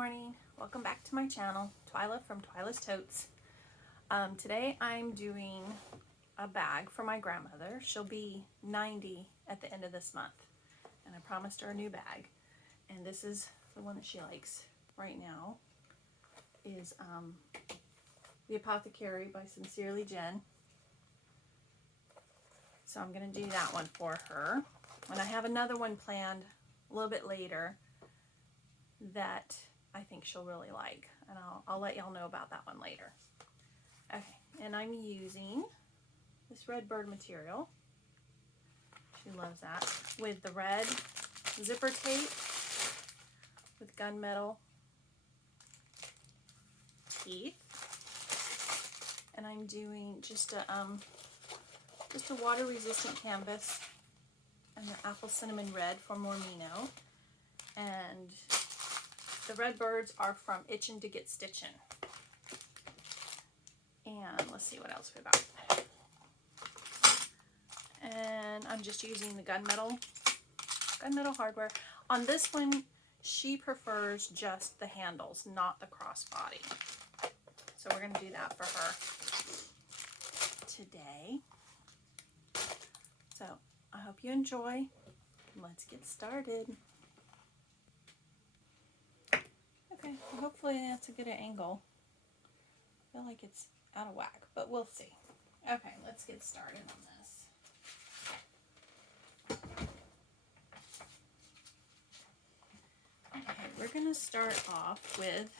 morning, welcome back to my channel, Twyla from Twyla's Totes. Today I'm doing a bag for my grandmother. She'll be 90 at the end of this month, and I promised her a new bag, and this is the one that she likes right now, is the Apothecary by Sincerely Jen. So I'm going to do that one for her, and I have another one planned a little bit later that I think she'll really like, and I'll let y'all know about that one later. Okay, and I'm using this red bird material. She loves that, with the red zipper tape with gunmetal teeth, and I'm doing just a water resistant canvas and the apple cinnamon red for Mormino, and the red birds are from Itchin' to Get Stitchin'. And let's see what else we got. And I'm just using the gunmetal hardware. On this one, she prefers just the handles, not the crossbody. So we're going to do that for her today. So I hope you enjoy. Let's get started. Okay, well, hopefully that's a good angle. I feel like it's out of whack, but we'll see. Okay, let's get started on this. Okay, we're going to start off with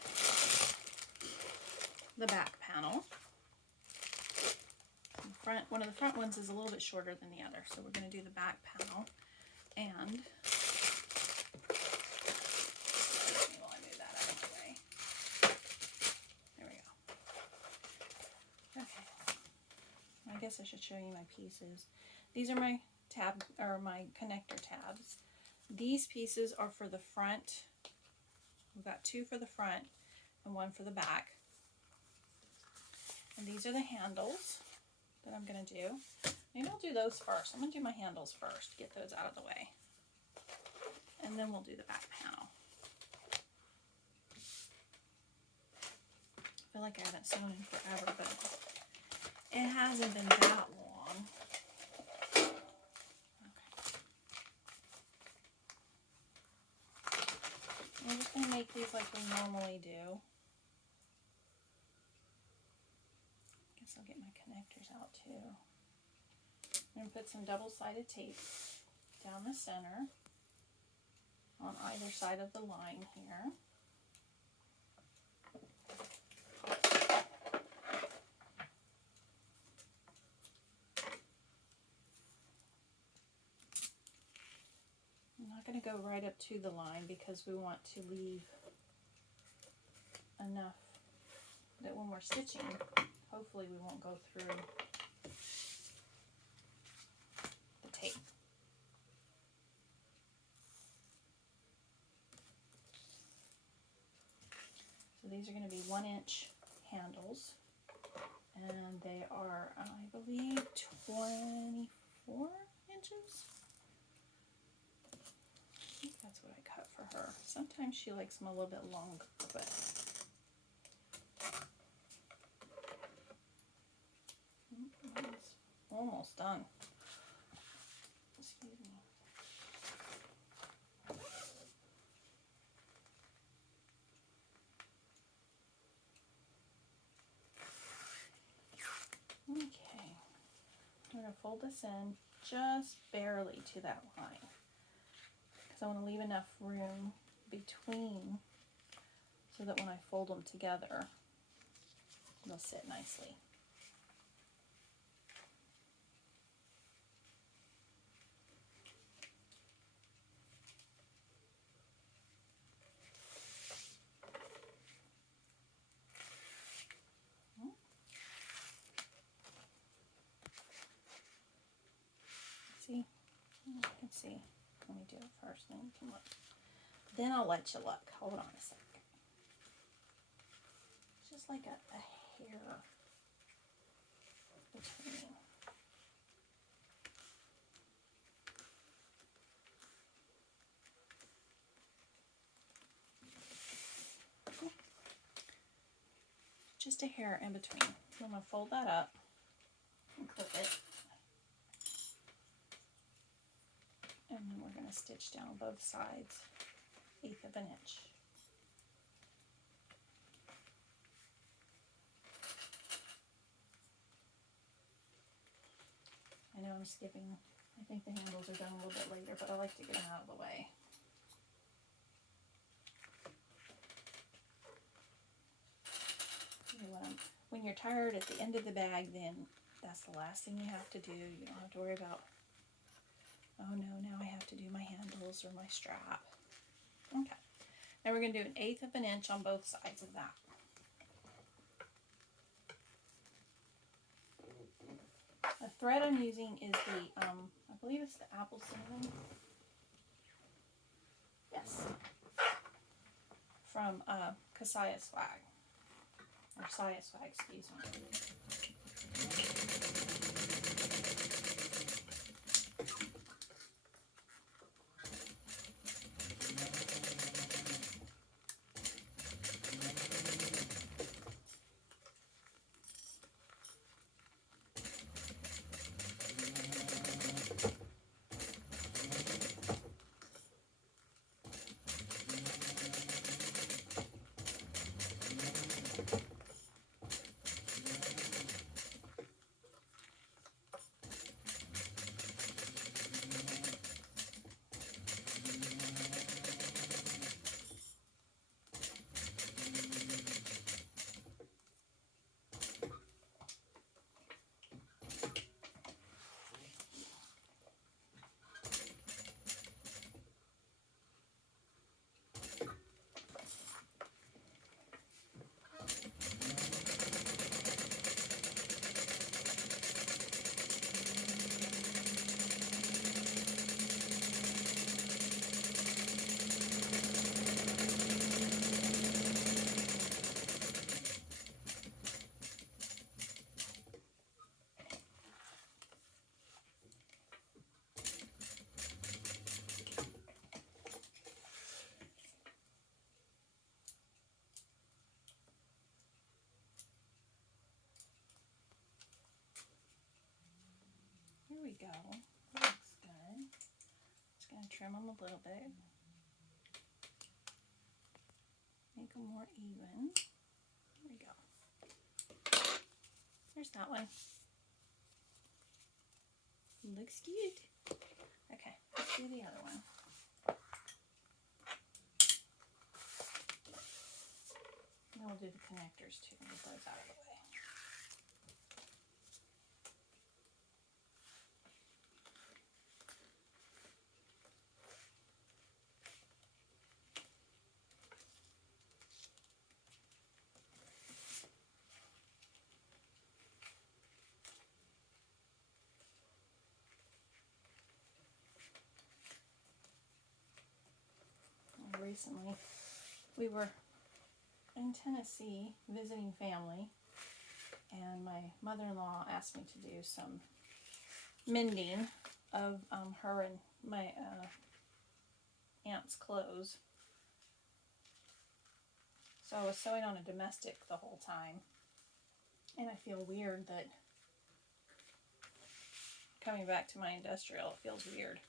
the back panel. One of the front ones is a little bit shorter than the other, so we're going to do the back panel. And I guess I should show you my pieces. These are my my connector tabs. These pieces are for the front. We've got two for the front and one for the back. And these are the handles that I'm going to do. Maybe I'll do those first. I'm going to do my handles first, get those out of the way. And then we'll do the back panel. I feel like I haven't sewn in forever, but it hasn't been that long. Okay. We're just going to make these like we normally do. Guess I'll get my connectors out too. I'm going to put some double-sided tape down the center on either side of the line here. I'm not going to go right up to the line because we want to leave enough that when we're stitching, hopefully we won't go through the tape. So these are going to be 1-inch handles, and they are, I believe, 24 inches. I think that's what I cut for her. Sometimes she likes them a little bit longer, but it's almost done. Excuse me. Okay, I'm going to fold this in just barely to that line, because I want to leave enough room between so that when I fold them together, they'll sit nicely. See? You can see. Let me do it first, then you can look. Then I'll let you look. Hold on a second. It's just like a hair between. just a hair in between. I'm going to fold that up and clip it. And then we're going to stitch down both sides, 1/8 of an inch. I know I'm skipping. I think the handles are done a little bit later, but I like to get them out of the way. When you're tired at the end of the bag, then that's the last thing you have to do. You don't have to worry about, oh no, now I have to do my handles or my strap. Okay. Now we're going to do 1/8 of an inch on both sides of that. The thread I'm using is the, I believe it's the apple cinnamon. Yes. From Kasaya Swag. Or Saya Swag, excuse me. Here we go. That looks good. Just going to trim them a little bit. Make them more even. There we go. There's that one. Looks cute. Okay, let's do the other one. And we'll do the connectors too. Get those out of the way. Recently, we were in Tennessee visiting family, and my mother-in-law asked me to do some mending of her and my aunt's clothes. So I was sewing on a domestic the whole time, and I feel weird that coming back to my industrial, it feels weird.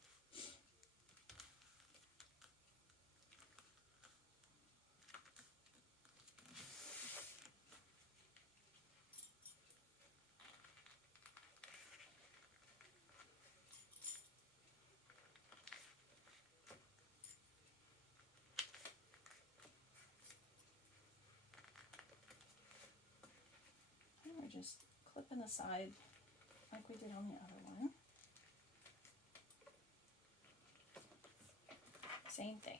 Just clipping the side like we did on the other one. Same thing.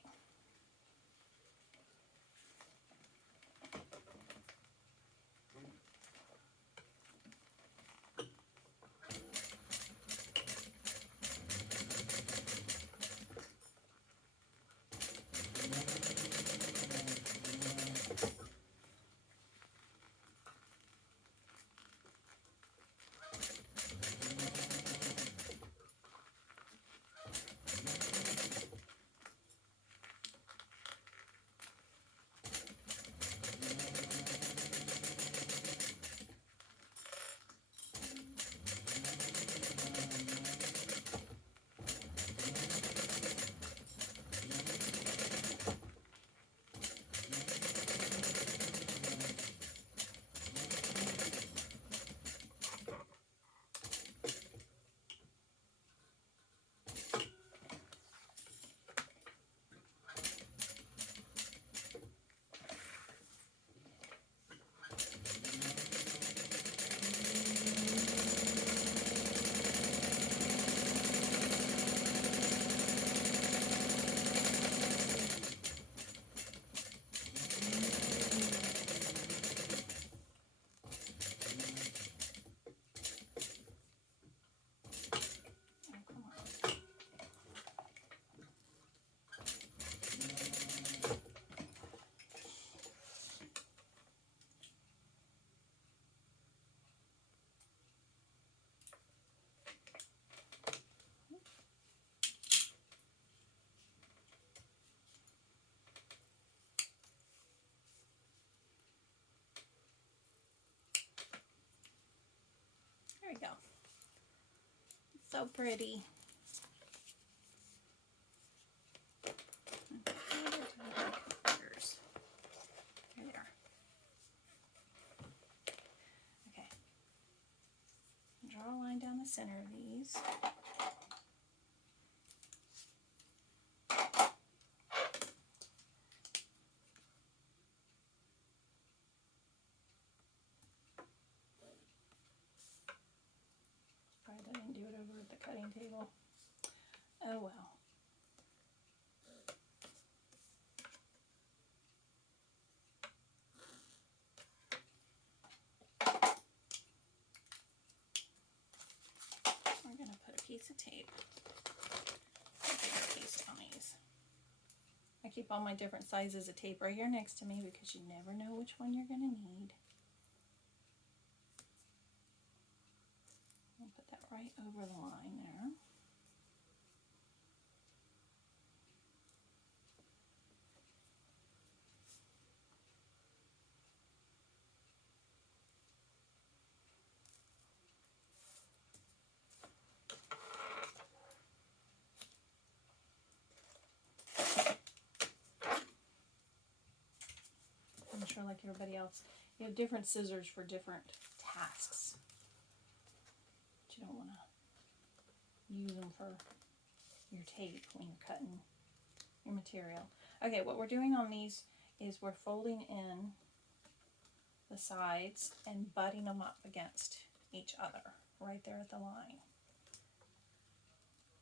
we go. So pretty. There they are. Okay. Draw a line down the center of these. Probably didn't do it over at the cutting table. Oh well. We're going to put a piece of tape, a bigger piece on these. I keep all my different sizes of tape right here next to me because you never know which one you're going to need. I'll put that right over the line there. I'm sure like everybody else, you have different scissors for different tasks. But you don't want to use them for your tape when you're cutting your material. Okay, what we're doing on these is we're folding in the sides and butting them up against each other right there at the line,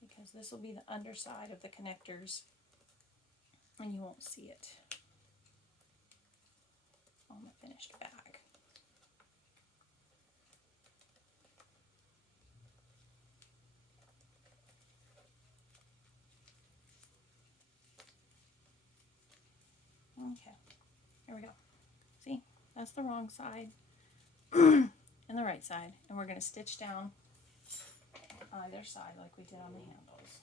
because this will be the underside of the connectors and you won't see it on the finished bag. Okay, here we go. See, that's the wrong side and the right side, and we're going to stitch down on either side like we did on the handles.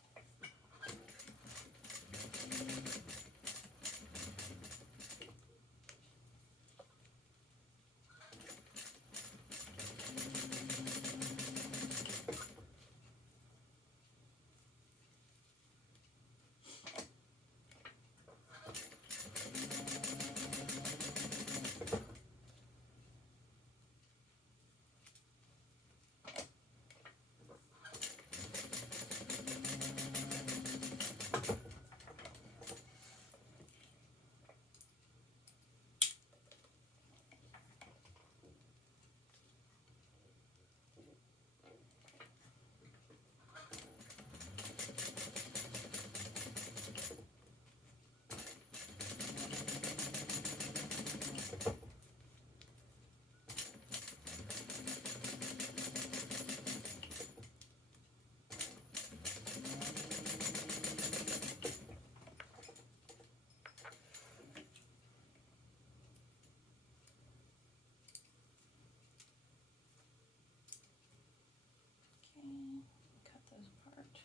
Cut those apart.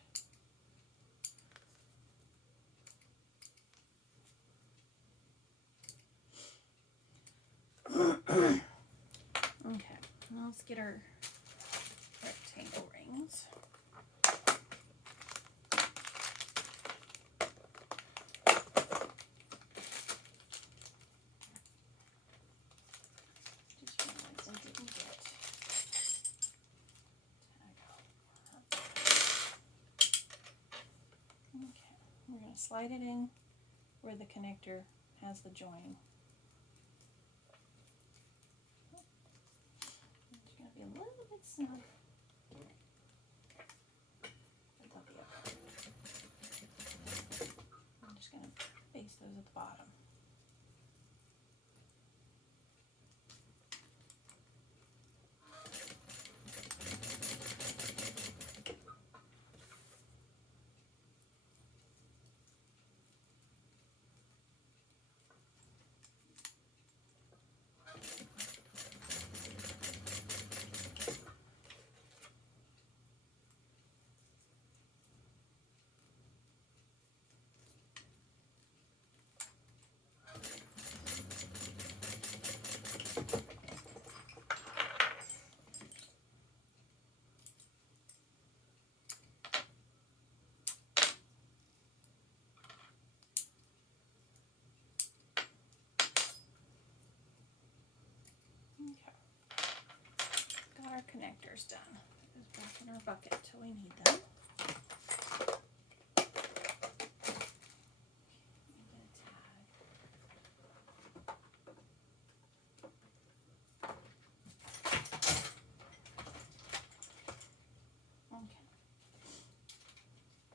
Okay, now let's get our rectangle rings. Just realized I didn't get tag out. Okay, we're going to slide it in where the connector has the join. It's going to be a little bit snug, but they'll be okay. I'm just going to baste those at the bottom. connectors done. Put those back in our bucket till we need them.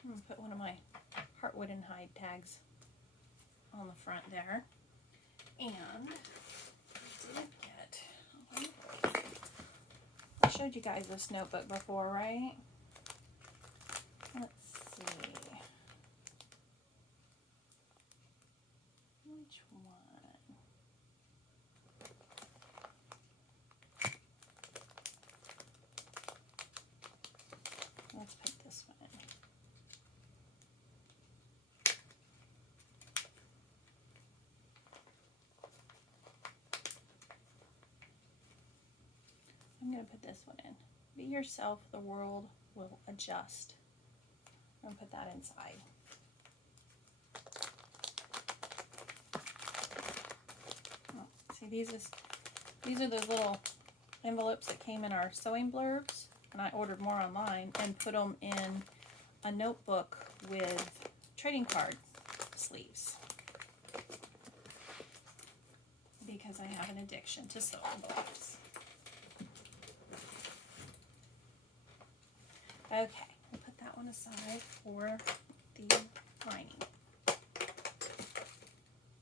I'm going to put one of my Heartwood and Hide tags on the front there. And I did get, I showed you guys this notebook before, right? Let's see. Which one? Let's pick this one. I'm going to put this one in. Be yourself, the world will adjust. I'm going to put that inside. Oh, see, these are those little envelopes that came in our sewing blurbs, and I ordered more online and put them in a notebook with trading card sleeves because I have an addiction to sewing blurbs. Okay, we'll put that one aside for the lining.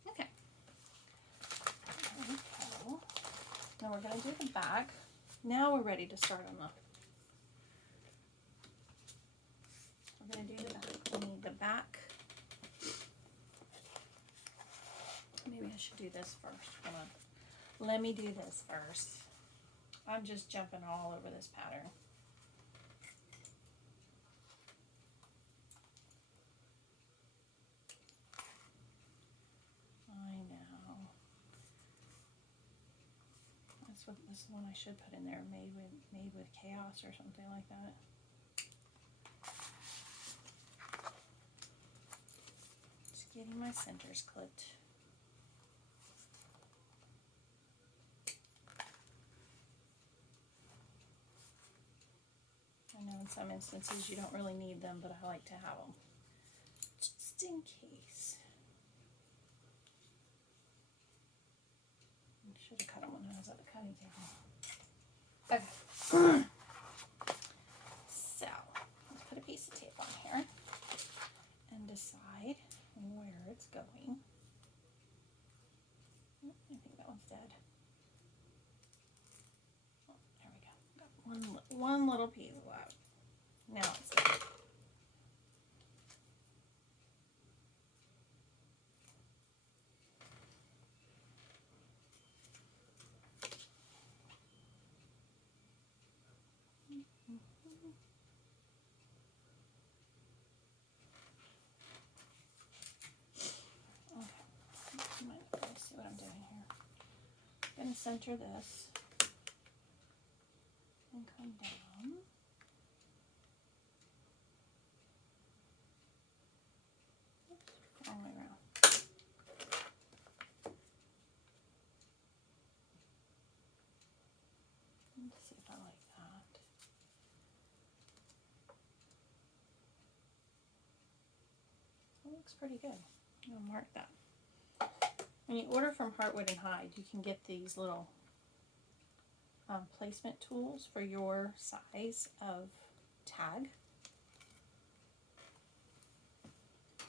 Okay. There we go. Now we're going to do the back. Now we're ready to start on the... We're going to do the back. We need the back. Maybe I should do this first. Hold on. Let me do this first. I'm just jumping all over this pattern. This is the one I should put in there, made with chaos or something like that. Just getting my centers clipped. I know in some instances you don't really need them, but I like to have them just in case. Should have cut them when I was at the cutting table. Okay. So, let's put a piece of tape on here and decide where it's going. I think that one's dead. Oh, there we go. Got one little piece left. Now it's dead. I'm going to center this and come down. Oops, all the way around. Let's see if I like that. That looks pretty good. I'm going to mark that. When you order from Heartwood and Hide, you can get these little placement tools for your size of tag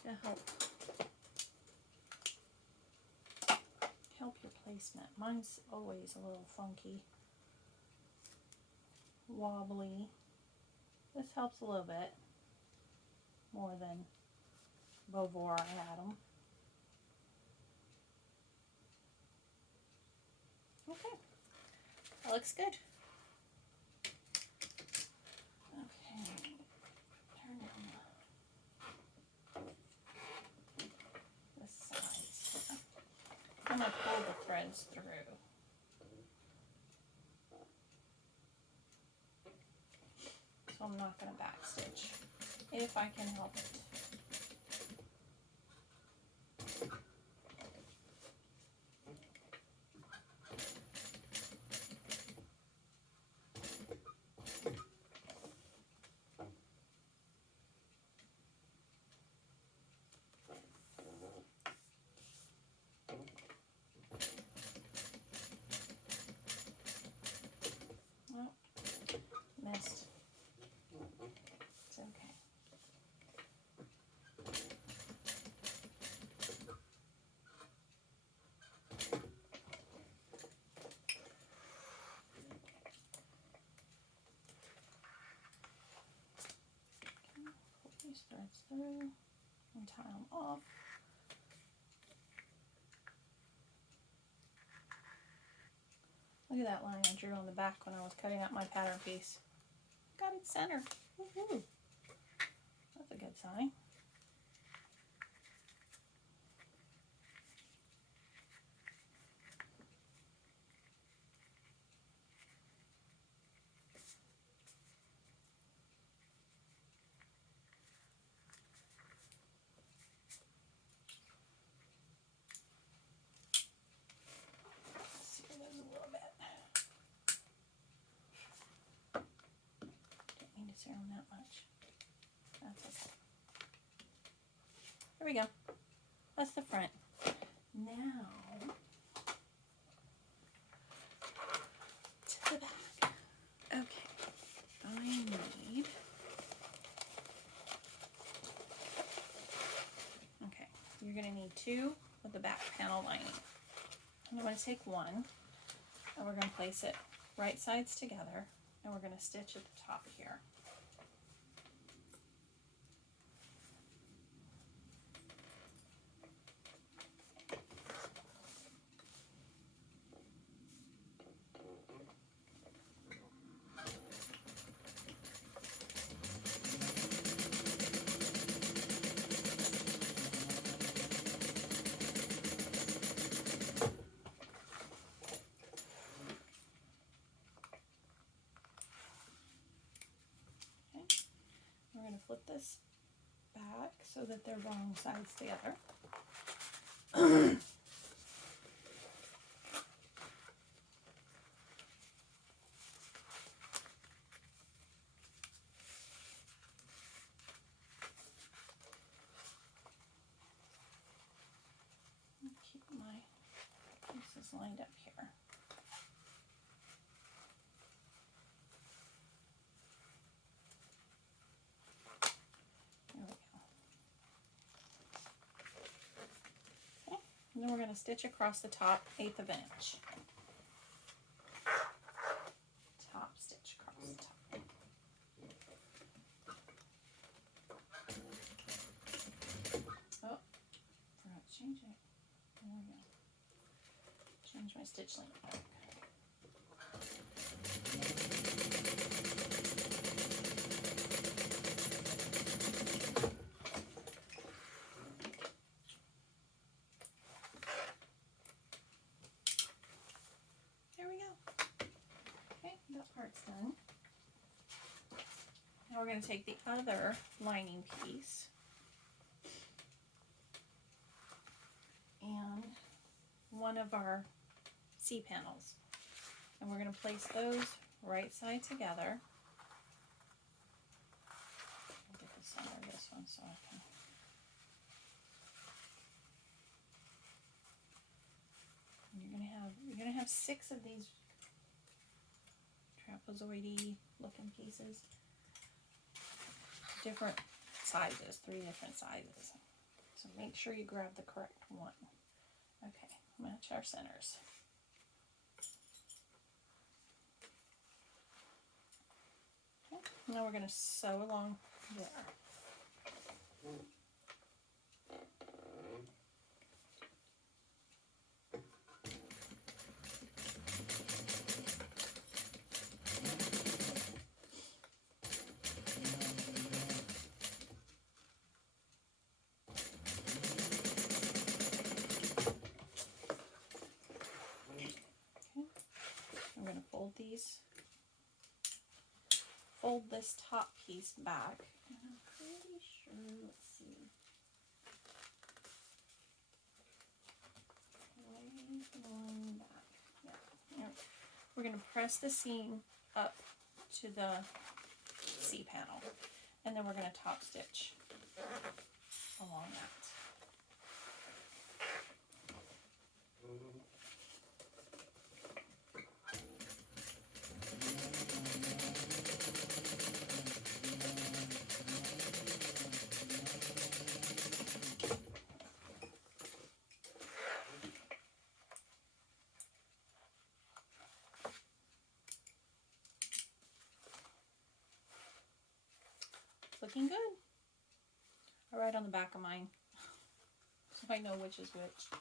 to help your placement. Mine's always a little funky, wobbly. This helps a little bit more than before I had them. Okay, that looks good. Okay, turn down the sides. I'm going to pull the threads through. So I'm not going to backstitch if I can help it. threads through and tie them off. Look at that line I drew on the back when I was cutting out my pattern piece. Got it centered. Woohoo! That's a good sign. On that much. That's okay. There we go. That's the front. Now to the back. Okay. I need. Okay. You're going to need 2 of the back panel lining. And I'm going to take one and we're going to place it right sides together and we're going to stitch at the top here. We're going to flip this back so that they're wrong sides together. Keep my pieces lined up here. There we go. Okay. And then we're going to stitch across the top 1/8 of an inch. Top stitch across the top. Oh, forgot to change it. There we go. Change my stitch length back. There we go. Okay, that part's done. Now we're going to take the other lining piece and one of our C panels, and we're going to place those right side together. I'll get the center of this one so I can. You're gonna have 6 of these trapezoidy looking pieces, different sizes, 3 different sizes. So make sure you grab the correct one. Okay, match our centers. Okay, now we're going to sew along there. Fold this top piece back, and I'm pretty sure, let's see, way going back, yeah. We're going to press the seam up to the C panel, and then we're going to top stitch along that. Looking good. right on the back of mine so I know which is which.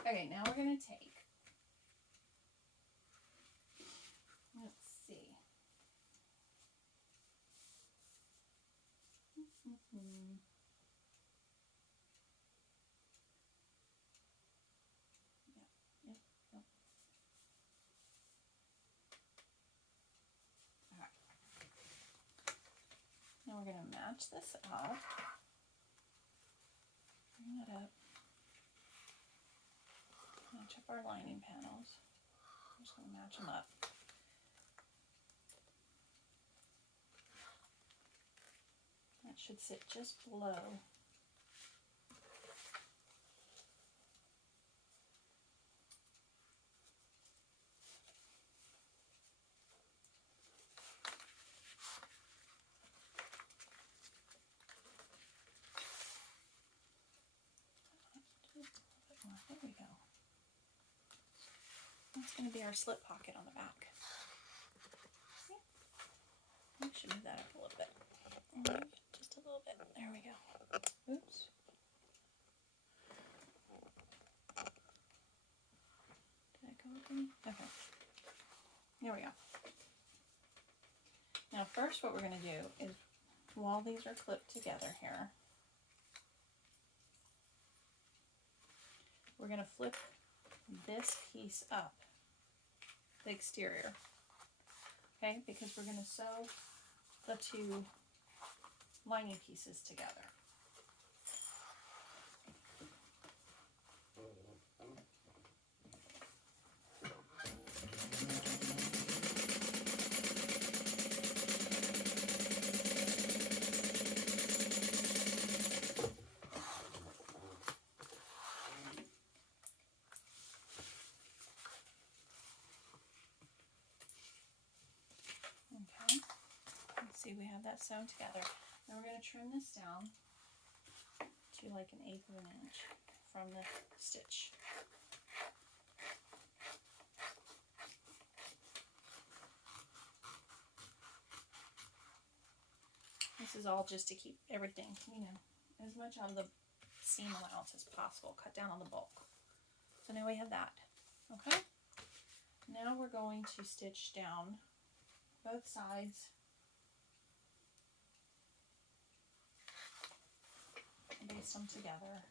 Okay, now we're going to take, let's see. Now we're going to match this up. Bring that up. Match up our lining panels. I'm just going to match them up. That should sit just below. There we go. That's going to be our slip pocket on the back. I should move that up a little bit. Just a little bit. There we go. Oops. Did I go with me? Okay. There we go. Now first what we're going to do is, while these are clipped together here, we're going to flip this piece up, the exterior, okay, because we're going to sew the two lining pieces together. Okay, let's see, we have that sewn together. Now we're going to trim this down to like 1/8 of an inch from the stitch. This is all just to keep everything, you know, as much of the seam allowance as possible. Cut down on the bulk. So now we have that. Okay? Now we're going to stitch down both sides and baste them together.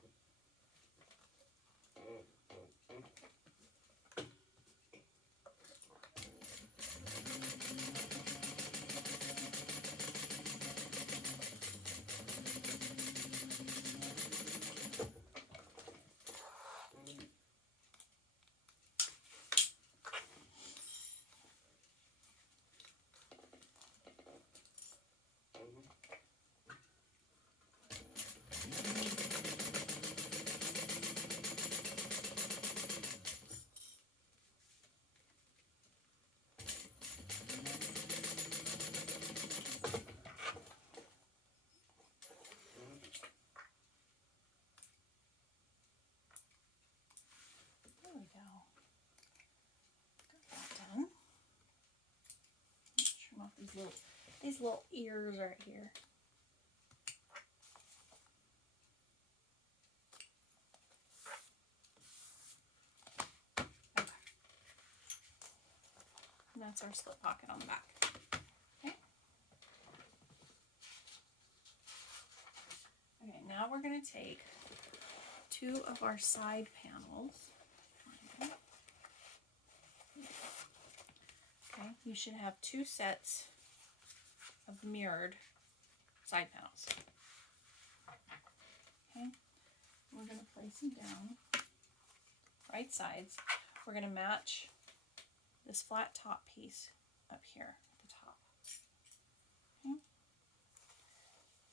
There we go. Got that done. Trim off these little ears right here. Okay. And that's our slip pocket on the back. Okay. Okay, now we're going to take two of our side panels. Okay, you should have 2 sets of mirrored side panels. Okay, we're going to place them down, right sides. We're going to match this flat top piece up here at the top. Okay,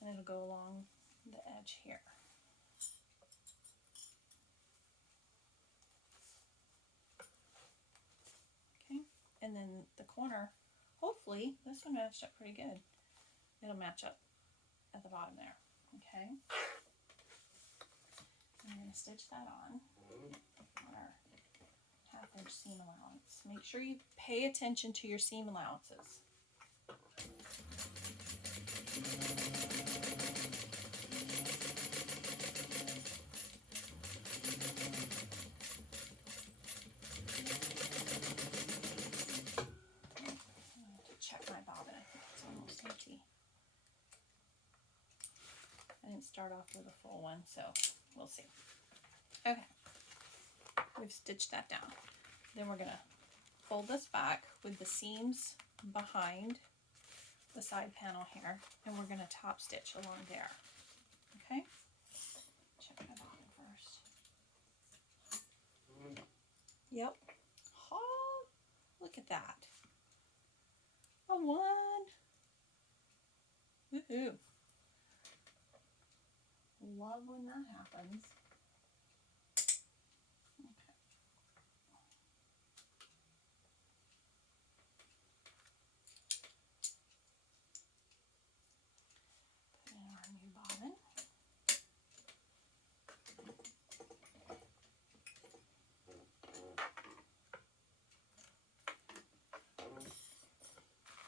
and it'll go along the edge here. Okay, and then the corner, hopefully this one matched up pretty good. It'll match up at the bottom there. Okay, I'm going to stitch that on our 1/2 inch seam allowance. Make sure you pay attention to your seam allowances. start off with a full one, so we'll see. Okay, we've stitched that down. Then we're gonna fold this back with the seams behind the side panel here, and we're gonna top stitch along there. Okay, check that out first. Yep. Oh, look at that. A 1. Woohoo. Love when that happens. Okay. Put in our new bobbin.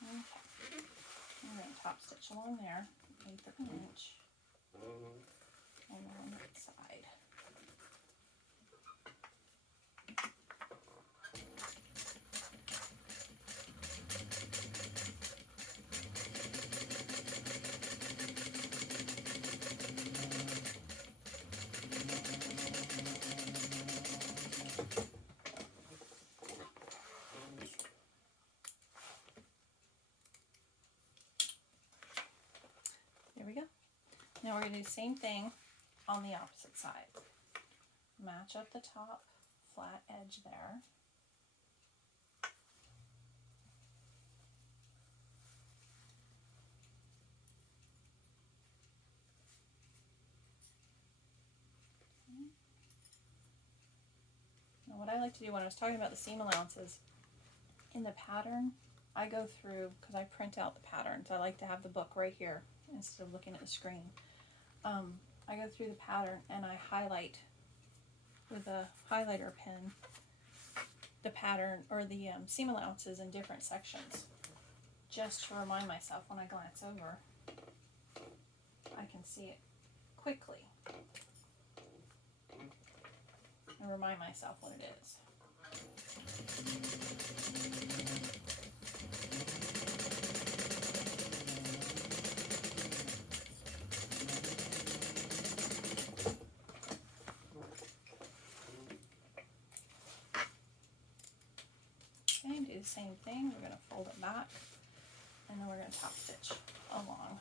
Okay. We're going to top stitch along there, 1/8 of an inch along that side. There we go. Now we're going to do the same thing on the opposite side. Match up the top flat edge there. Now what I like to do when I was talking about the seam allowances, in the pattern, I go through, because I print out the patterns. I like to have the book right here instead of looking at the screen. I go through the pattern and I highlight with a highlighter pen the pattern or the seam allowances in different sections, just to remind myself when I glance over, I can see it quickly and remind myself what it is. Okay, do the same thing. We're going to fold it back, and then we're going to top stitch along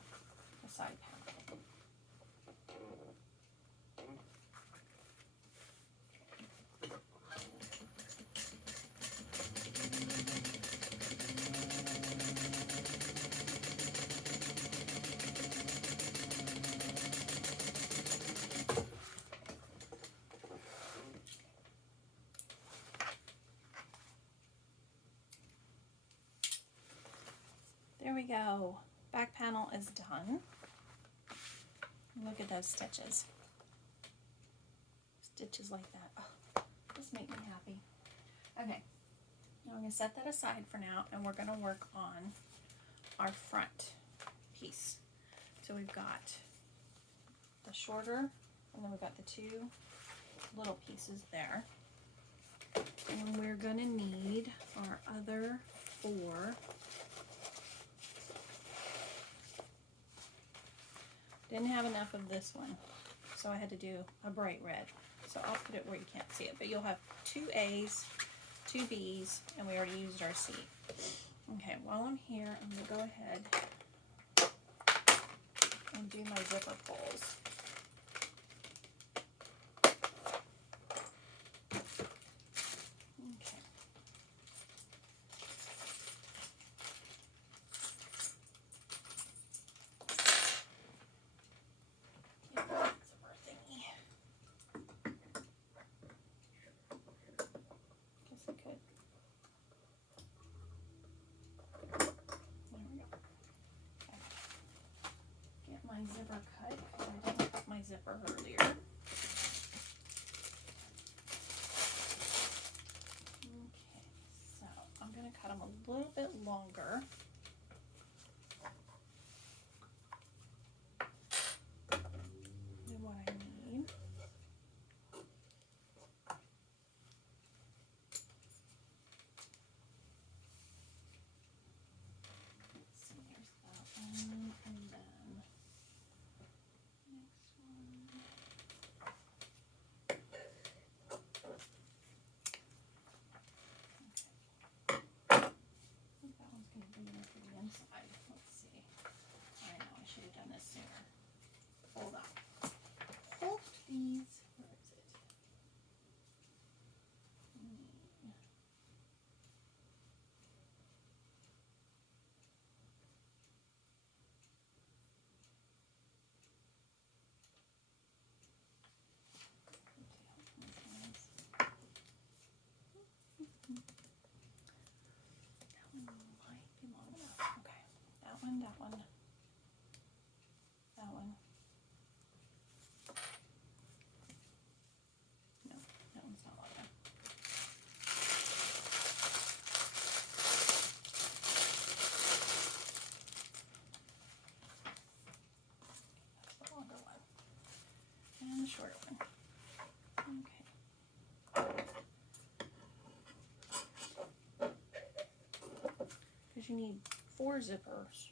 the side panel. There we go. Back panel is done. Look at those stitches. Stitches like that. Oh, just make me happy. Okay, now I'm going to set that aside for now, and we're going to work on our front piece. So we've got the shorter, and then we've got the 2 little pieces there. And we're going to need our other 4. Didn't have enough of this one, so I had to do a bright red. So I'll put it where you can't see it, but you'll have 2 A's, 2 B's, and we already used our C. Okay, while I'm here, I'm going to go ahead and do my zipper pulls. Okay. My zipper cut because I didn't cut my zipper earlier. Okay, so I'm going to cut them a little bit longer. Than what I need. Let's see, there's that one, and then next one. because you need 4 zippers.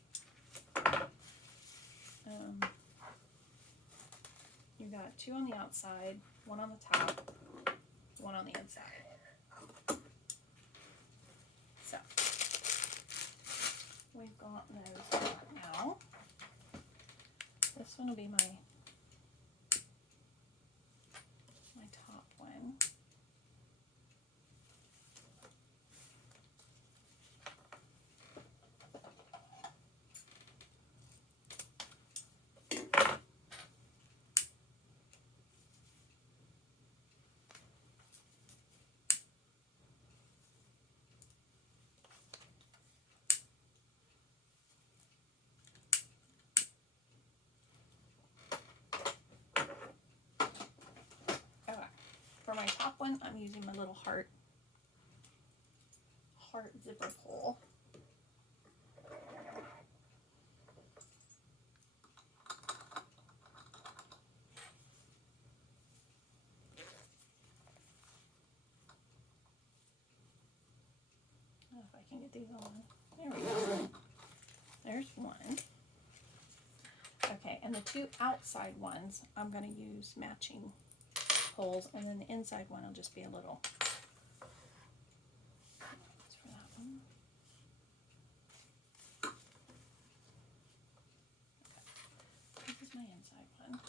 You got 2 on the outside, 1 on the top, 1 on the inside. So we've got those now. This one will be my top one. For my top one, I'm using my little heart zipper pull. I don't know if I can get these on. There we go. There's one. Okay, and the 2 outside ones, I'm going to use matching pulls, and then the inside one will just be a little. That's for that one. Okay. This is my inside one.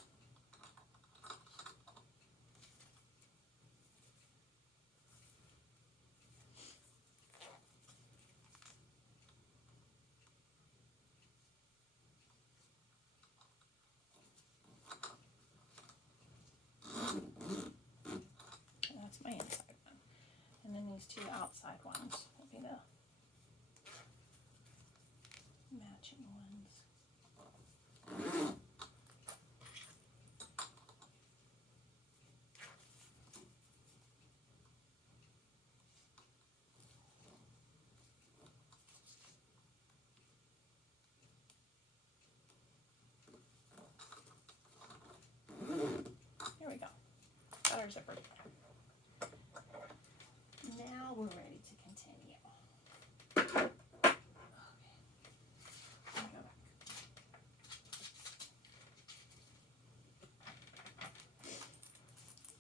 That's my inside one. And then these 2 outside ones will be the matching ones. There we go. Got our zipper. Now we're ready to continue. Okay. Let me go back.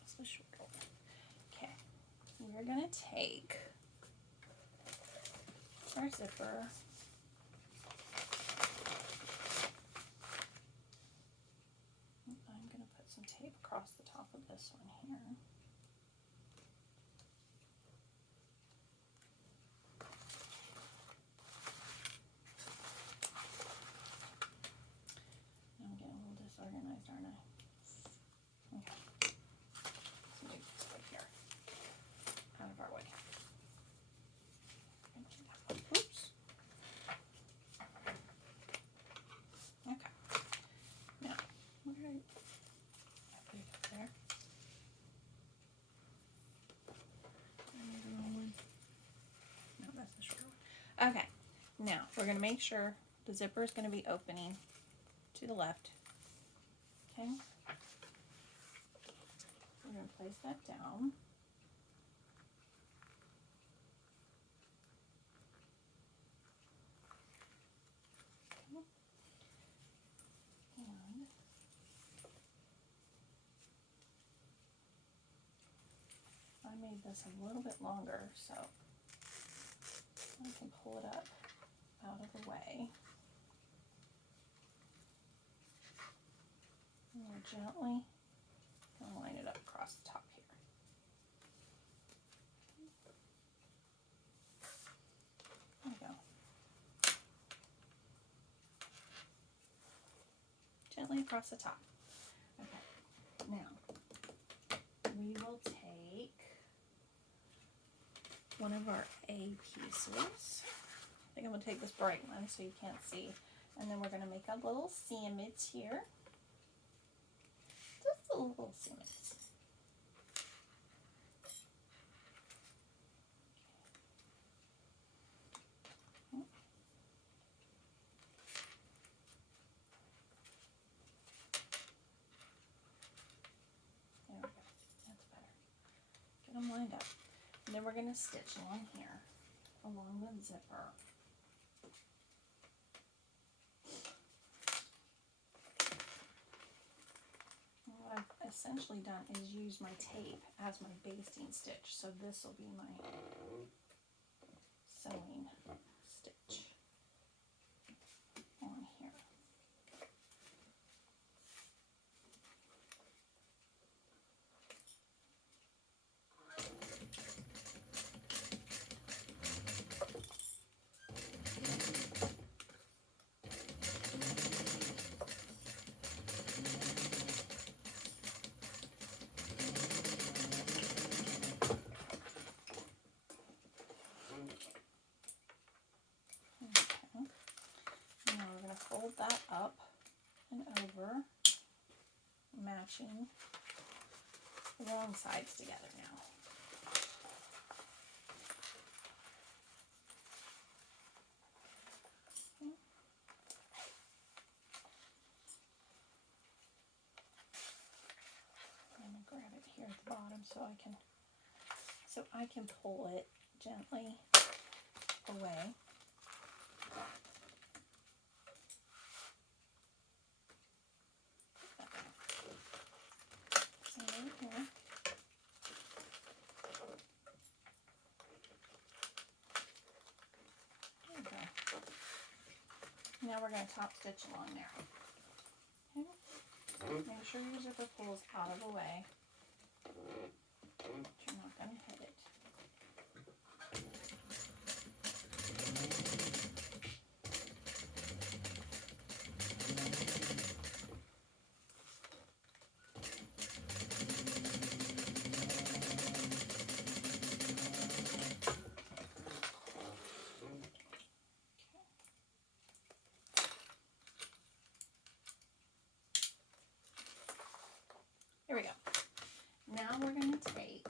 That's the short one. Okay. We're going to take our zipper. I'm going to put some tape across the top of this one here. I'm getting a little disorganized, aren't I? Okay. Let's move this right here. Out of our way. Oops. Okay. Now, where I put it up there. The wrong one. No, that's the short one. Okay. Now, we're going to make sure the zipper is going to be opening to the left. Okay. We're going to place that down. Okay. And I made this a little bit longer so I can pull it up out of the way. And we're gently going to line it up across the top here. There we go. Gently across the top. Okay. Now, we will take one of our A pieces. I think I'm going to take this bright one so you can't see. And then we're going to make a little sandwich here. Just a little sandwich. There we go. That's better. Get them lined up. And then we're going to stitch along here, along the zipper. essentially done is use my tape as my basting stitch. So this will be my sewing stitch on here. Now we're going to fold that up and over, matching the wrong sides together now. Okay. I'm going to grab it here at the bottom so I can pull it gently away. Same here. There we go. Now we're going to top stitch along there. Okay. Make sure your zipper pulls out of the way. You're not going to hit it. Here we go. Now we're going to take,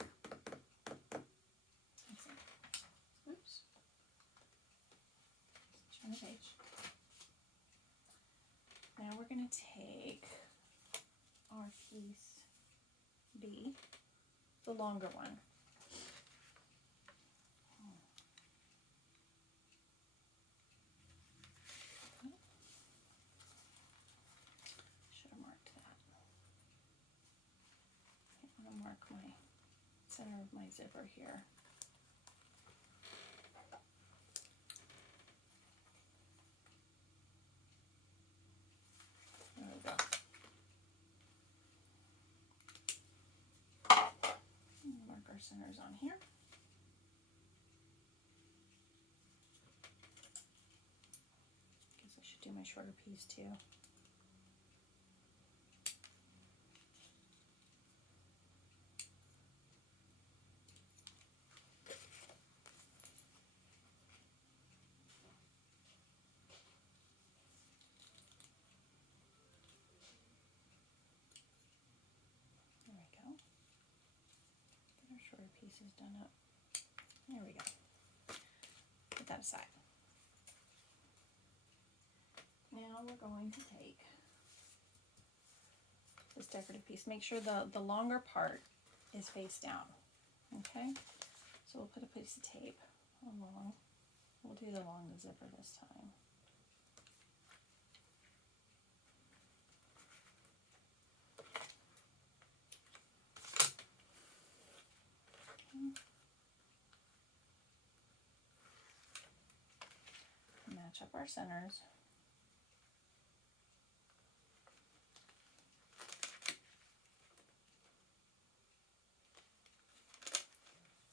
oops, turn the page. Now we're going to take our piece B, the longer one. Should have marked that. I'm going to mark my center of my zipper here. There we go. Mark our centers on here. Guess I should do my shorter piece too. There we go. Get our shorter pieces done up. There we go. Put that aside. Now we're going to take this decorative piece. Make sure the longer part is face down. Okay? So we'll put a piece of tape along. We'll do it along the zipper this time. Okay. Match up our centers.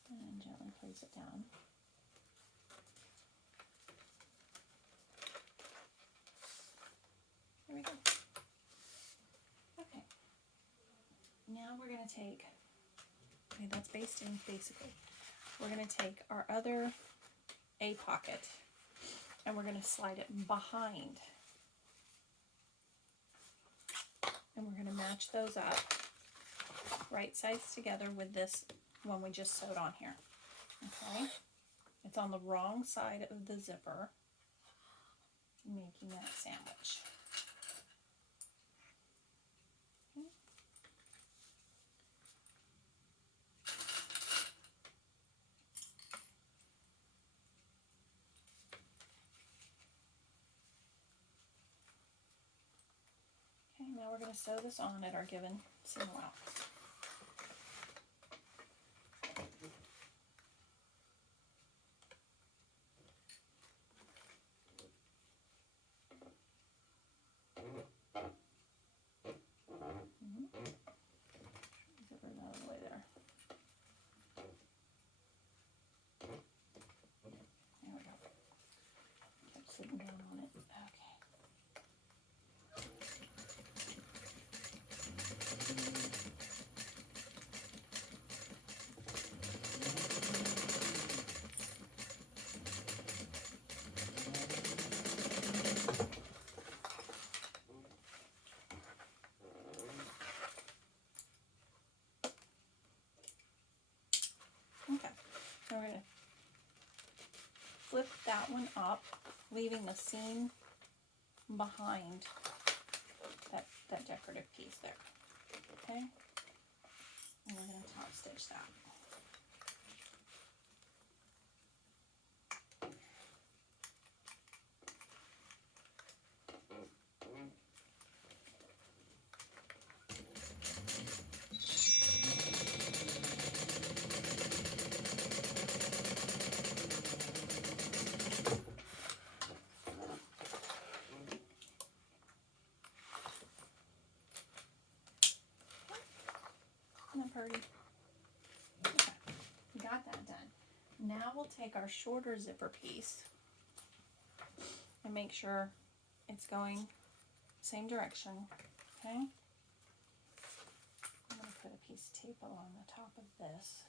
And gently place it down. There we go. Okay. Now we're going to take, okay, that's basting basically. We're going to take our other A pocket and we're going to slide it behind. And we're going to match those up right sides together with this one we just sewed on here. Okay? It's on the wrong side of the zipper, making that sandwich. Okay. Okay, now we're going to sew this on at our given seam allowance. Zipper out of the way there. There we go. Kept sitting down on it. Okay. Okay, so we're going to flip that one up, leaving the seam behind that decorative piece there. Okay, and we're going to top stitch that. Isn't that pretty? Okay, we got that done. Now we'll take our shorter zipper piece and make sure it's going same direction. Okay, I'm going to put a piece of tape along the top of this.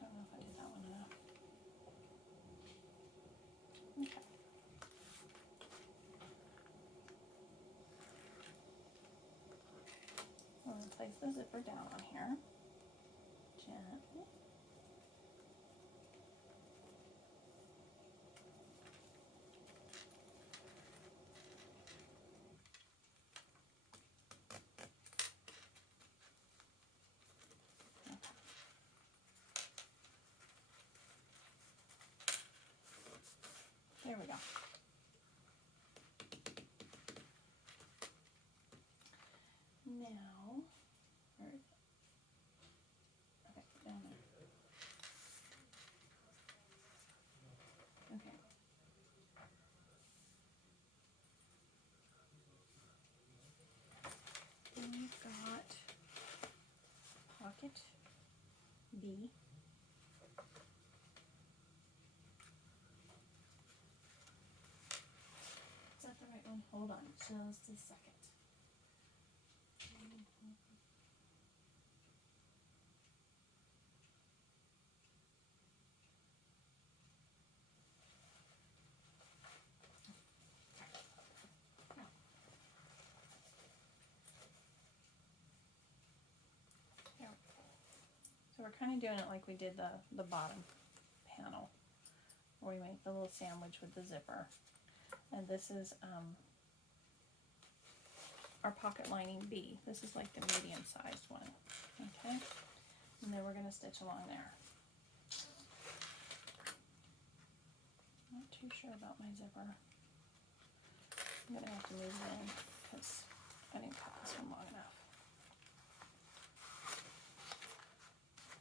Don't know if I did that one enough. Okay. I'm going to place the zipper down on here. Gently. There we go. Now, where is it? Okay, down there. Okay. Then we've got pocket B. Is that the right one? Hold on just a second. So we're kind of doing it like we did the bottom panel, where we make the little sandwich with the zipper. And this is our pocket lining B. This is like the medium sized one. Okay, and then we're going to stitch along there. Not too sure about my zipper. I'm going to have to move it in because I didn't cut this one long enough.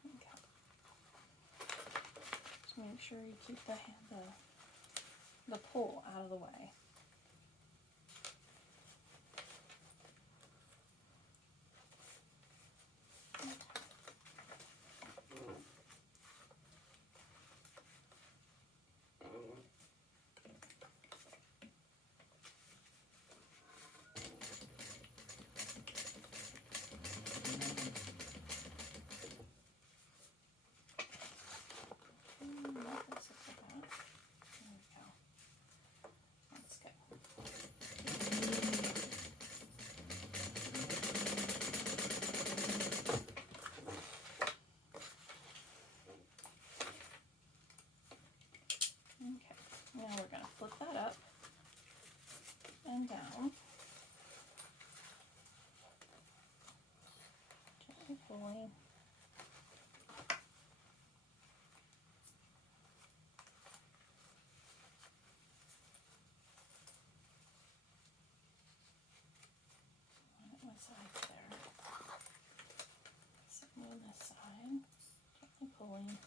Okay. Just make sure you keep the pull out of the way. Let's go pulling. On side there. Something on this side. Gently pulling.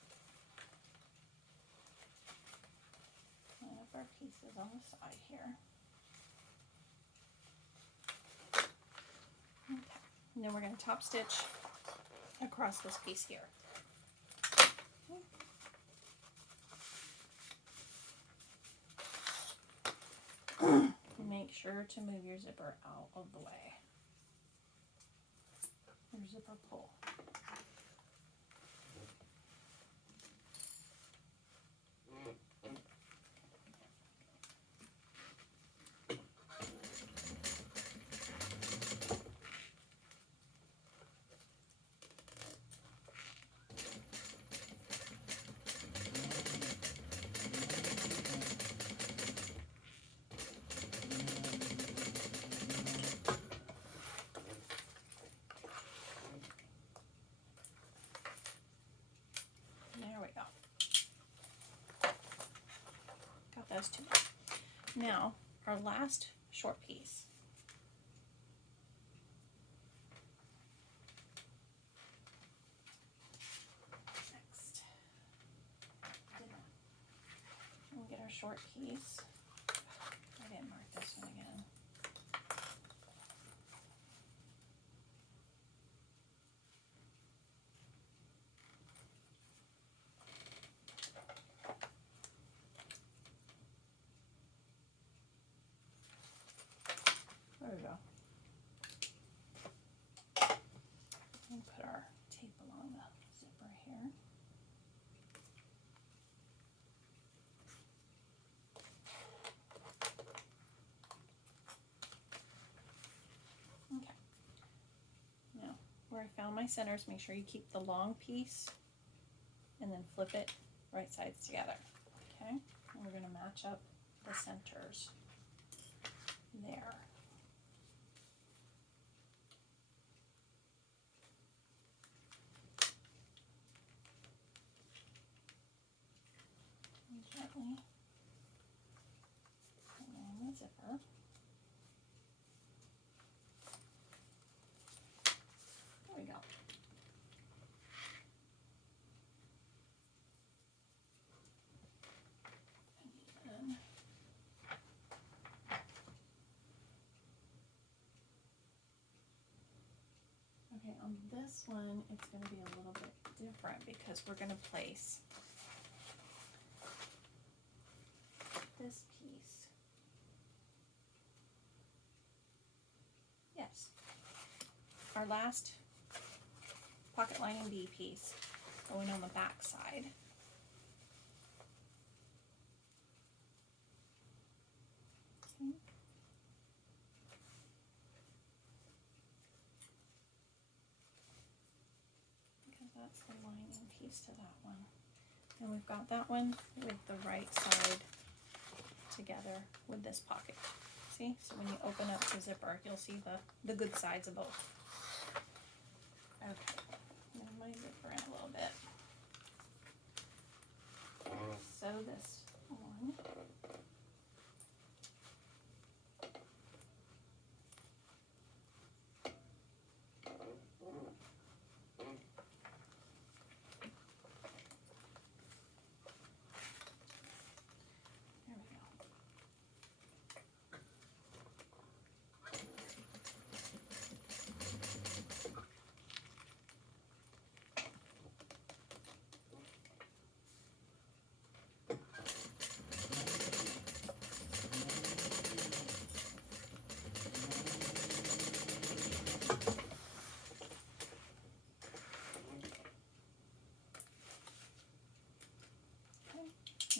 Line up our pieces on the side here. Okay. And then we're going to top stitch across this piece here. Okay. Make sure to move your zipper out of the way. Your zipper pull. Those two. Now, our last short piece. Next. We'll get our short piece. I didn't mark this one again. There we go. And put our tape along the zipper here. Okay. Now, where I found my centers, make sure you keep the long piece and then flip it right sides together. Okay? And we're going to match up the centers there. Gently along the zipper. There we go. And then okay, on this one it's going to be a little bit different because we're going to place this piece. Yes. Our last pocket lining B piece going on the back side. Okay. Because that's the lining piece to that one. And we've got that one with the right side together with this pocket. See? So when you open up the zipper, you'll see the good sides of both. Okay. Move my zipper in a little bit. Sew this on.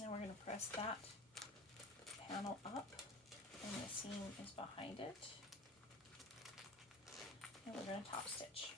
Now we're going to press that panel up, and the seam is behind it, and we're going to top stitch.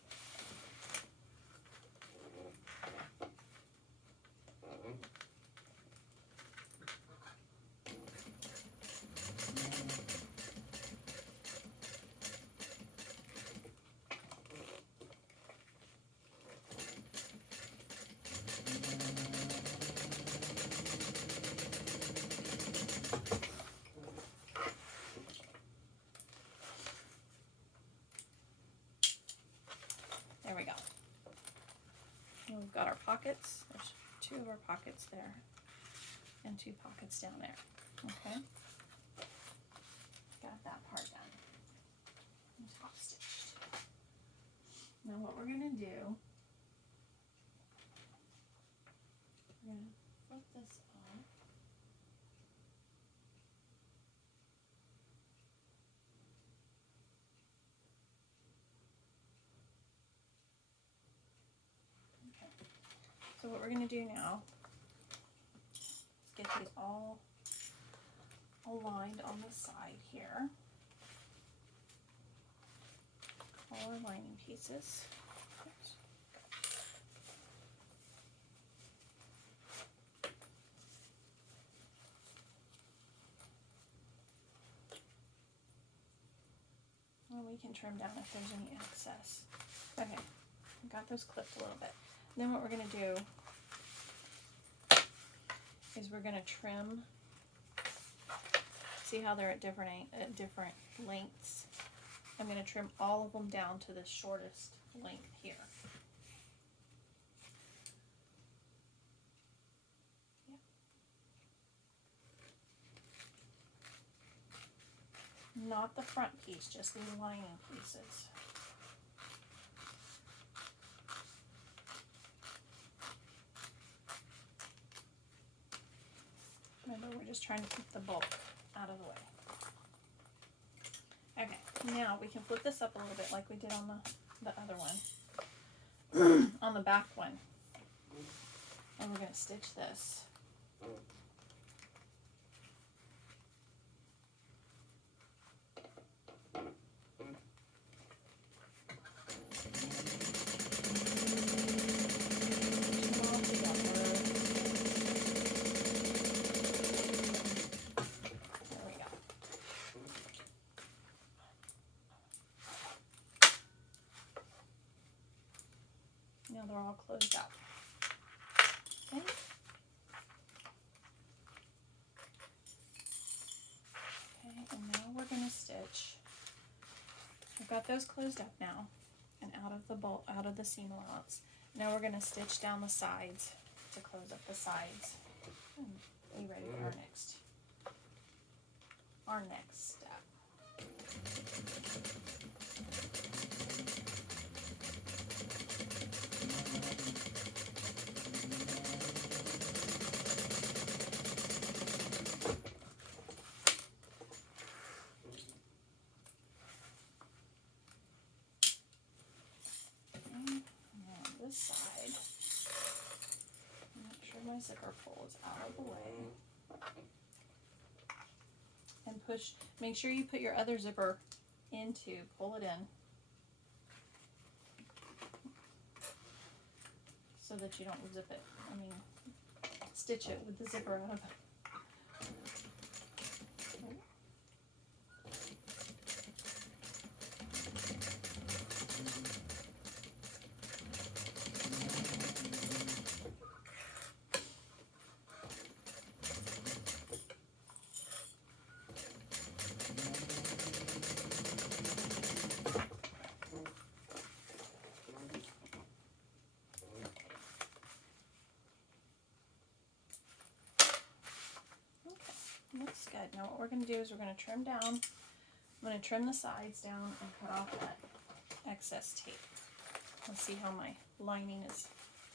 about our pockets. There's 2 of our pockets there and 2 pockets down there. Okay, got that part done. And top stitched. Now what we're going to do, we're going to flip this up. Okay. So what we're going to do now is get these all aligned on the side here. All our lining pieces. Oops. And we can trim down if there's any excess. Okay, got those clipped a little bit. And then what we're going to do is we're going to trim. See how they're at different lengths? I'm going to trim all of them down to the shortest length here. Yeah. Not the front piece, just the lining pieces. Remember, we're just trying to keep the bulk out of the way. Okay, now we can flip this up a little bit like we did on the other one, on the back one. And we're going to stitch this. Now they're all closed up. Okay. Okay, and now we're going to stitch. I've got those closed up now and out of the bolt, out of the seam allowance. Now we're going to stitch down the sides to close up the sides and be ready for our next step. Side. Make sure my zipper pull is out of the way. And push, make sure you put your other zipper into, pull it in. So that you don't zip it, stitch it with the zipper out of it. Looks good. Now what we're going to do is we're going to trim down. I'm going to trim the sides down and cut off that excess tape. Let's see how my lining is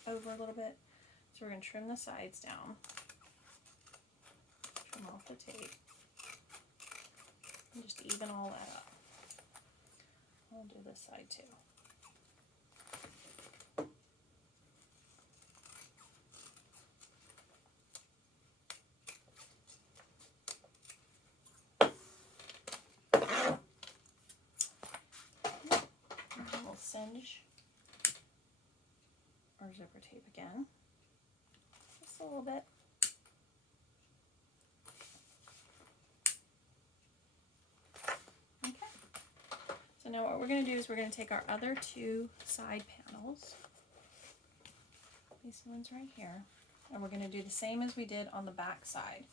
over a little bit. So we're going to trim the sides down. Trim off the tape. And just even all that up. I'll do this side too. Singe our zipper tape again, just a little bit. Okay, so now what we're going to do is we're going to take our other 2 side panels, these ones right here, and we're going to do the same as we did on the back side.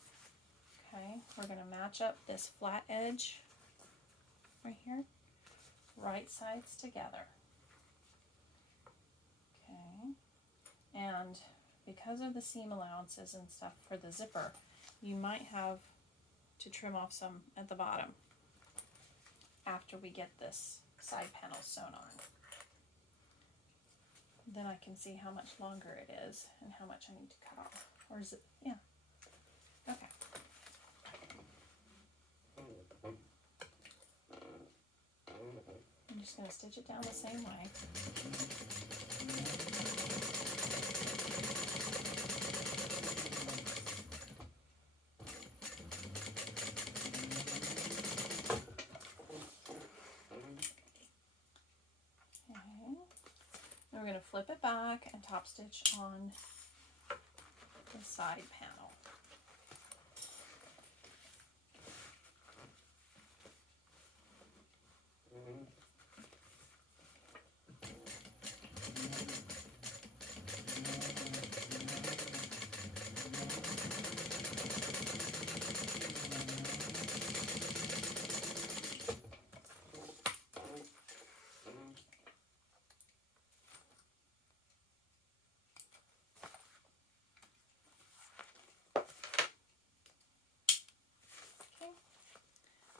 Okay, we're going to match up this flat edge right here, right sides together. And And because of the seam allowances and stuff for the zipper, you might have to trim off some at the bottom after we get this side panel sewn on. Then I can see how much longer it is and how much I need to cut off. Or is it, yeah, okay. I'm just going to stitch it down the same way. We're going to flip it back and top stitch on the side panel.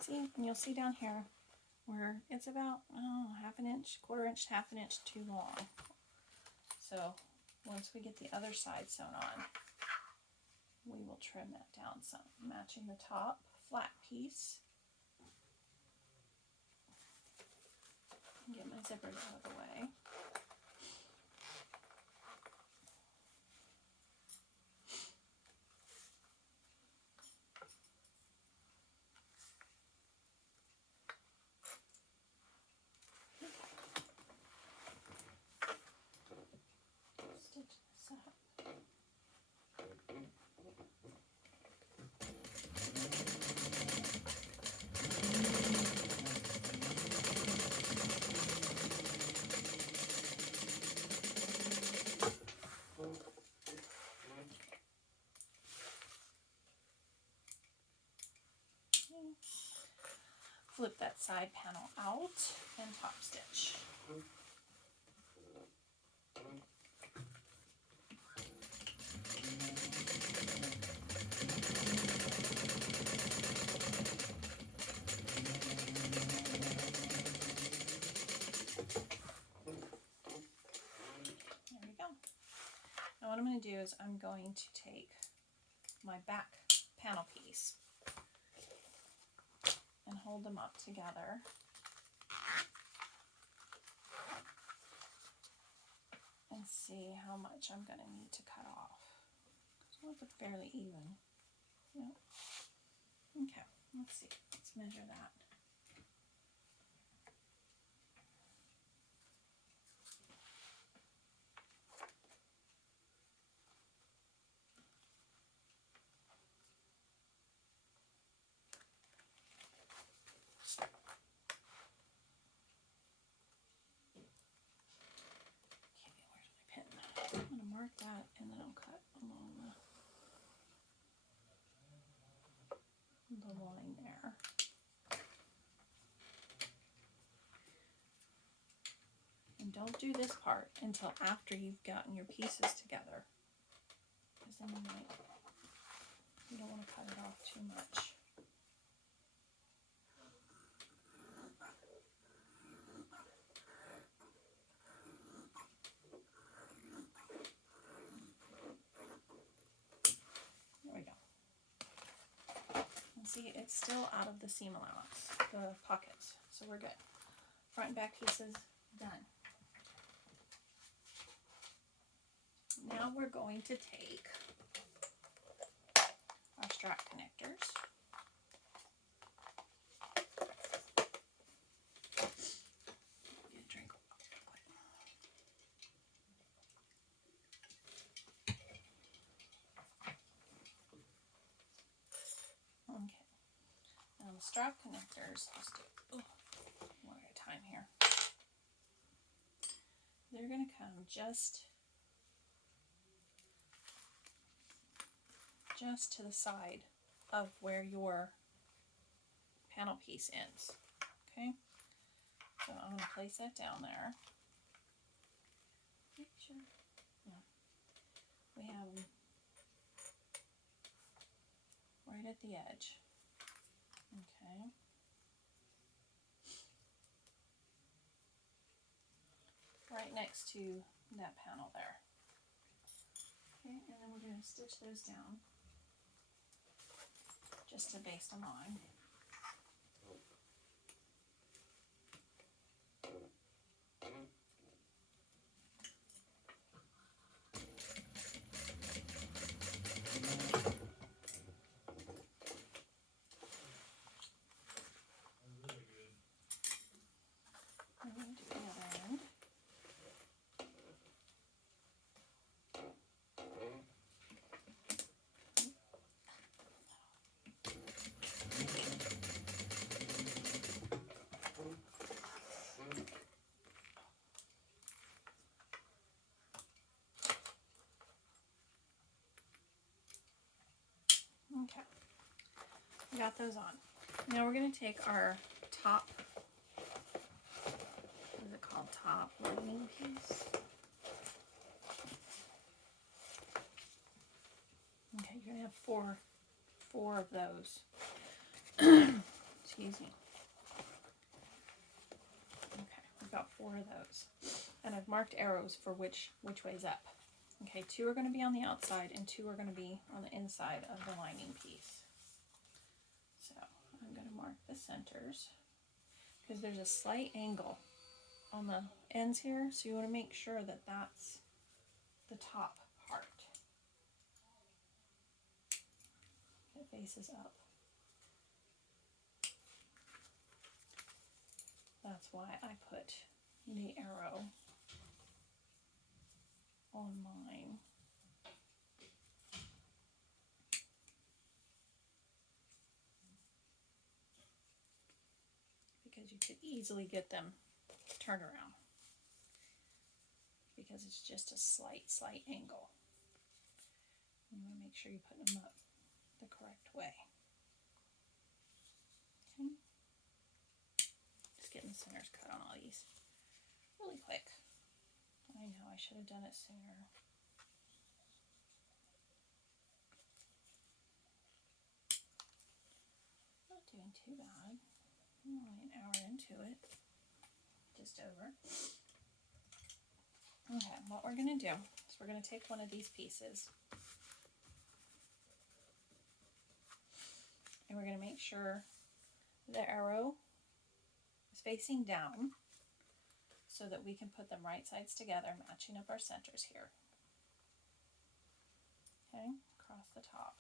See, and you'll see down here where it's about half an inch, quarter inch, half an inch too long. So once we get the other side sewn on, we will trim that down some, matching the top flat piece. Get my zippers out of the way. Stitch this up. Flip that side panel out and top stitch. There we go. Now what I'm going to do is I'm going to take my back panel piece and hold them up together. And see how much I'm going to need to cut off. So I want it fairly even. Yep. Okay, let's see. Let's measure that. I'm going to mark that and then I'll cut along the line there. And don't do this part until after you've gotten your pieces together, because then you don't want to cut it off too much. See, it's still out of the seam allowance, the pockets, so we're good. Front and back pieces done. Now we're going to take our strap connectors. Get a drink. Okay. The strap connectors, just do one at a time here. They're going to come just to the side of where your panel piece ends. Okay, so I'm going to place that down there. Make sure. Yeah. at the edge. Okay. Right next to that panel there. Okay, and then we're going to stitch those down just to base them on. I'm going to do the other end. Okay, we got those on. Now we're going to take our top, what is it called, top lining piece. Okay, you're going to have four of those. Excuse me. Okay, we've got 4 of those. And I've marked arrows for which way's up. Okay, 2 are going to be on the outside and 2 are going to be on the inside of the lining piece. So I'm going to mark the centers because there's a slight angle on the ends here, so you want to make sure that that's the top part. It faces up. That's why I put the arrow on mine. Because you could easily get them turned around. Because it's just a slight angle. You want to make sure you put them up the correct way. Okay. Just getting the centers cut on all these really quick. I know I should have done it sooner. Not doing too bad. I'm only an hour into it. Just over. Okay, what we're going to do is we're going to take one of these pieces and we're going to make sure the arrow is facing down so that we can put them right sides together, matching up our centers here. Okay, across the top.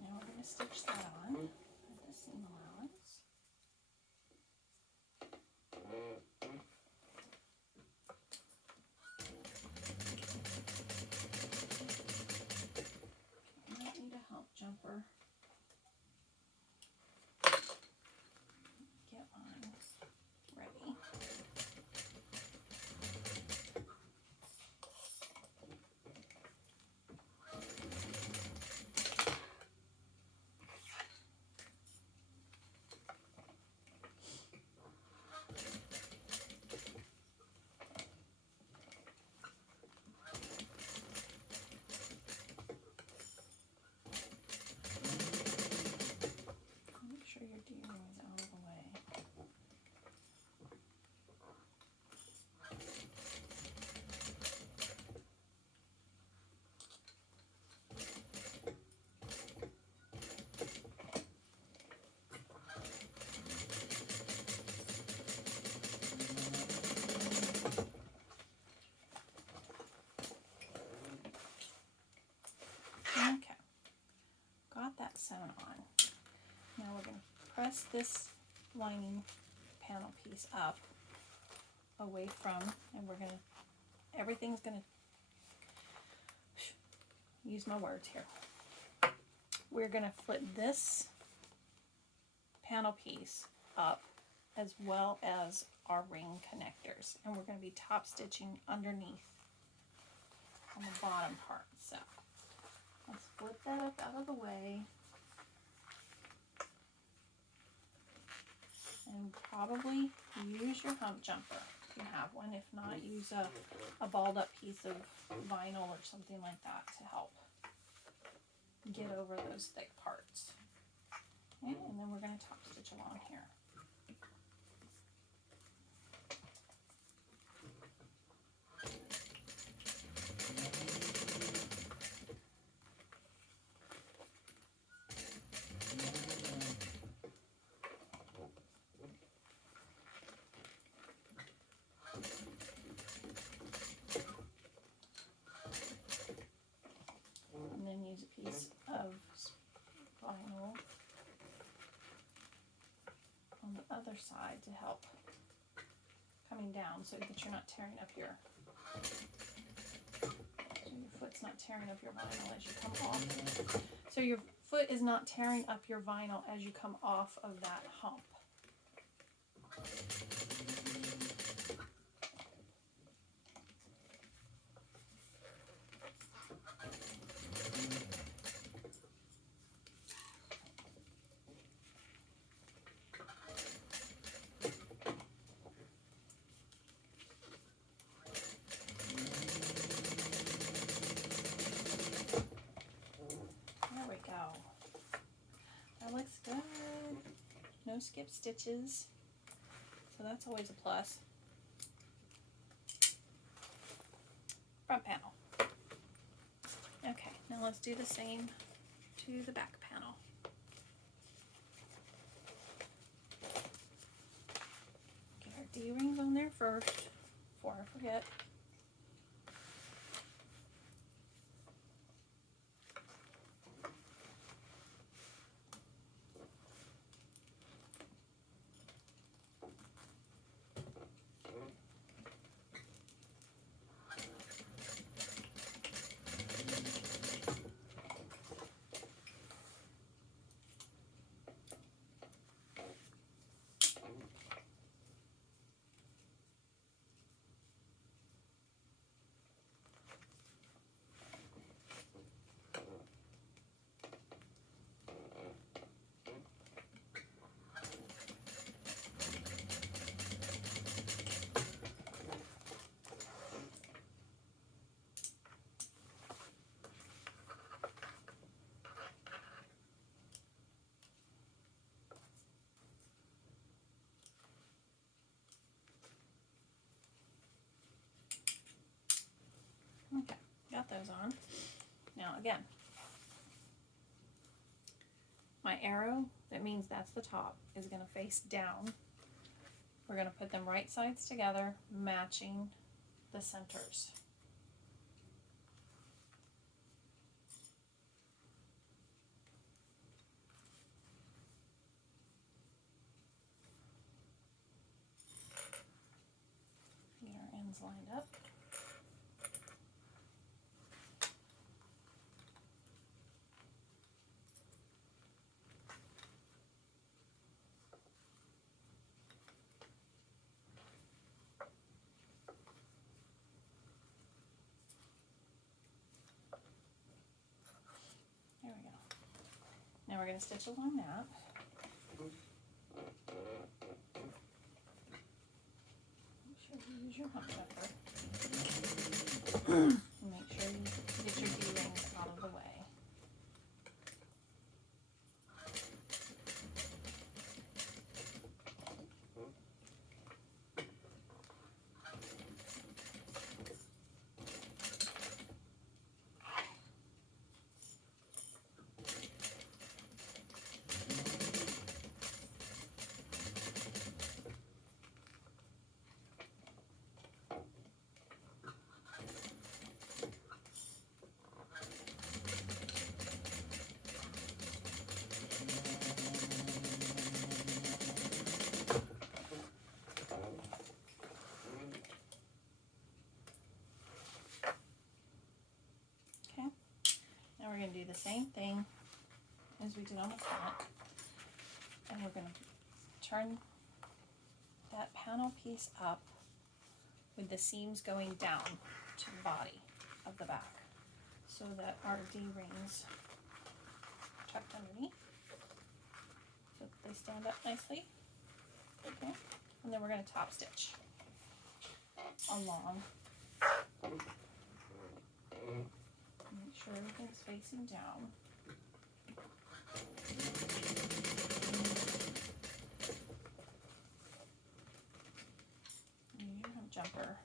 Now we're going to stitch that on at the seam allowance. I might need a help jumper. Get mine ready. Make sure your D-ring is out of the way. Okay, got that sewn on. Now we're going to press this lining panel piece up away from, and we're going to, everything's going to, use my words here. We're going to flip this panel piece up as well as our ring connectors. And we're going to be top stitching underneath on the bottom part. So let's flip that up out of the way. And probably use your hump jumper if you have one. If not, use a balled up piece of vinyl or something like that to help get over those thick parts. Okay, and then we're going to top stitch along here. And then use a piece of vinyl on the other side to help coming down so that you're not tearing up your foot's not tearing up your vinyl as you come off. So your foot is not tearing up your vinyl as you come off of that hump. That looks good. No skip stitches, so that's always a plus. Front panel. Okay, now let's do the same to the back panel. Get our D-rings on there first before I forget. Okay, got those on. Now again, my arrow, that means that's the top, is going to face down. We're going to put them right sides together, matching the centers. Get our ends lined up. There we go. Now we're going to stitch along that. Make sure you use your hump jumper. Make sure you get your D-rings out of the way. Now we're going to do the same thing as we did on the front, and we're going to turn that panel piece up with the seams going down to the body of the back so that our D-rings are tucked underneath so that they stand up nicely. Okay, and then we're going to top stitch along. Make sure everything's facing down. And you have jumper.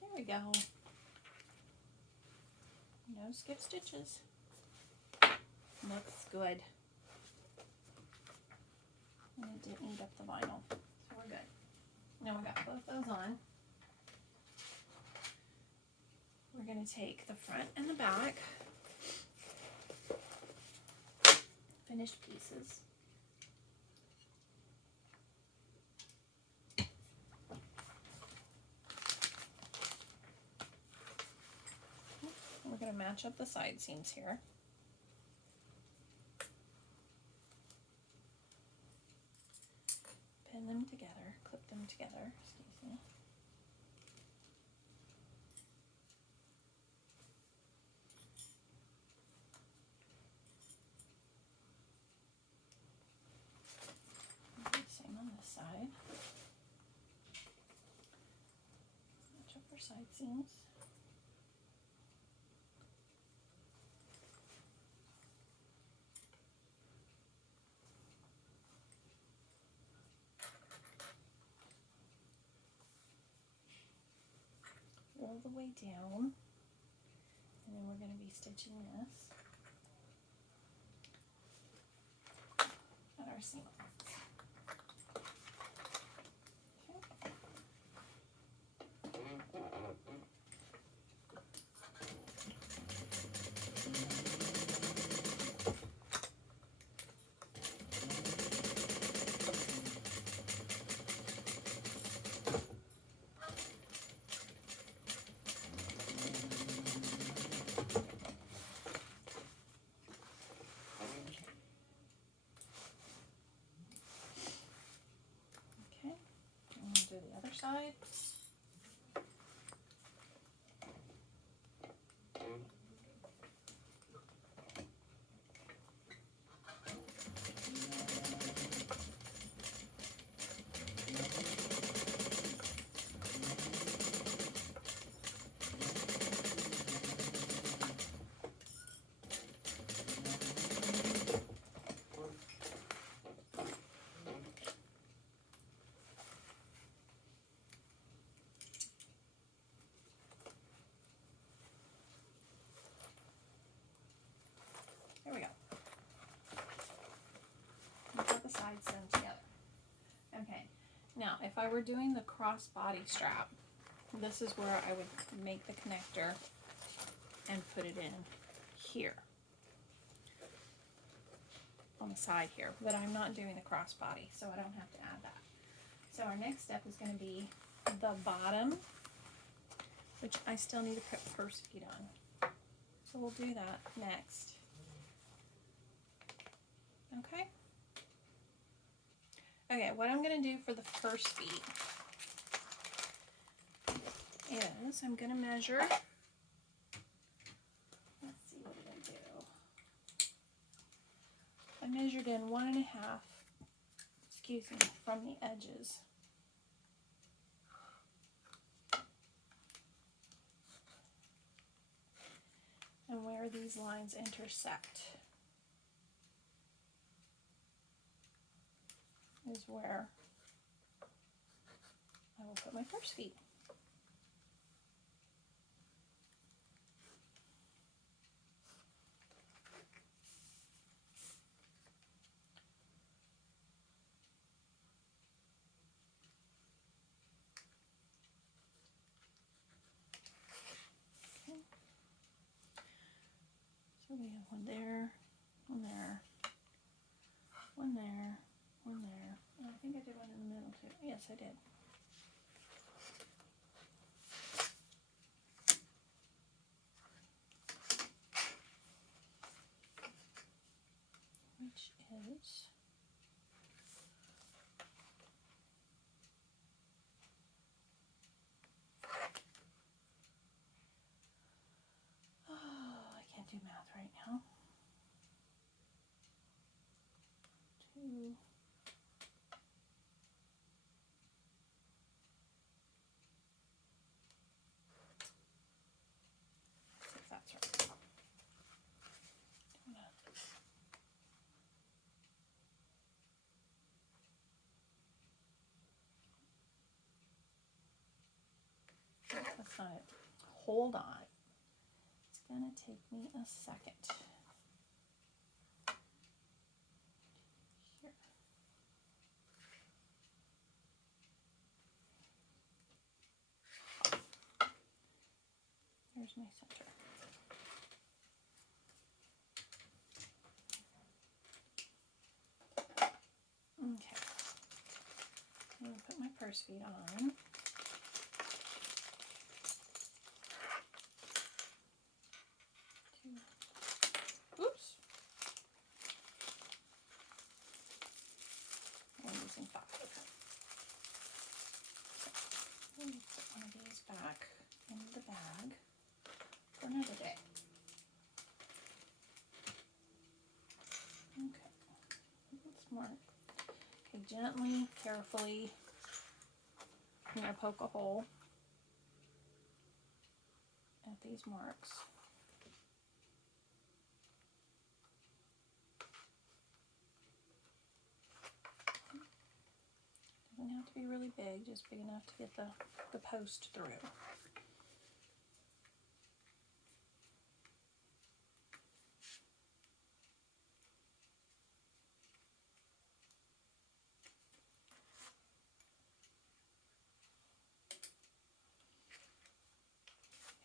There we go. No skip stitches. Looks good. And it didn't eat up the vinyl, so we're good. Now we got both those on. We're going to take the front and the back finished pieces. We're going to match up the side seams here. Pin them together, clip them together, excuse me. Same on this side. Match up our side seams. Roll the way down, and then we're going to be stitching this at our seam allowance. Okay, I'm going to do the other side. There we go. We've got the sides sewn together. Okay, now if I were doing the crossbody strap, this is where I would make the connector and put it in here on the side here, but I'm not doing the crossbody, so I don't have to add that. So our next step is going to be the bottom, which I still need to put purse feet on. So we'll do that next. Okay. Okay, what I'm going to do for the first feet is I'm going to measure. Let's see, what did I do? I measured in 1.5, excuse me, from the edges. where these lines intersect is where I will put my purse feet. Okay. So we have one there, one there, one there, one there. And I think I did one in the middle too. Yes, I did. Which is I can't do math right now. 2. Let's see if that's right. That's not it. Hold on. It's gonna take me a second. Here. There's my center. Okay. I'm gonna put my purse feet on. Oops. I'm using 5. Let me put one of these back in the bag for another day. Okay. Let's mark. Okay, gently, carefully. I'm going to poke a hole at these marks. Doesn't have to be really big, just big enough to get the post through.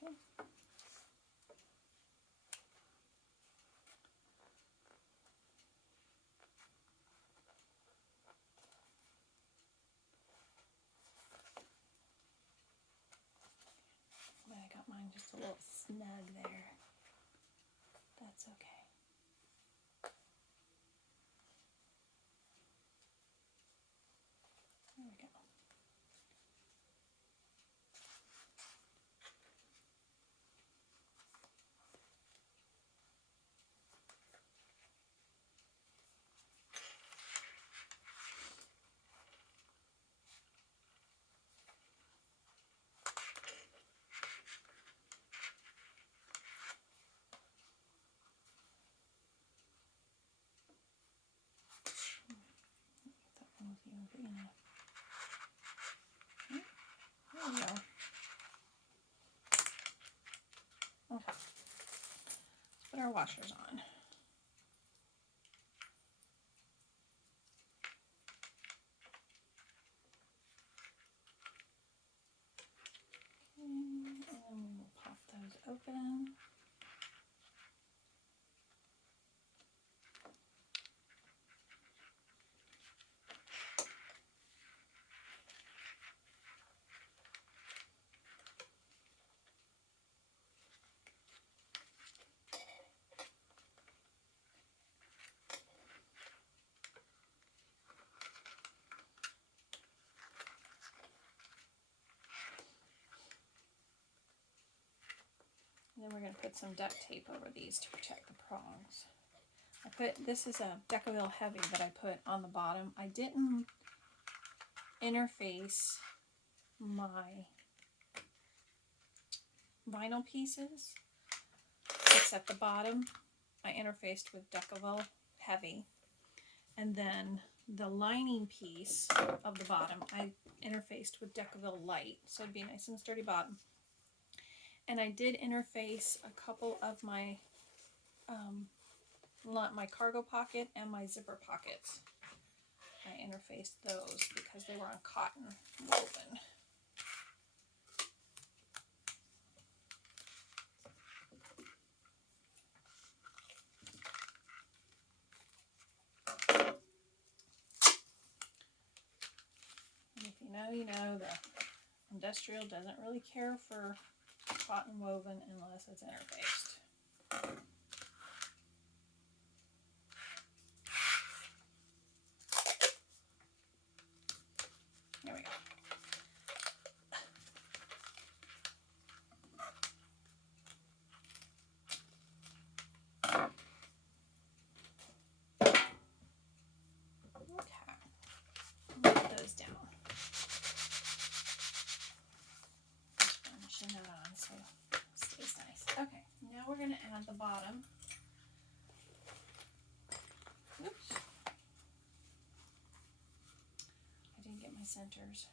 Okay. I got mine just a little snug there. That's okay. There we go. That one was even big enough. There we go. Okay. Let's put our washers on. And then we'll pop those open. And then we're going to put some duct tape over these to protect the prongs. This is a Decaville Heavy that I put on the bottom. I didn't interface my vinyl pieces except the bottom I interfaced with Decaville Heavy, and then the lining piece of the bottom I interfaced with Decaville Light, so it'd be a nice and sturdy bottom. And I did interface a couple of my my cargo pocket and my zipper pockets. I interfaced those because they were on cotton woven. And if you know, you know, the industrial doesn't really care for cotton woven unless it's interfaced. There we go. Okay, put those down. Finishing that on so it stays nice. Okay, now we're going to add the bottom. Oops. I didn't get my centers.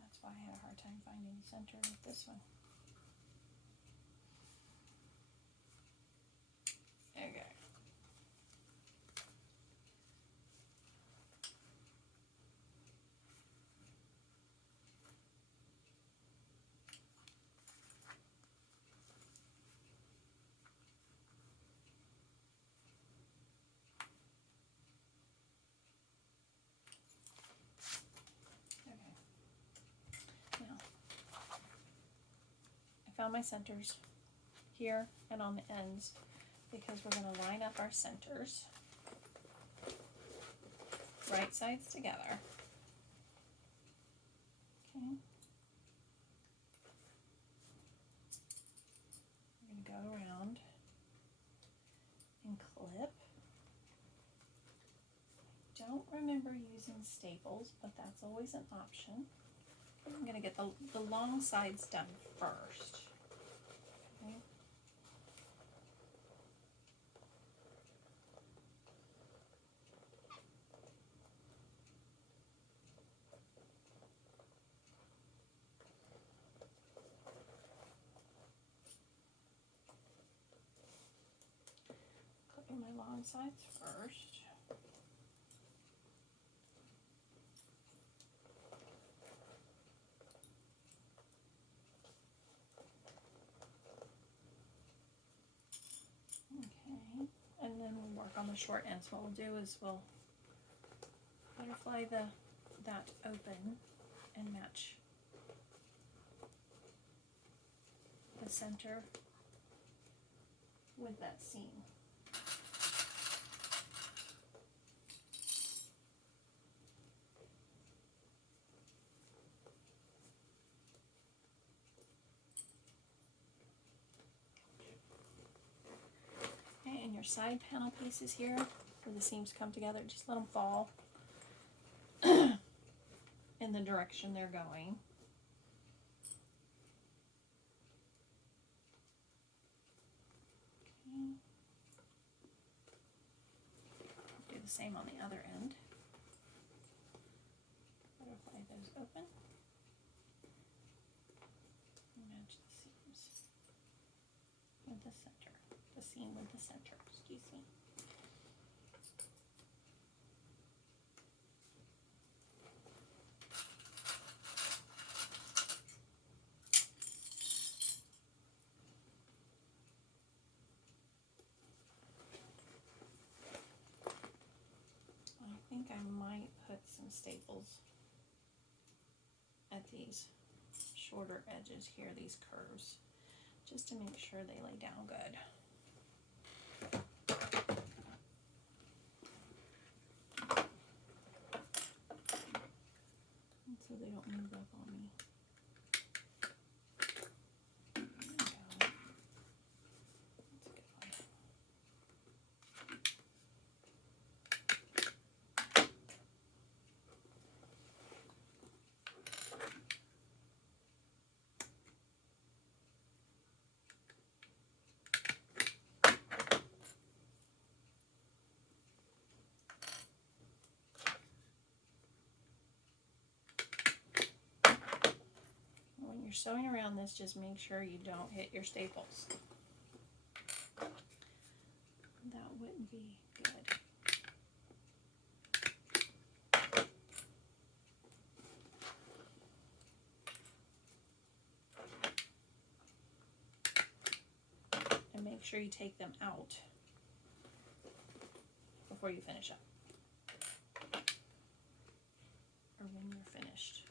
That's why I had a hard time finding the center with this one. Okay. Found my centers here and on the ends because we're going to line up our centers right sides together. Okay. We're going to go around and clip. Don't remember using staples, but that's always an option. I'm going to get the long sides done first. Okay. Clipping my long sides first. And then we'll work on the short ends. What we'll do is we'll butterfly that open and match the center with that seam. And your side panel pieces here, where the seams come together, just let them fall in the direction they're going. Okay. Do the same on the other end. Butterfly those open. Match the seams with the center. The seam with the center, excuse me. I think I might put some staples at these shorter edges here, these curves, just to make sure they lay down good. And so they don't move up on me. There we go. That's a good one. sewing around this, just make sure you don't hit your staples. That wouldn't be good. And make sure you take them out before you finish up, or when you're finished.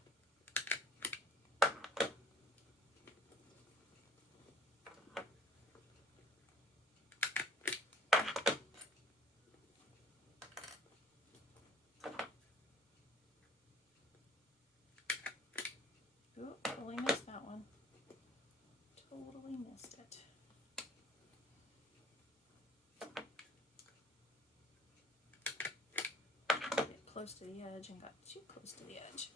Ooh, totally missed that one. Totally missed it. Get close to the edge and got too close to the edge.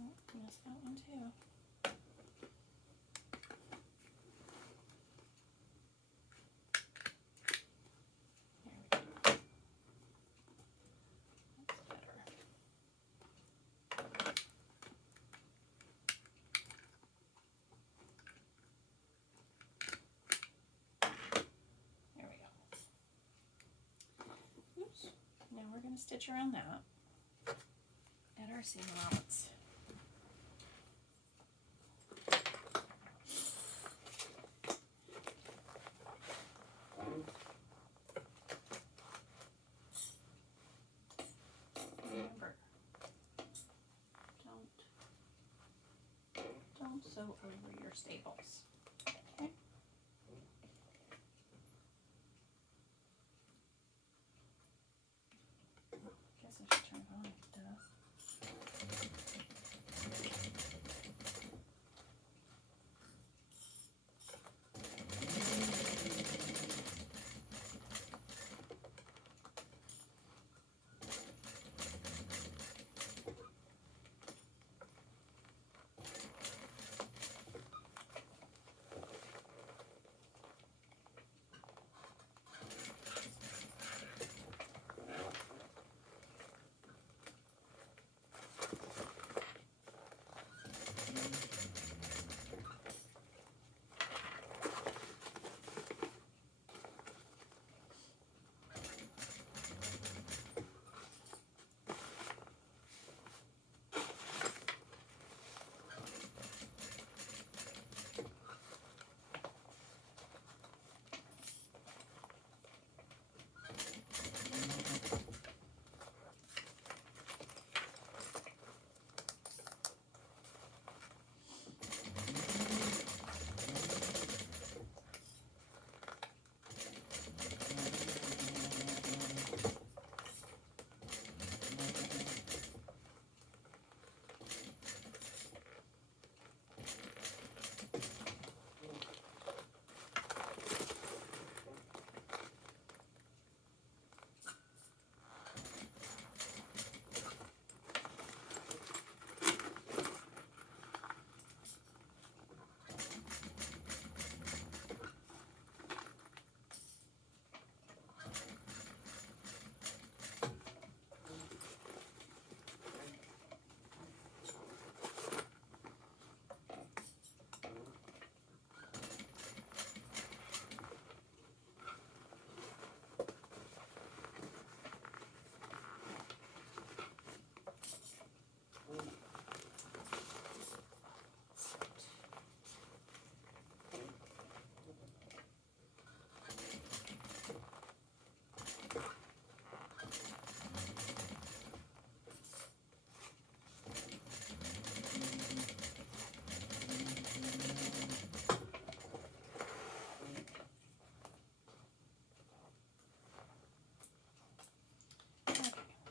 Oh, missed that one too. Now we're going to stitch around that at our seam allowance. Remember, don't sew over your staples. Okay? Guess I should turn it on. Duh.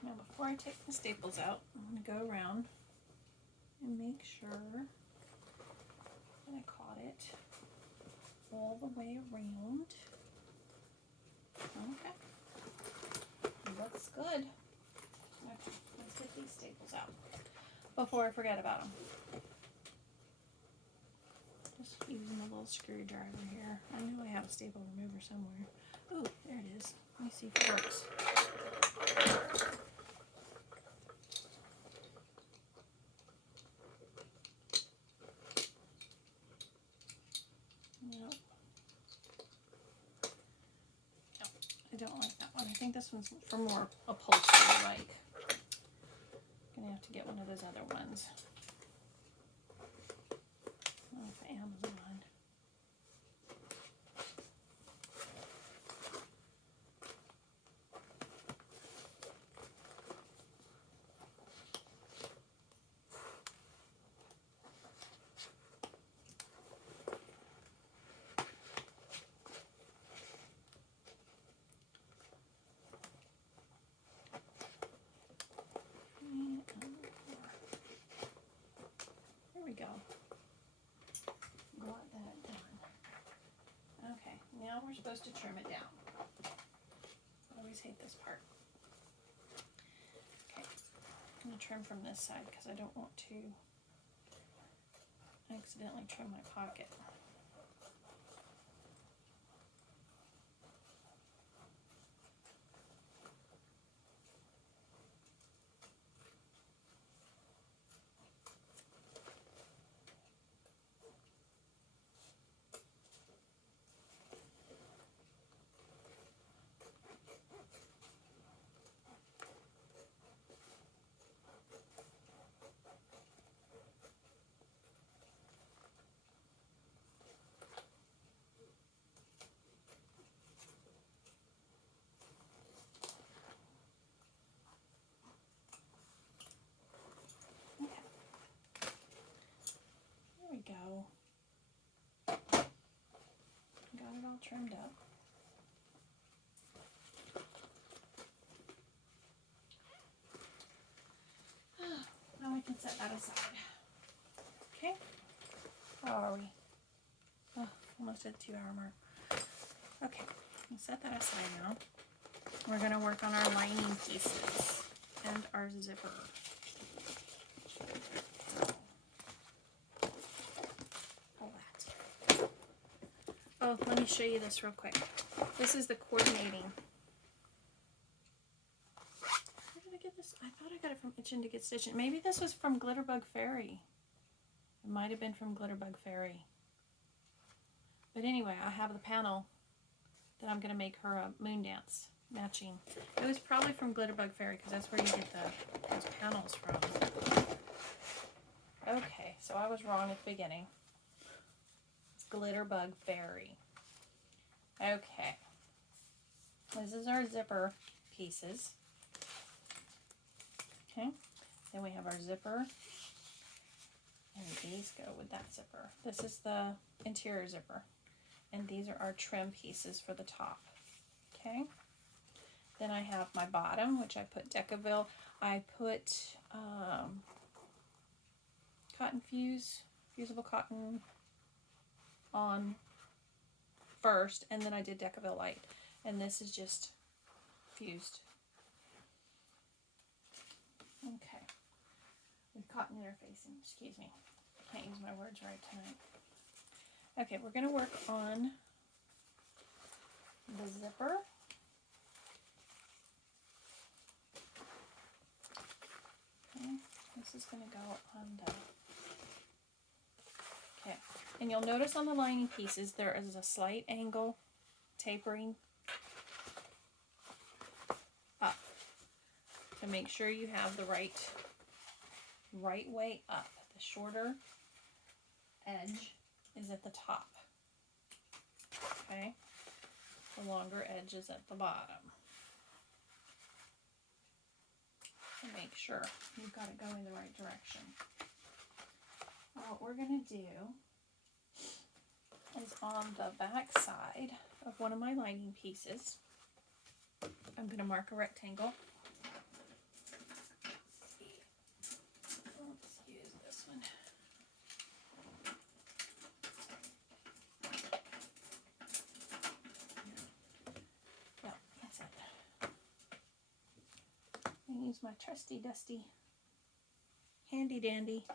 Now before I take the staples out, I'm going to go around and make sure that I caught it all the way around. Okay. Looks good. Okay, let's get these staples out before I forget about them. Just using a little screwdriver here. I know I have a staple remover somewhere. Oh, there it is. Let me see if it works. No. I don't like that one. I think this one's for more upholstery like. Gonna have to get one of those other ones. Off Amazon. There we go. Got that done. Okay, now we're supposed to trim it down. I always hate this part. Okay, I'm going to trim from this side because I don't want to accidentally trim my pocket. Go. Got it all trimmed up. Now we can set that aside. Okay. How are we? Oh, almost at the 2-hour mark. Okay, we'll set that aside now. We're going to work on our lining pieces and our zipper. Oh, let me show you this real quick. This is the coordinating. Where did I get this? I thought I got it from Itchin' to Get Stitchin'. Maybe this was from Glitterbug Fairy. It might have been from Glitterbug Fairy. But anyway, I have the panel that I'm going to make her a moon dance matching. It was probably from Glitterbug Fairy because that's where you get those panels from. Okay, so I was wrong at the beginning. Glitterbug Fairy. Okay. This is our zipper pieces. Okay. Then we have our zipper. And these go with that zipper. This is the interior zipper. And these are our trim pieces for the top. Okay. Then I have my bottom, which I put Decaville. I put cotton fusible cotton on first, and then I did Decaville Light, and this is just fused. Okay, with cotton interfacing. Excuse me, I can't use my words right tonight. Okay, we're going to work on the zipper. Okay, this is going to go on the. Okay. And you'll notice on the lining pieces there is a slight angle tapering up to make sure you have the right way up. The shorter edge is at the top. Okay? The longer edge is at the bottom. So make sure you've got it going the right direction. What we're going to do is on the back side of one of my lining pieces, I'm going to mark a rectangle. Let's use this one. Yeah, that's it. I use my trusty dusty handy dandy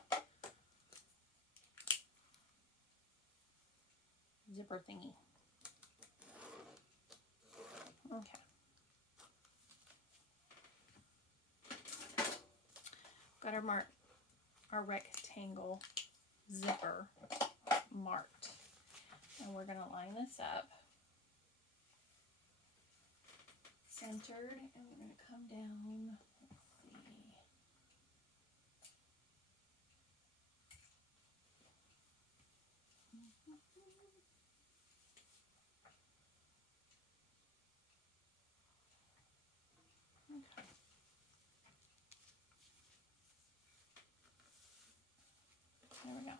zipper thingy. Okay. our rectangle zipper marked. And we're going to line this up centered, and we're going to come down. Let's see. Okay. There we go.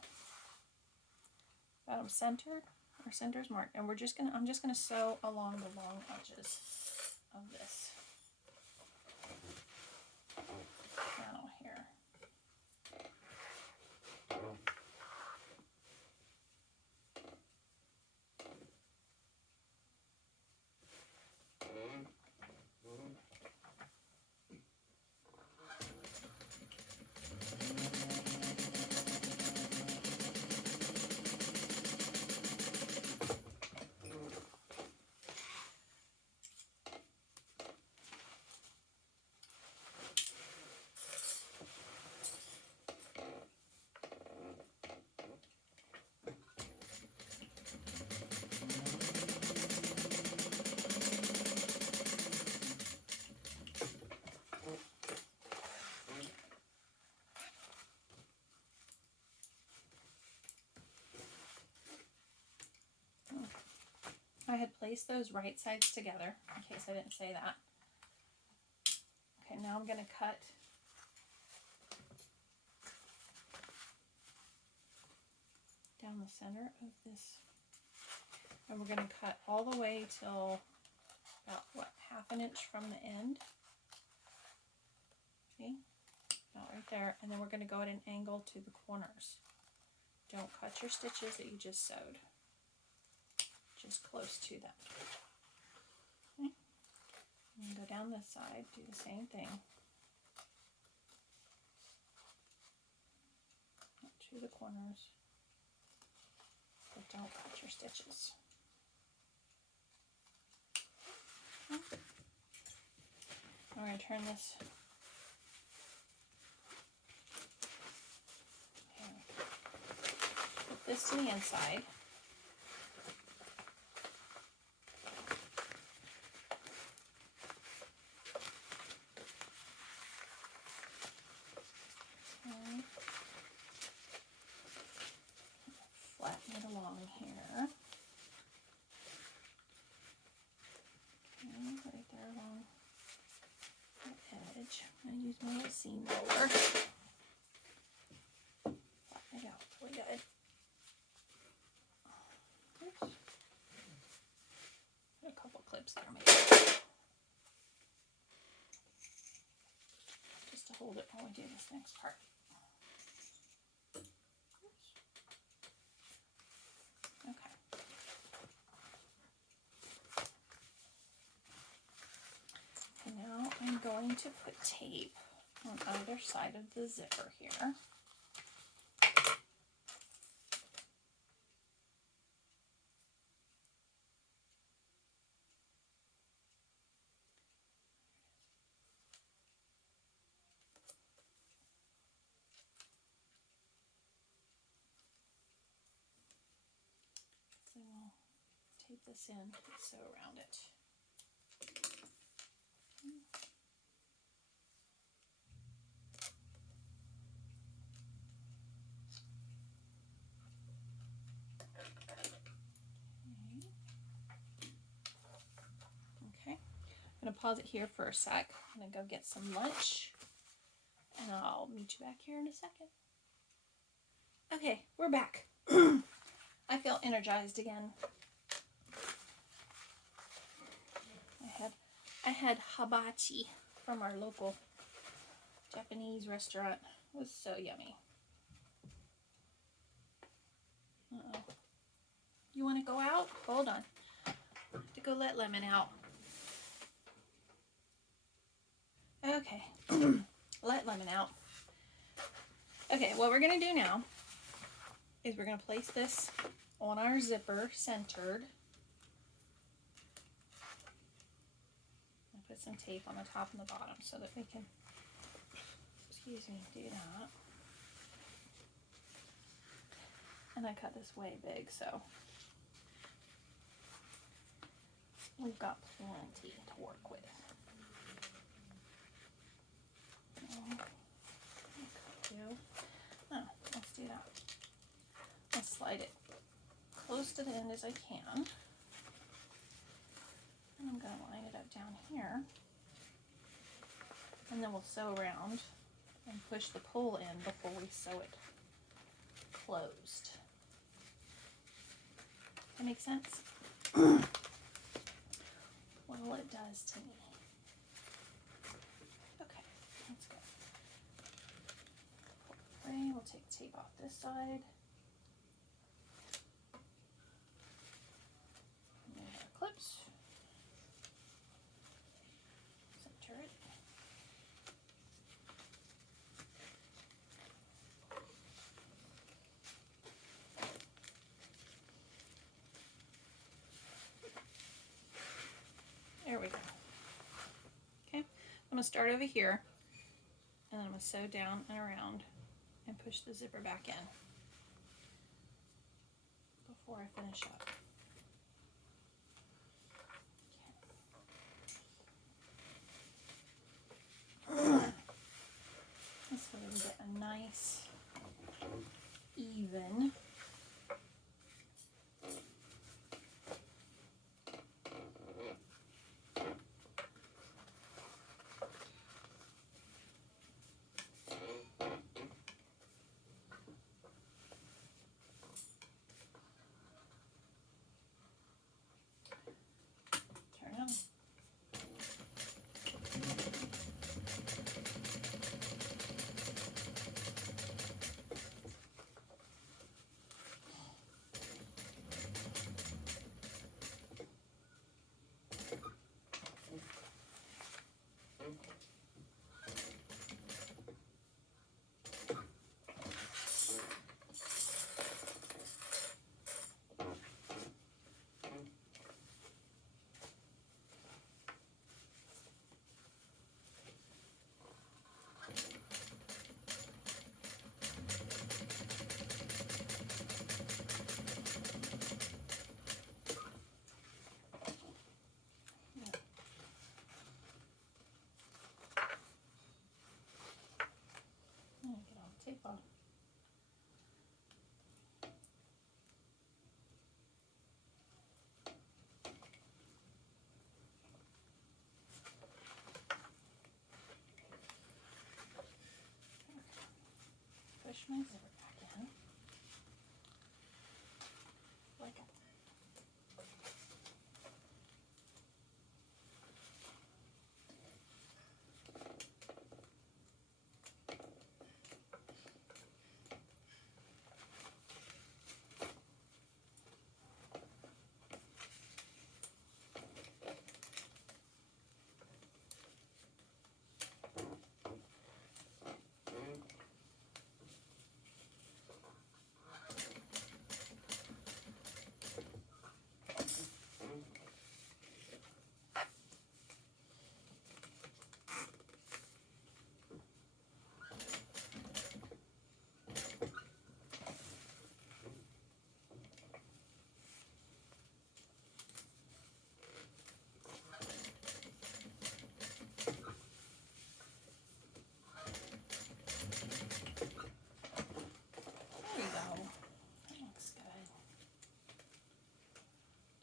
Got them centered. Our center's marked, and I'm just gonna sew along the long edges of this panel here. I had placed those right sides together, in case I didn't say that. Okay, now I'm going to cut down the center of this, and we're going to cut all the way till about, what, half an inch from the end. See? About right there, and then we're going to go at an angle to the corners. Don't cut your stitches that you just sewed. Just close to them. Okay. And go down this side, do the same thing. To the corners, but don't cut your stitches. Okay. I'm going to turn this. Okay. Put this to the inside. Flatten it along here. Okay, right there along the edge. I'm going to use my little seam roller. Flatten it out really good. Oops. Put a couple clips there maybe. Just to hold it while we do this next part. Now I'm going to put tape on either side of the zipper here. So we'll tape this in and sew around it. Okay, I'm going to pause it here for a sec. I'm going to go get some lunch, and I'll meet you back here in a second. Okay, we're back. I feel energized again. I had hibachi from our local Japanese restaurant. It was so yummy. Uh-oh. You want to go out? Hold on. I have to go let Lemon out. Okay. Let Lemon out. Okay, what we're going to do now is we're going to place this on our zipper centered. I'll put some tape on the top and the bottom so that we can, excuse me, do that. And I cut this way big, so we've got plenty to work with. Oh, let's do that. I'll slide it close to the end as I can. And I'm going to line it up down here. And then we'll sew around and push the pole in before we sew it closed. That makes sense? Well, it does to me. Okay, that's good. Okay, we'll take tape off this side. And our clips. Center it. There we go. Okay, I'm going to start over here, and then I'm going to sew down and around and push the zipper back in before I finish up. Okay. This way we get a nice, even turn on. Get all the tape off. Push my zipper back in. Like that.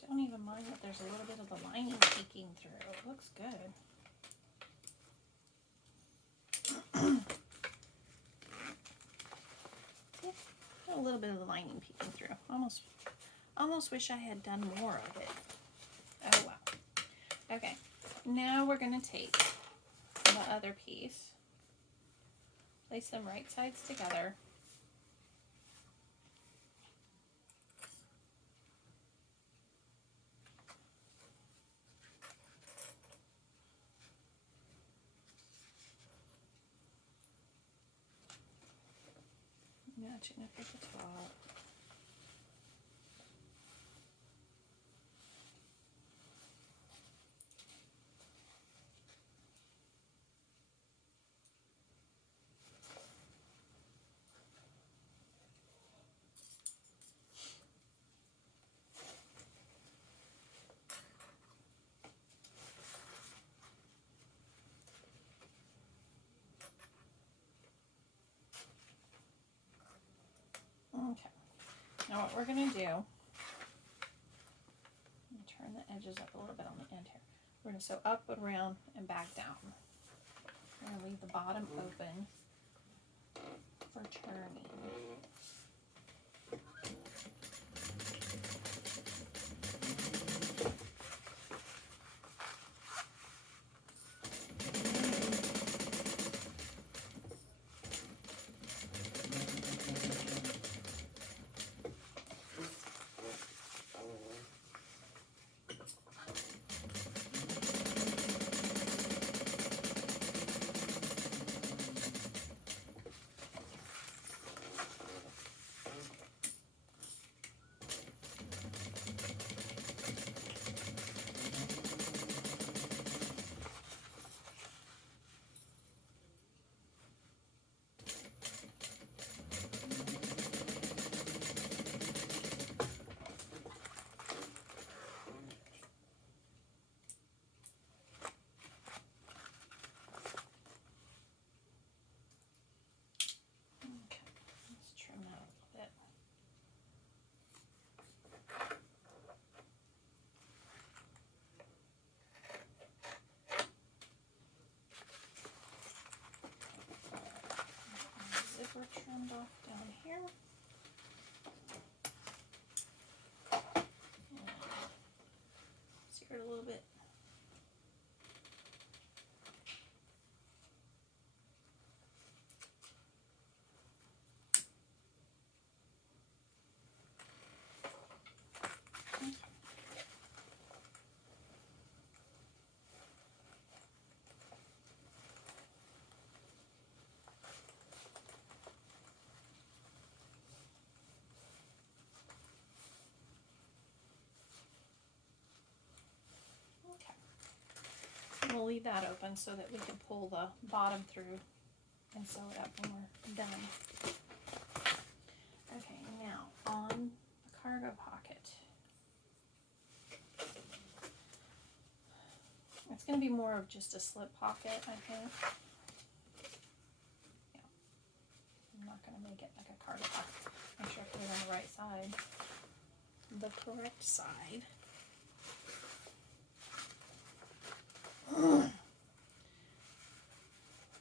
Don't even mind that there's a little bit of the lining peeking through. It looks good. See? Got a little bit of the lining peeking through. Almost wish I had done more of it. Oh well. Okay, now we're going to take the other piece, place them right sides together. Matching up at the top. Now what we're going to do, turn the edges up a little bit on the end here. We're going to sew up, around, and back down. We're going to leave the bottom open for turning. Trimmed off down here. Sear it a little bit. We'll leave that open so that we can pull the bottom through and sew it up when we're done. Okay, now on the cargo pocket. It's going to be more of just a slip pocket, I think. Yeah. I'm not going to make it like a cargo pocket. Make sure I put it on the right side. The correct side.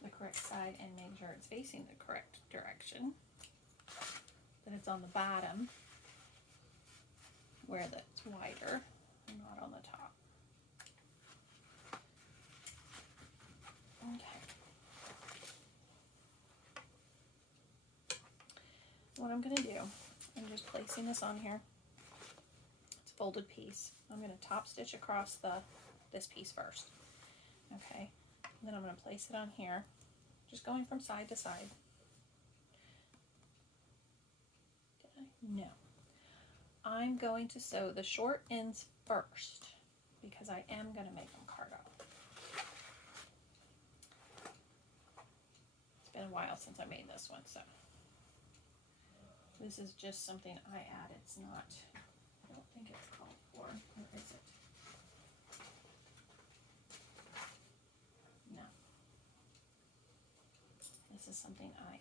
The correct side, and make sure it's facing the correct direction. That it's on the bottom where that's wider and not on the top. Okay. What I'm going to do, I'm just placing this on here. It's a folded piece. I'm going to top stitch across this piece first. Okay, and then I'm going to place it on here, just going from side to side. Did I? No. I'm going to sew the short ends first because I am going to make them cargo. It's been a while since I made this one, so this is just something I add. It's not, I don't think it's called for. Or is it? No. This is something I add.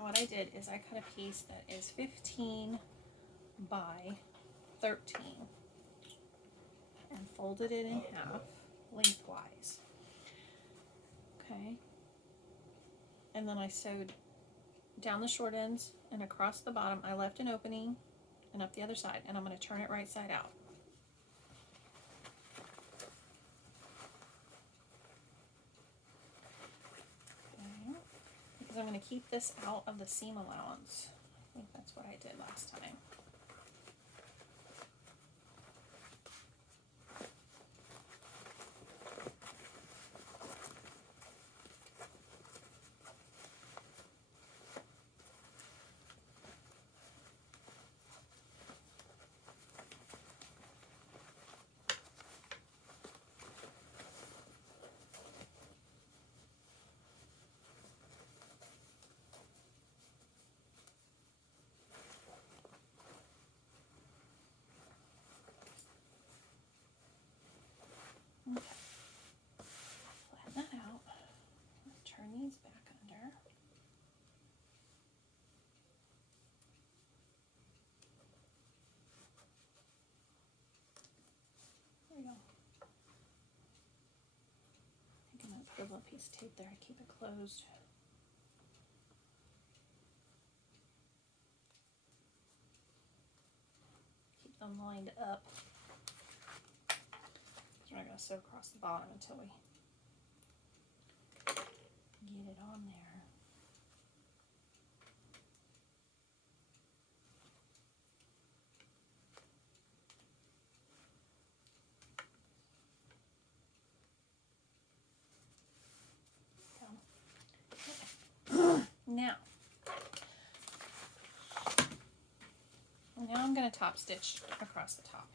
What I did is I cut a piece that is 15 by 13 and folded it in half lengthwise. Okay. And then I sewed down the short ends and across the bottom. I left an opening and up the other side, and I'm going to turn it right side out. Okay. Because I'm going to keep this out of the seam allowance. I think that's what I did last time. Okay. Flatten that out. Turn these back under. There we go. I think I'm going to put a little piece of tape there to keep it closed. Keep them lined up. So we're going to sew across the bottom until we get it on there. Now I'm going to top stitch across the top.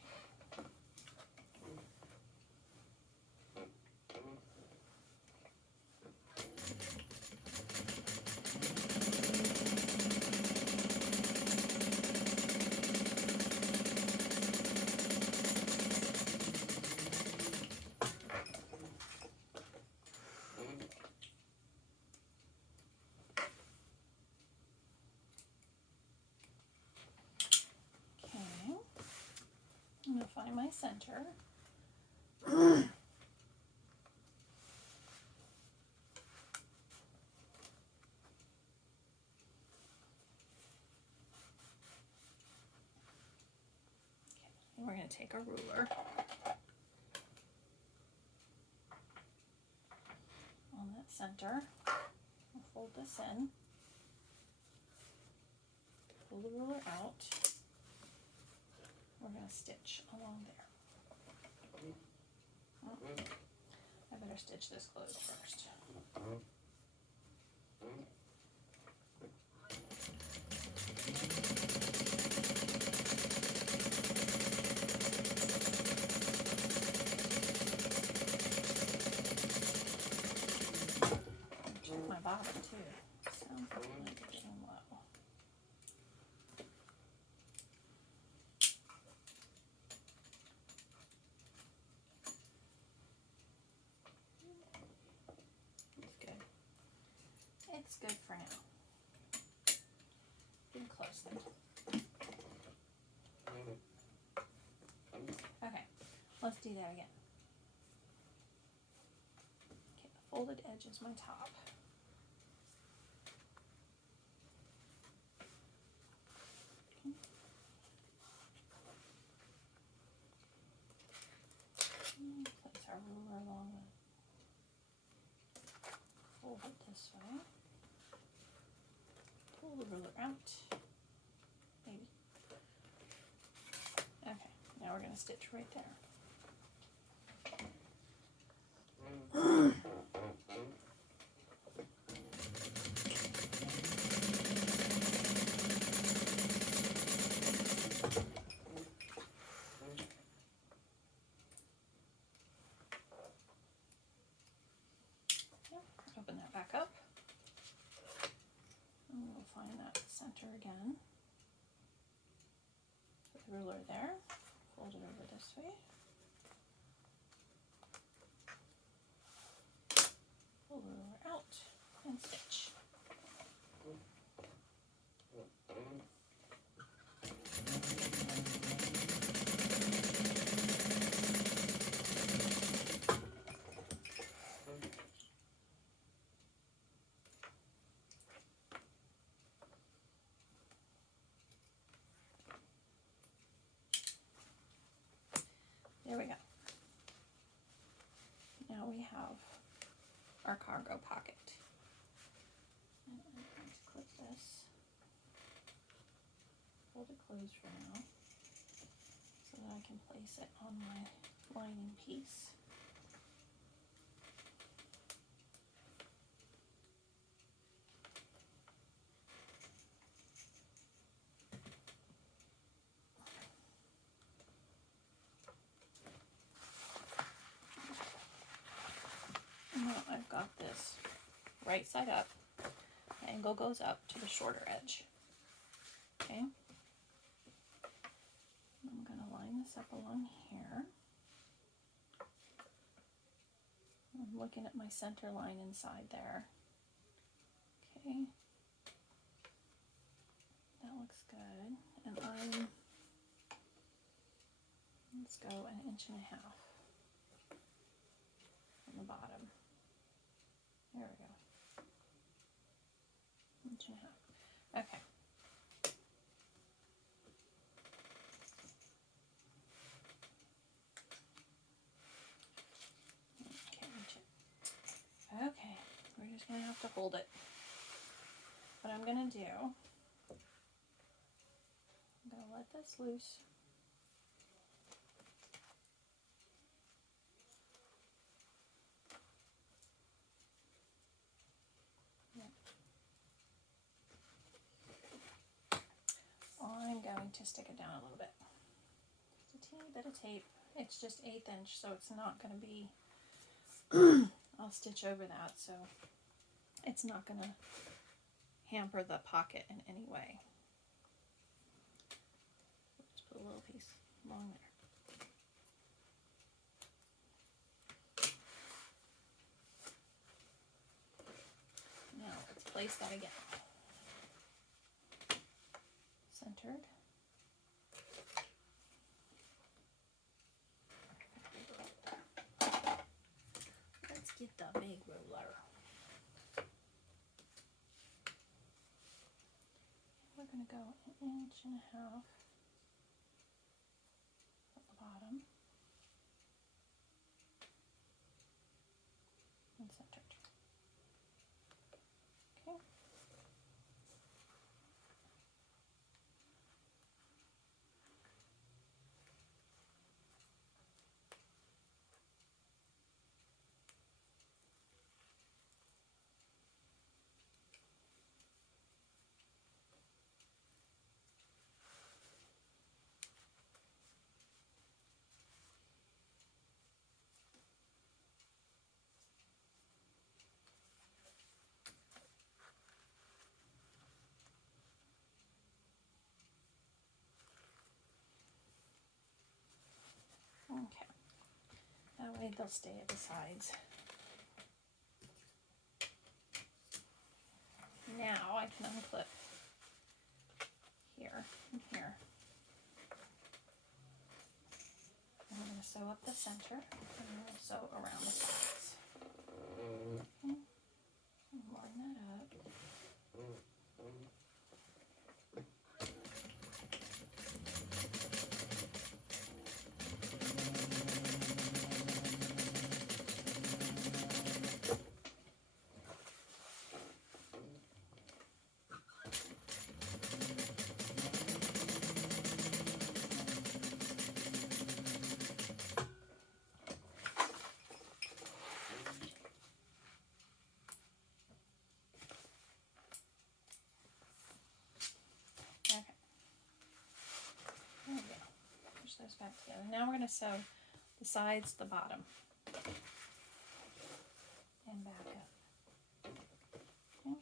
I'm going to find my center. And we're going to take our ruler on that center. We'll fold this in, pull the ruler out. We're going to stitch along there. Oh, I better stitch this closed first. Check my bobbin too. Sounds like it might be getting low. It's good for now. Getting close then. Okay, let's do that again. Okay, the folded edge is my top. Place our ruler along the fold it this way. Pull the ruler out. Maybe. Okay, now we're going to stitch right there. Open that back up. And we'll find that center again. Put the ruler there. Fold it over this way. Pull the ruler out and stitch. have our cargo pocket. And I'm going to clip this, hold it closed for now, so that I can place it on my lining piece. Now I've got this right side up. The angle goes up to the shorter edge. Okay. I'm going to line this up along here. I'm looking at my center line inside there. Okay. That looks good. And let's go 1.5 inches from the bottom. There we go. 1.5 inches. Okay. Can't reach it. Okay. We're just going to have to hold it. What I'm going to do, I'm going to let this loose. I'm going to stick it down a little bit. Just a teeny bit of tape. It's just 1/8 inch, so it's not going to be, I'll stitch over that, so it's not going to hamper the pocket in any way. Just put a little piece along there. Now let's place that again. Centered. Let's get the big ruler. We're going to go 1.5 inches at the bottom and centered. Okay. Okay. That way they'll stay at the sides. Now I can unclip here and here. I'm going to sew up the center and I'm going to sew around the sides. Okay. Line that up. There we go. Push those back together. Now we're going to sew the sides, the bottom, and back up. Okay.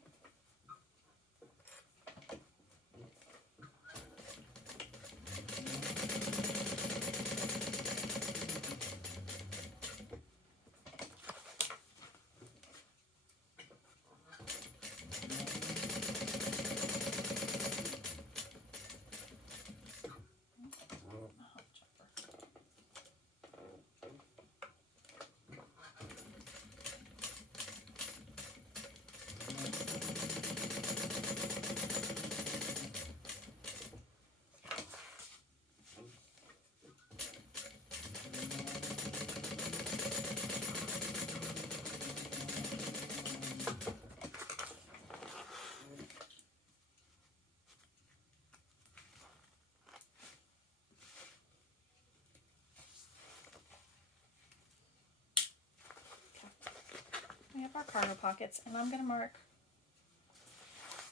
our cargo pockets, and I'm going to mark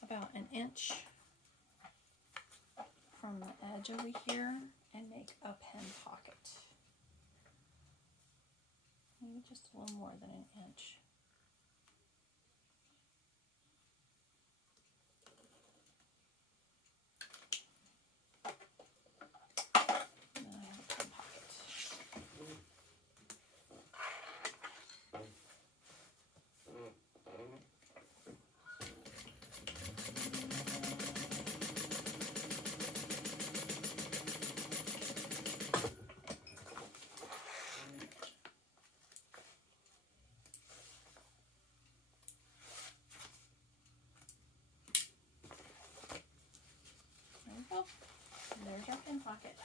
about 1 inch from the edge over here and make a pen pocket. Maybe just a little more than 1 inch. And then I have a pen pocket. There we go. And there's our pen pocket.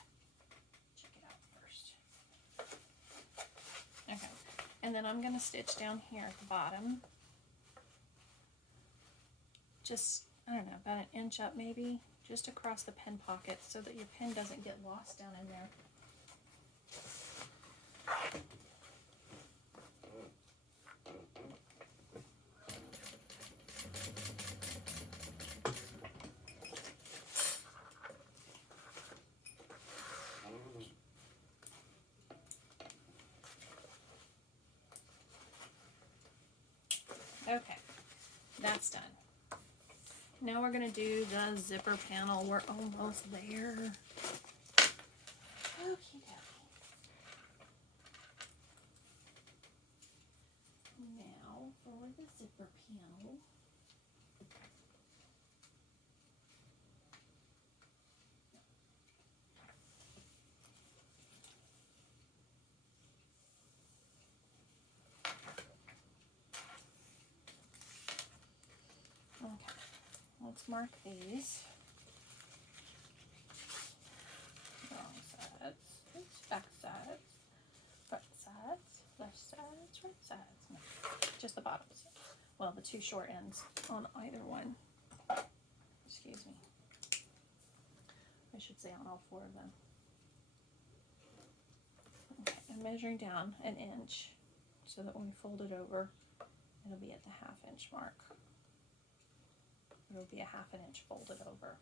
Check it out first. Okay. And then I'm going to stitch down here at the bottom. Just, I don't know, about 1 inch up maybe, just across the pen pocket so that your pen doesn't get lost down in there. Okay, that's done. Now we're going to do the zipper panel. We're almost there. Okie dokie. Now for the zipper panel. Okay, let's mark these. Wrong sides, oops, back sides, front sides, left sides, right sides. No, just the bottoms. Well, the 2 short ends on either one. Excuse me. I should say on all 4 of them. Okay, I'm measuring down 1 inch so that when we fold it over, it'll be at the 1/2 inch mark. It'll be a 1/2 inch folded over.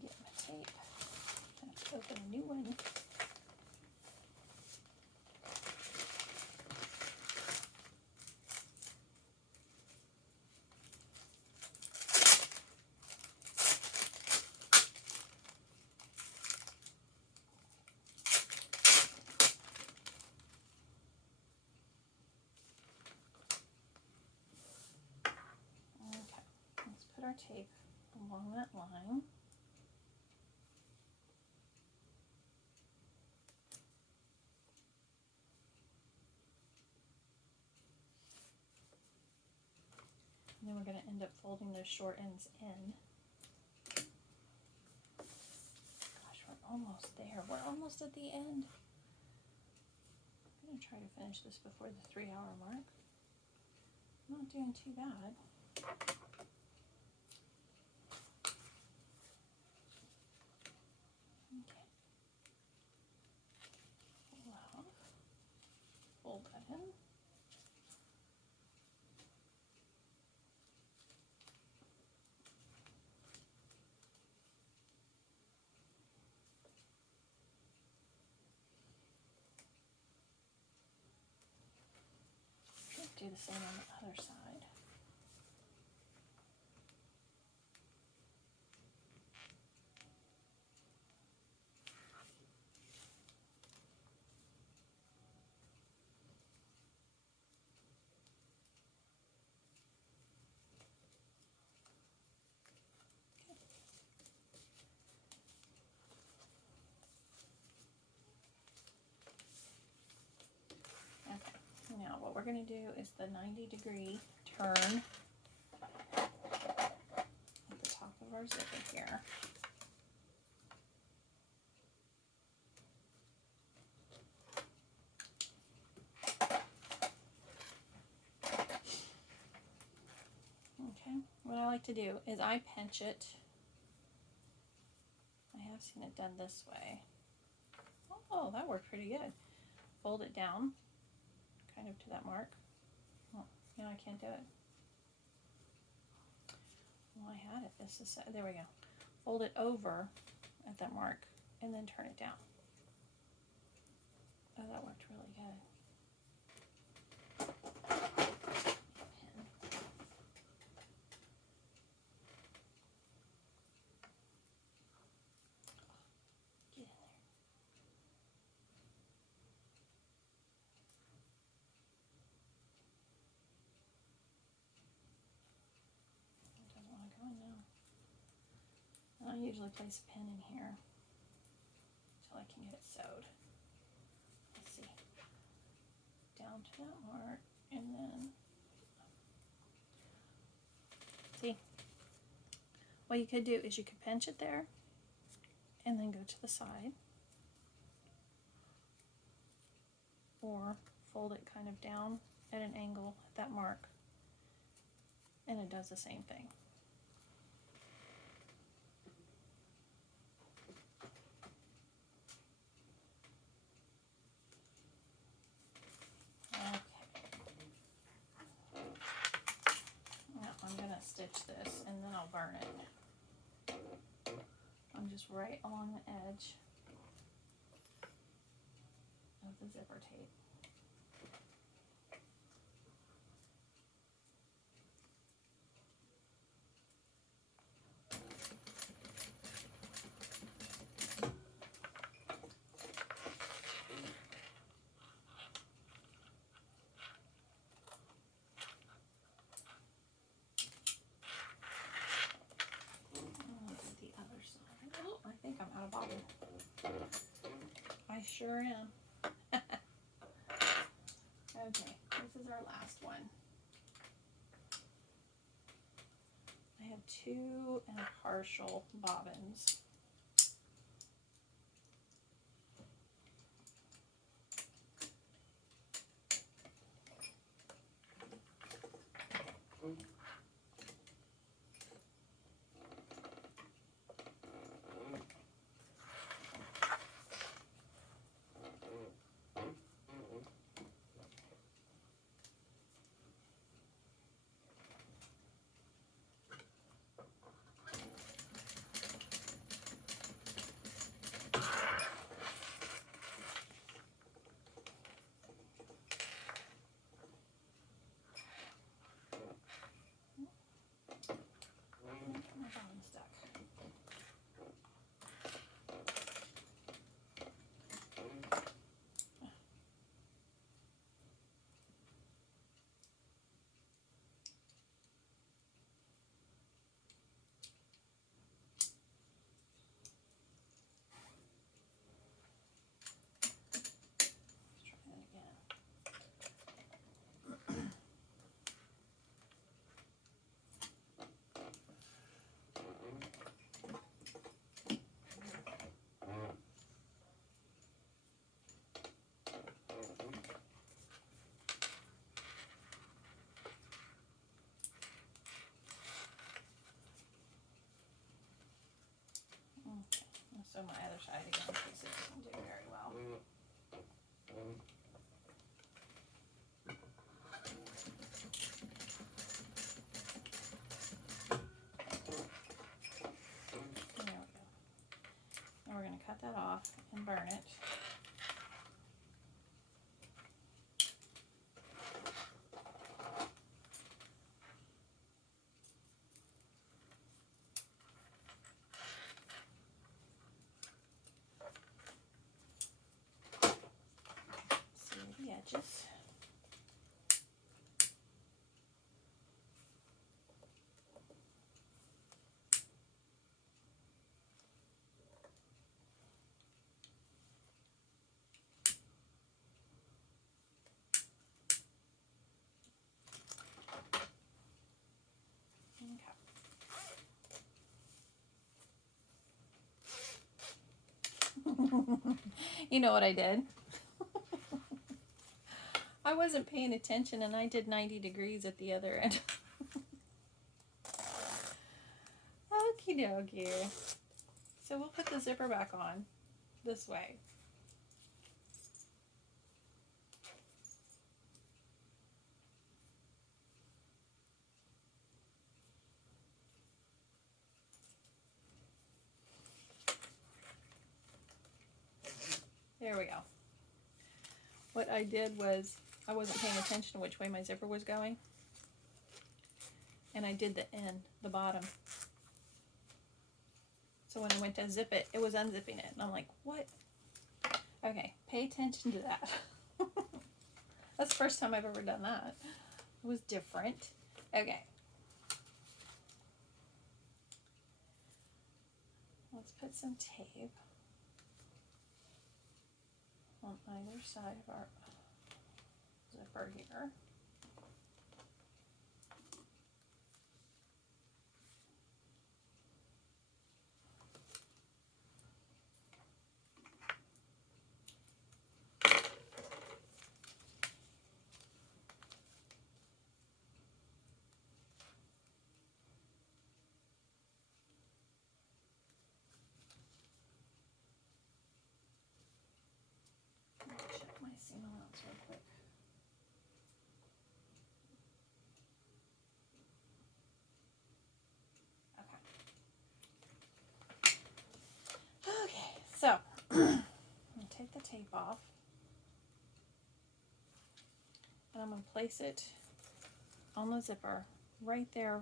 Get my tape. I have to open a new one. Okay, let's put our tape along that line. And then we're going to end up folding those short ends in. Gosh, we're almost there. We're almost at the end. I'm going to try to finish this before the 3-hour mark. I'm not doing too bad. Okay. Pull that off. Fold that in. Do the same on the other side. Okay, now what we're going to do is the 90-degree turn more zip in here. Okay, what I like to do is I pinch it. I have seen it done this way. Oh, that worked pretty good. Fold it down, kind of to that mark. Oh, no, I can't do it. Well, I had it. This is, there we go. Fold it over at that mark and then turn it down. Oh, that worked really good. Get in there. It doesn't want to go in now. I usually place a pin in here until I can get it sewed. Let's see. Down to that mark and then see. What you could do is you could pinch it there and then go to the side, or fold it kind of down at an angle at that mark, and it does the same thing. Okay. Now I'm going to stitch this and then I'll burn it. I'm just right along the edge of the zipper tape. I think I'm out of bobbin. I sure am. Okay, this is our last one. I have 2 and a partial bobbins. So my other side again, in case it doesn't do very well. There we go. Now we're going to cut that off and burn it. Edges. You know what I did? I wasn't paying attention and I did 90 degrees at the other end. Okie dokie. So we'll put the zipper back on this way. There we go. What I did was I wasn't paying attention to which way my zipper was going. And I did the end, the bottom. So when I went to zip it, it was unzipping it. And I'm like, what? Okay, pay attention to that. That's the first time I've ever done that. It was different. Okay. Let's put some tape on either side of our zipper here. Check my seam allowance real quick. Okay, so I'm going to take the tape off and I'm going to place it on the zipper right there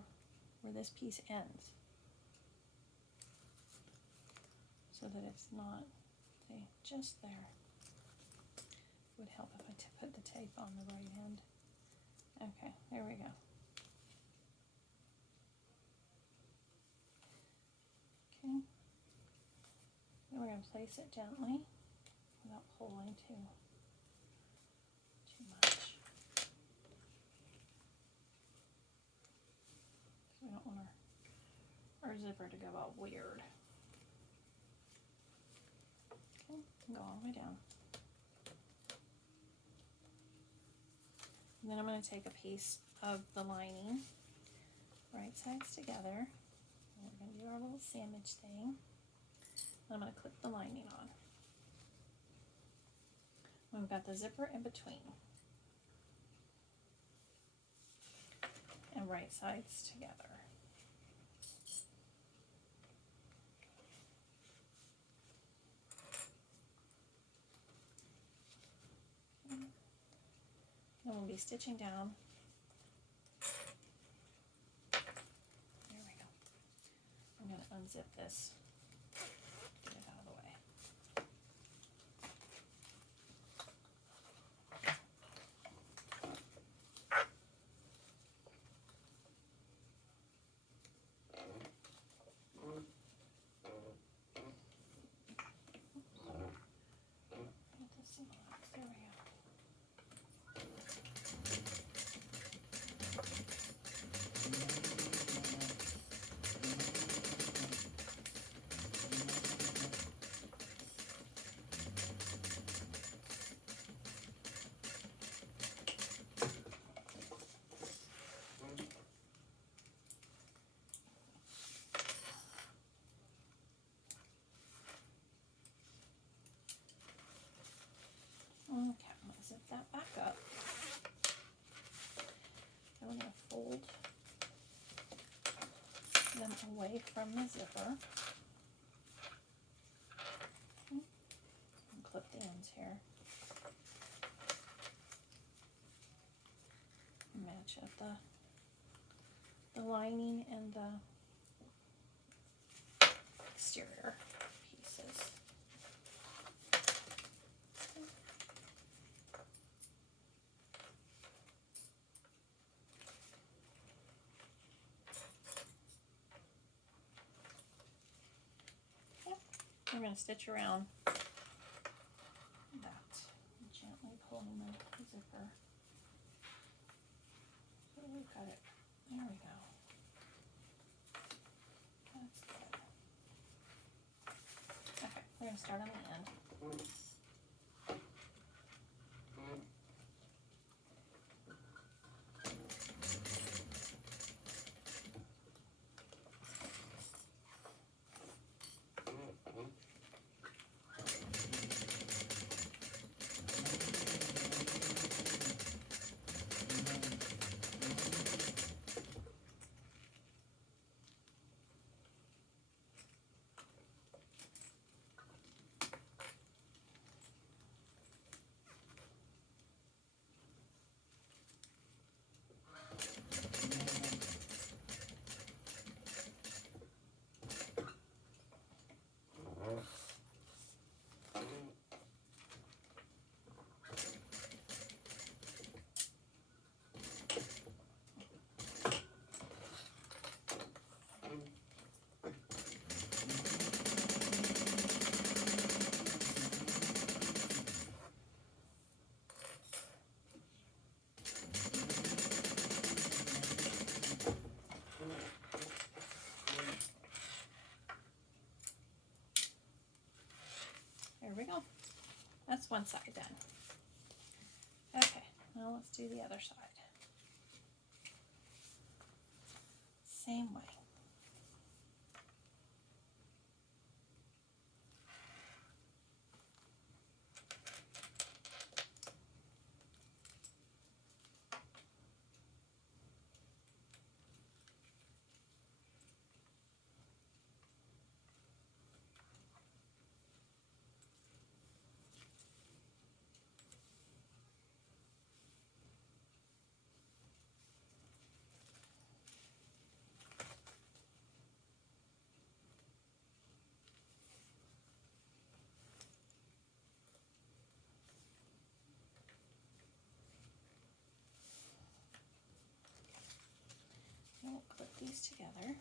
where this piece ends so that it's not, see, just there. It would help if I put the tape on the right end. Okay, there we go. Okay. Then we're going to place it gently without pulling too much. We don't want our zipper to go all weird. Okay, go all the way down. And then I'm going to take a piece of the lining, right sides together. And we're going to do our little sandwich thing. And I'm going to clip the lining on. We've got the zipper in between. And right sides together. Then we'll be stitching down. There we go. I'm going to unzip this. Get it out of the way. There we go. Okay, I'm going to zip that back up. I'm going to fold them away from the zipper. Okay. And clip the ends here. Match up the lining and the exterior pieces. We're going to stitch around that, gently pulling the zipper. So we've got it. There we go. That's good. Okay, we're going to start on the end. one side then. Okay, now let's do the other side. Same way. We'll clip these together.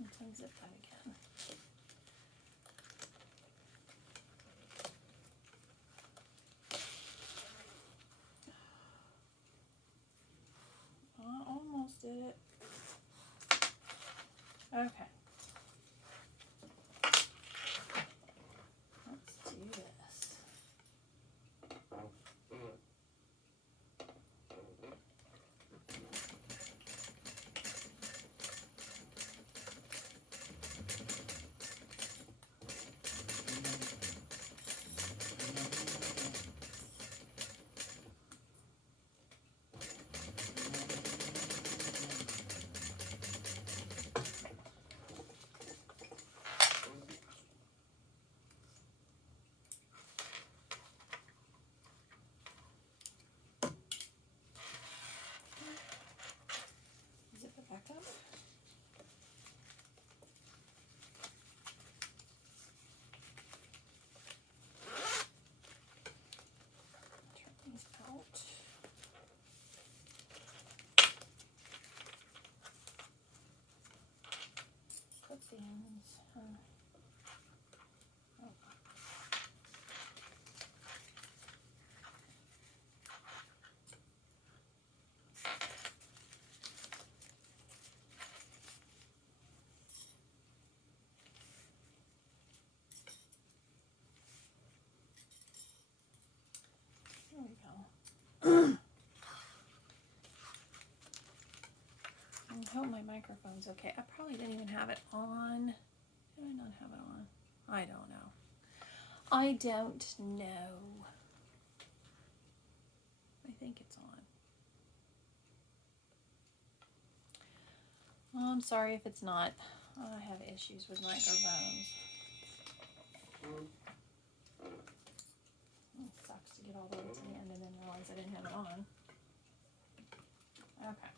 Let's unzip that again. I almost did it. Okay. Let's do this. Zip it back up. Turn these out. Put the ends. There we go. I hope my microphone's okay. I probably didn't even have it on. Did I not have it on? I don't know. I don't know. I think it's on. Oh, I'm sorry if it's not. I have issues with microphones. It sucks to get all the way to the end and then realize I didn't have it on. Okay.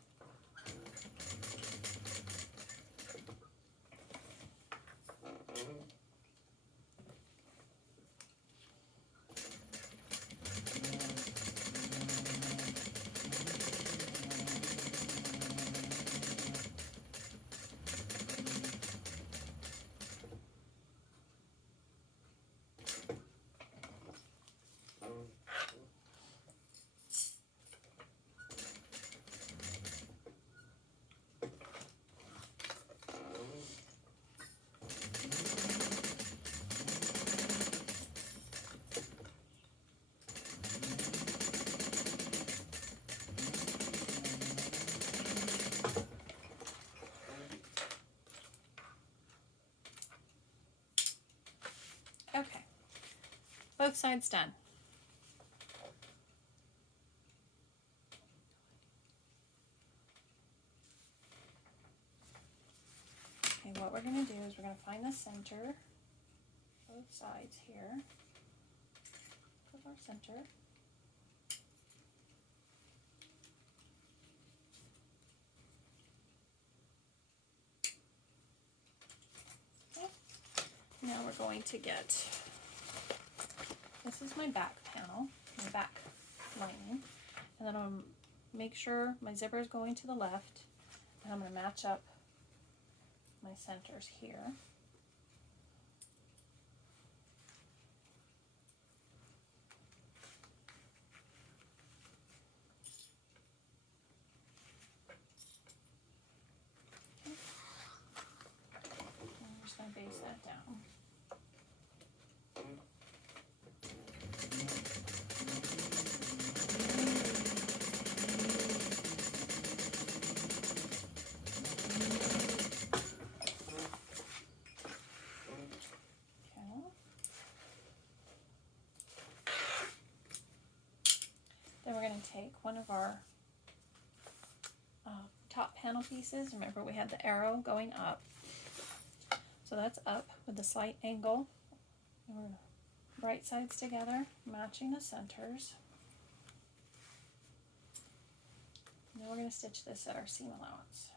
Okay. Both sides done. Okay, what we're going to do is we're going to find the center, both sides here. Put our center. Okay. Now we're going to get, this is my back panel, my back lining, and then make sure my zipper is going to the left, and I'm going to match up my centers here. I'm just going to base that down. Then we're going to take one of our top panel pieces. Remember, we had the arrow going up. So that's up with a slight angle. And we're going to right sides together, matching the centers. And then we're going to stitch this at our seam allowance.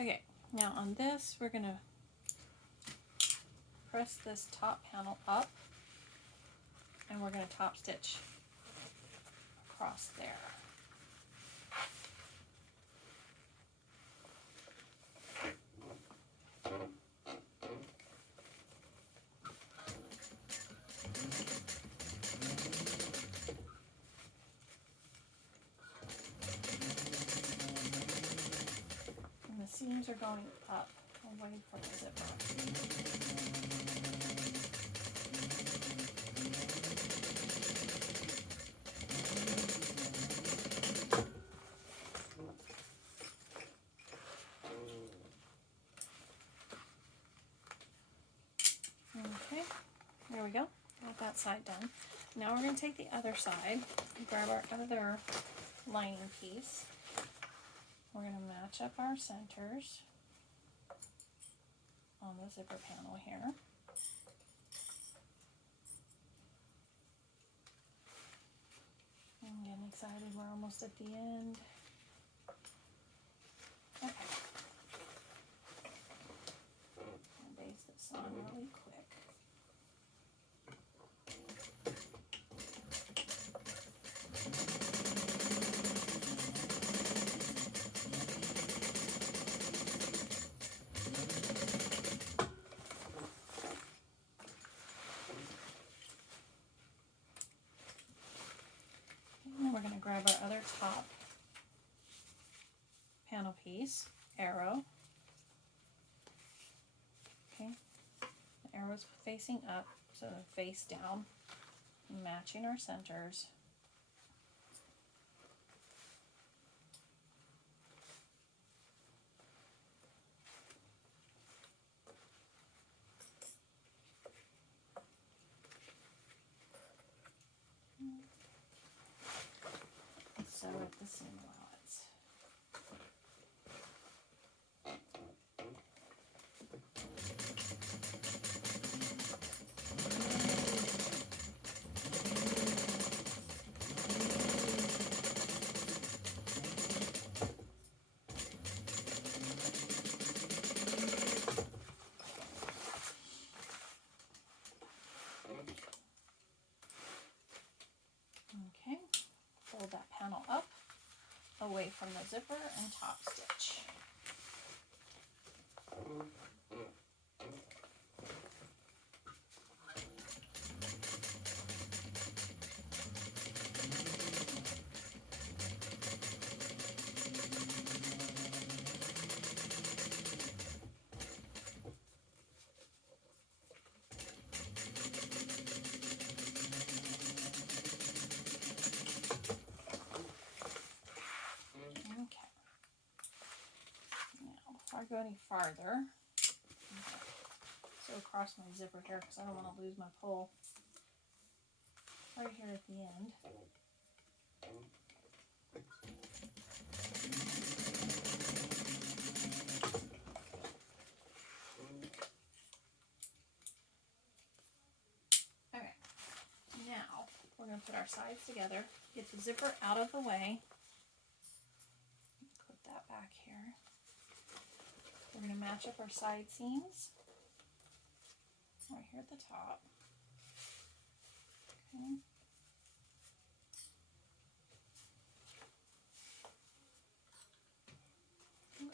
Okay, now on this, we're going to press this top panel up, and we're going to top stitch across there. And the seams are going up away from the zipper. Okay, there we go. Got that side done. Now we're going to take the other side, grab our other lining piece. We're going to match up our centers on the zipper panel here. I'm getting excited, we're almost at the end. Okay. I'll base this on really quick. We're going to grab our other top panel piece, arrow. Okay, the arrow's facing up, so face down, matching our centers. Sew at the seam allowance. Okay, fold that panel up away from the zipper and top stitch. before I go any farther, so across my zipper here because I don't want to lose my pole. Right here at the end. Okay, now we're going to put our sides together, get the zipper out of the way, put that back here. We're going to match up our side seams right here at the top. Okay.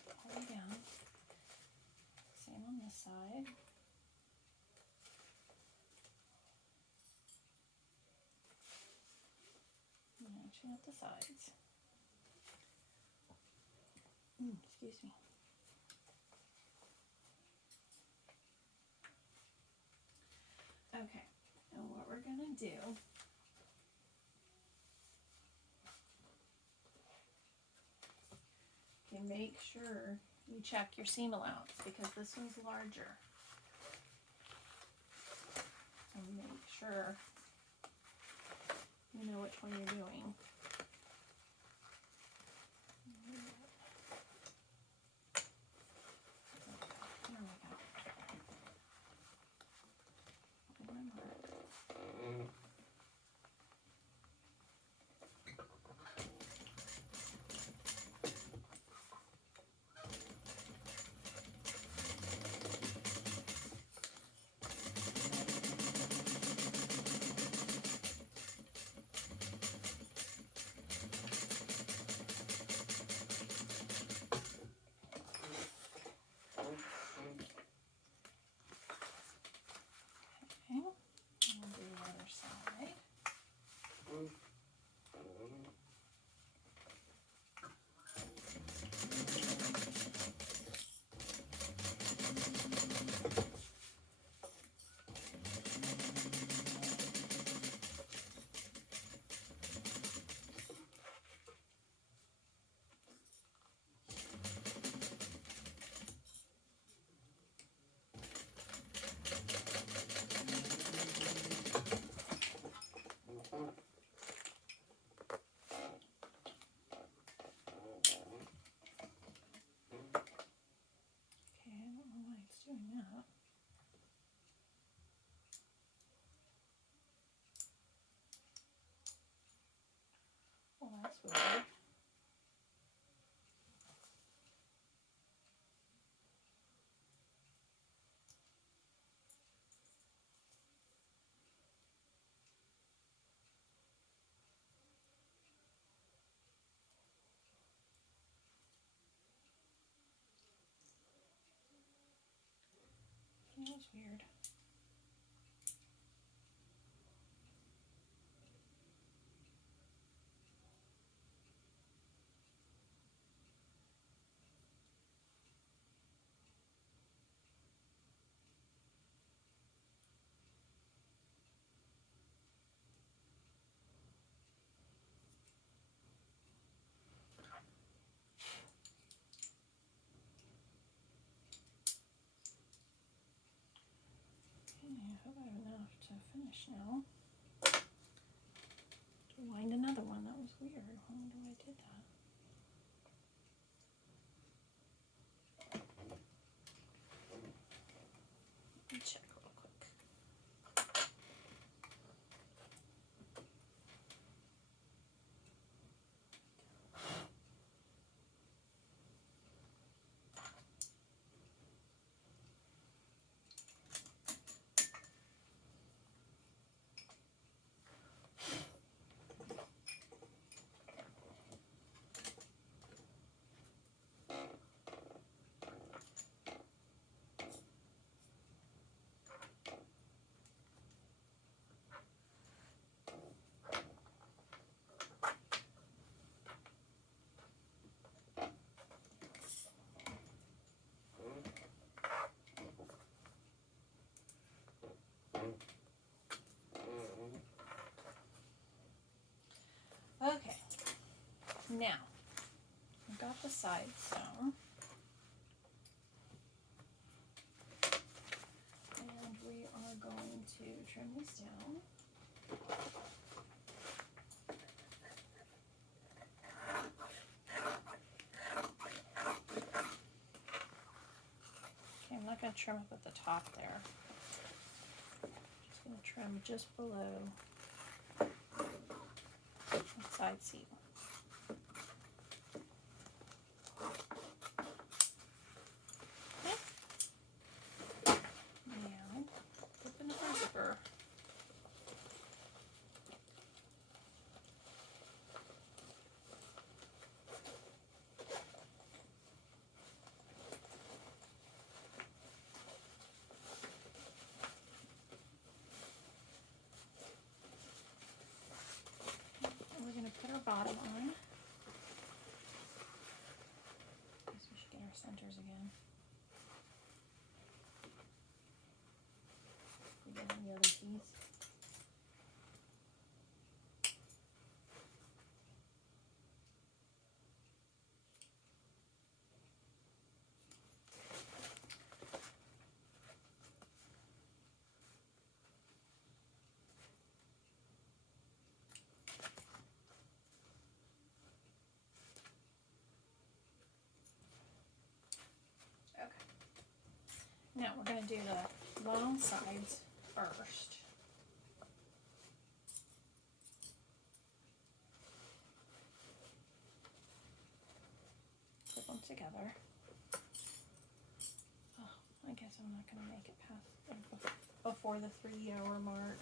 All the way down. Same on this side. Matching up the sides. Excuse me. Okay, and what we're going to do and make sure you check your seam allowance because this one's larger. And make sure you know which one you're doing. There we go. My mark. Well, that's weird. That was weird. Okay, I hope I have enough to finish now. Wind another one. That was weird. I wonder why I did that. Let me check real quick. Okay, now I've got the side sewn. are going to trim these down. Okay, I'm not going to trim up at the top there. Just going to trim just below the side seat. Put our bottom on. Guess we should get our centers again. We get on the other piece. Now we're going to do the long sides first. Put them together. Oh, I guess I'm not going to make it past before the 3-hour mark.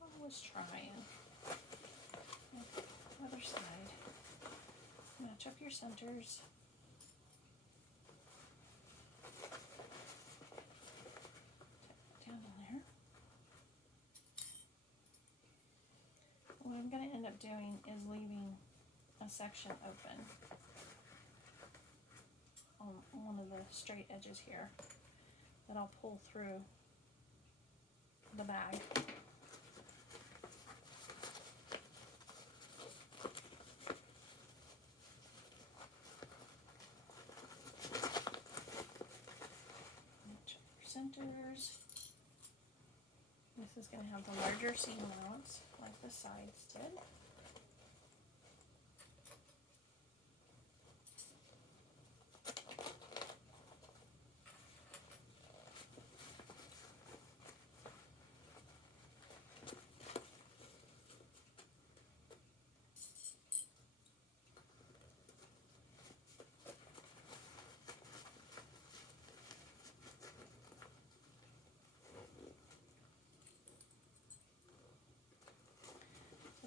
I was trying. Other side. Match up your centers. What I'm going to end up doing is leaving a section open on one of the straight edges here that I'll pull through the bag. Check your centers. This is going to have the larger seam allowance like the sides did.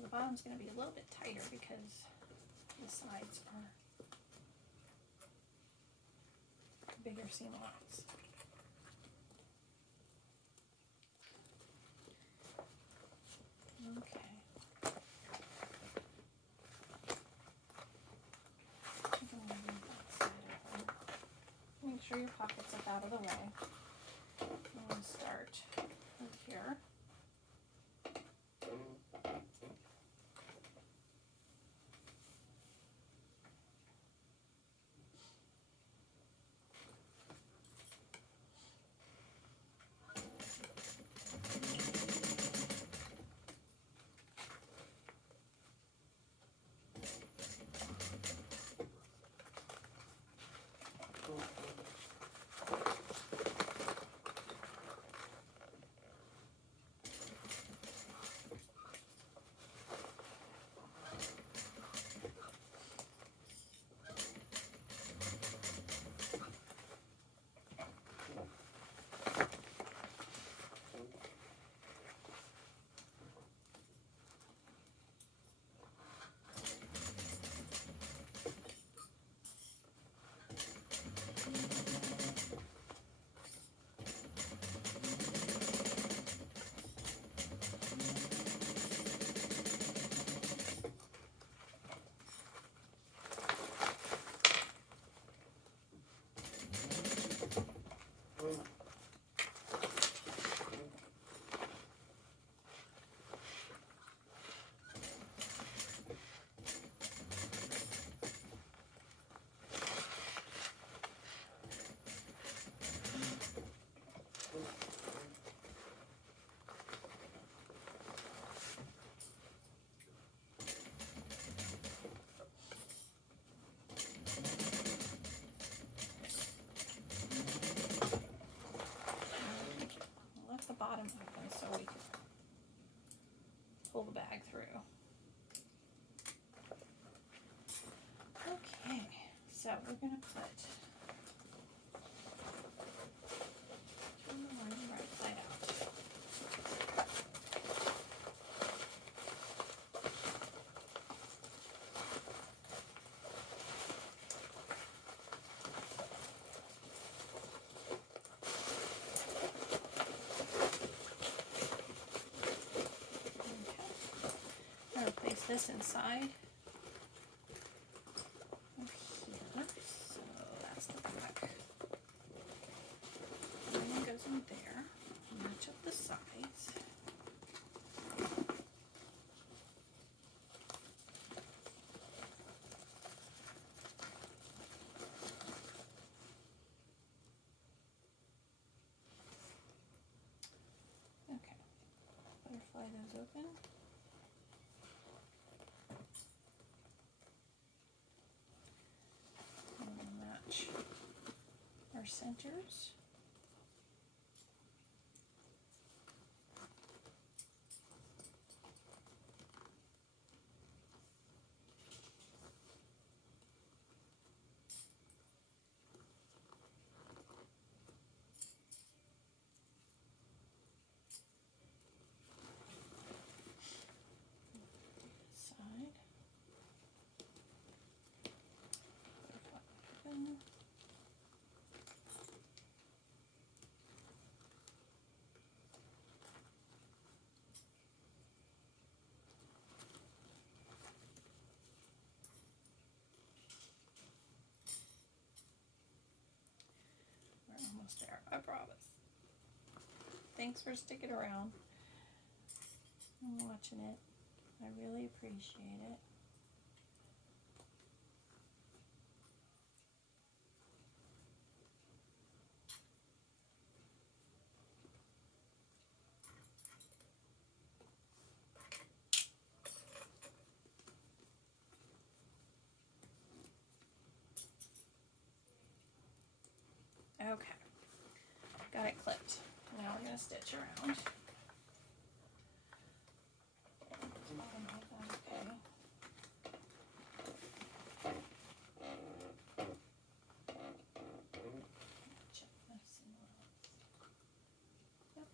The bottom's going to be a little bit tighter because the sides are bigger seam allowance. Okay. I'm going to leave that side open. Make sure your pocket's up out of the way. I'm going to start over here. bag through. Okay, so we're going to put, turn the lining right side out. I'm going to place this inside of here, so that's the back. Lining goes in there, match up the sides. Okay, butterfly those open. Match our centers. Side. Open. We're almost there, I promise. Thanks for sticking around and watching it. I really appreciate it. Okay, got it clipped. Now we're going to stitch around. Okay. Check this out. Yep.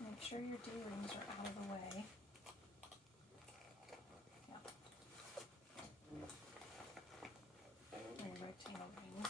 Make sure your D-rings are out of the way. Yeah. And your rectangle rings.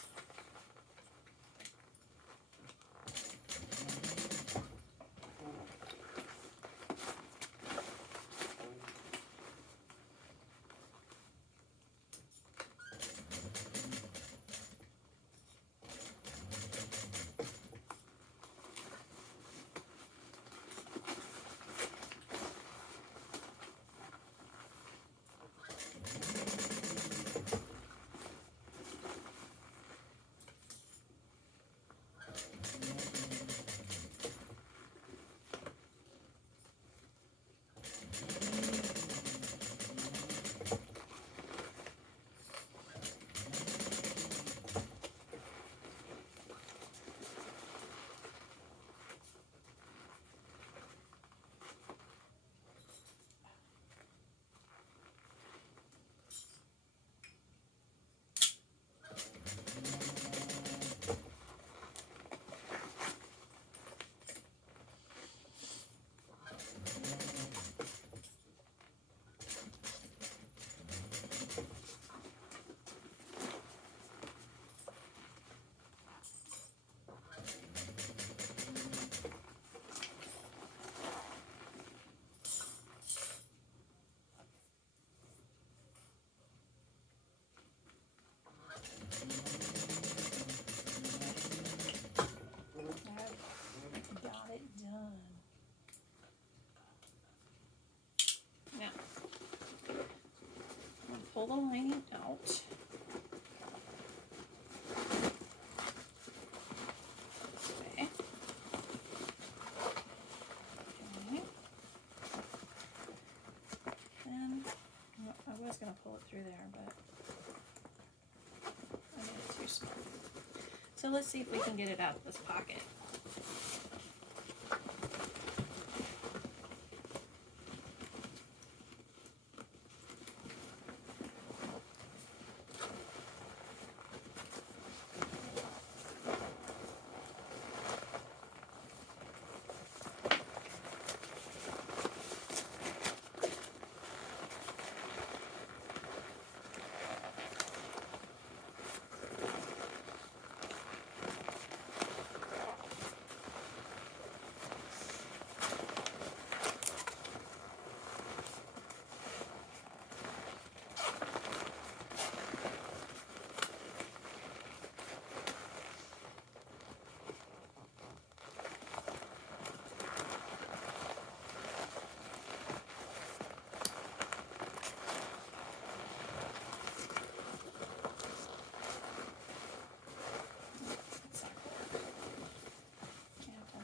Got it done. Now, I'm going to pull the lining out. This way. Okay. was going to pull it through there, but I made it too small. So let's see if we can get it out of this pocket.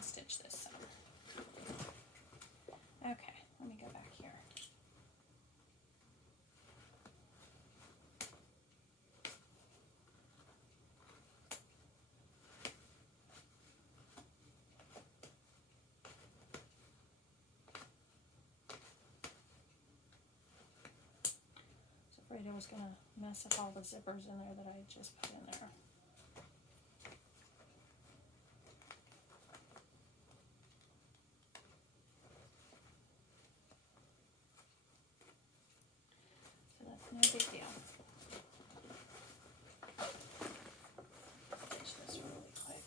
Stitch this some. Okay, let me go back here. I was afraid I was going to mess up all the zippers in there that I had just put in there. No big deal. Finish this really quick.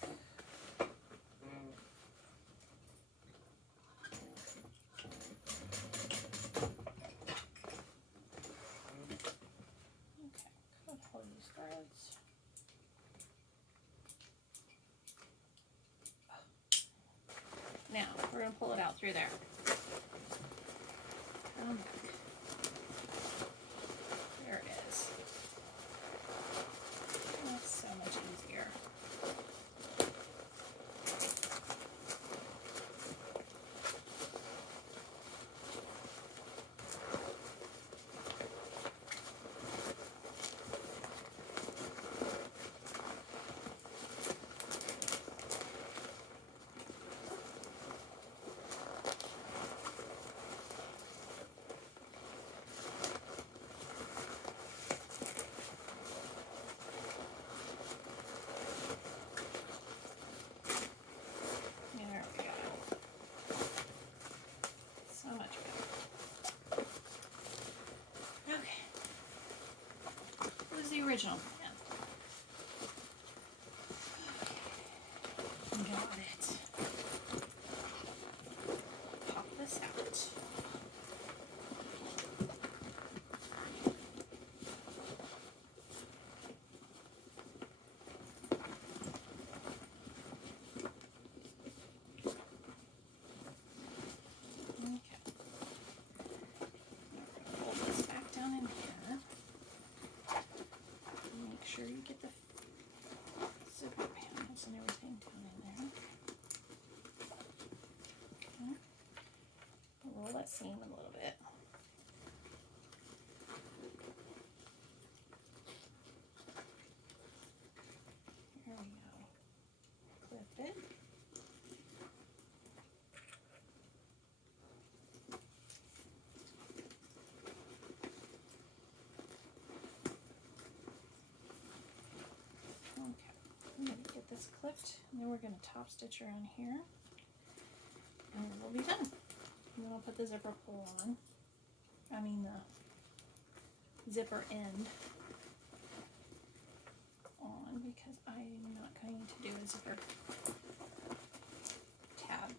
Okay, cut all these threads. Now, we're going to pull it out through there. Come back. There it is. That's so much easier. The original plan. Got it. Pop this out. Okay. Pull this back down in here. Make sure you get the zipper panels and everything down in there. Okay. Roll that seam a little bit. Here we go. Clip it. Get this clipped, and then we're going to top stitch around here, and we'll be done. And then I'll put the zipper pull on, I mean the zipper end on, because I'm not going to do a zipper tab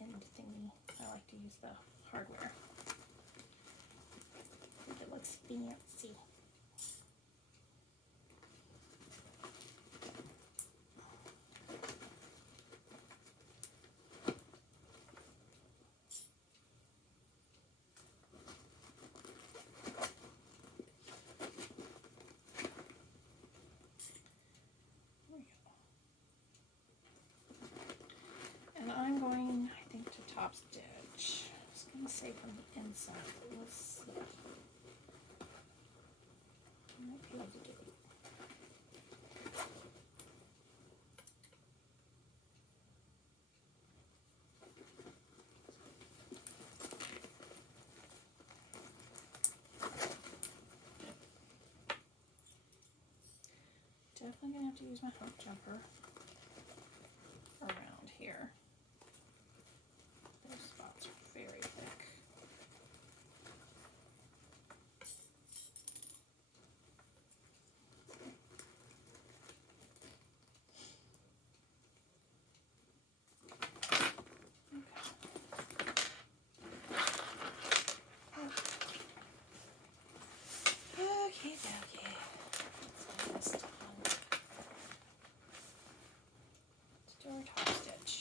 end thingy. I like to use the hardware. I think it looks fancy. I'm going, I think, to top stitch. I was going to say from the inside. Let's see. definitely going to have to use my hump jumper around here. Those spots are very thick. Okay, okay. Let's get this done. Let's do our top stitch.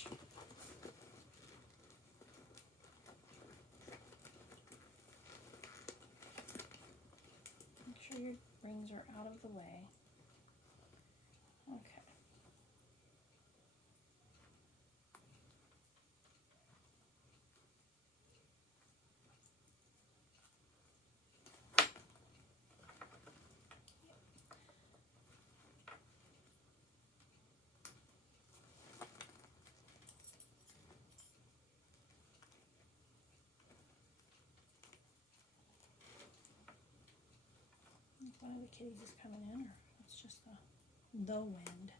Make sure your rings are out of the way. Okay. One of the kitties is coming in, or it's just the wind.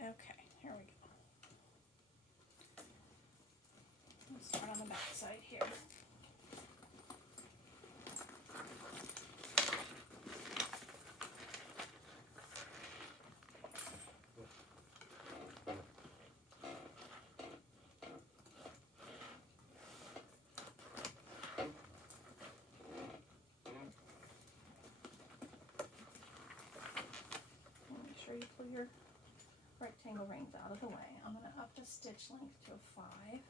Okay, here we go. Let's start on the back side here. Make sure you pull your rectangle rings out of the way. I'm going to up the stitch length to a 5.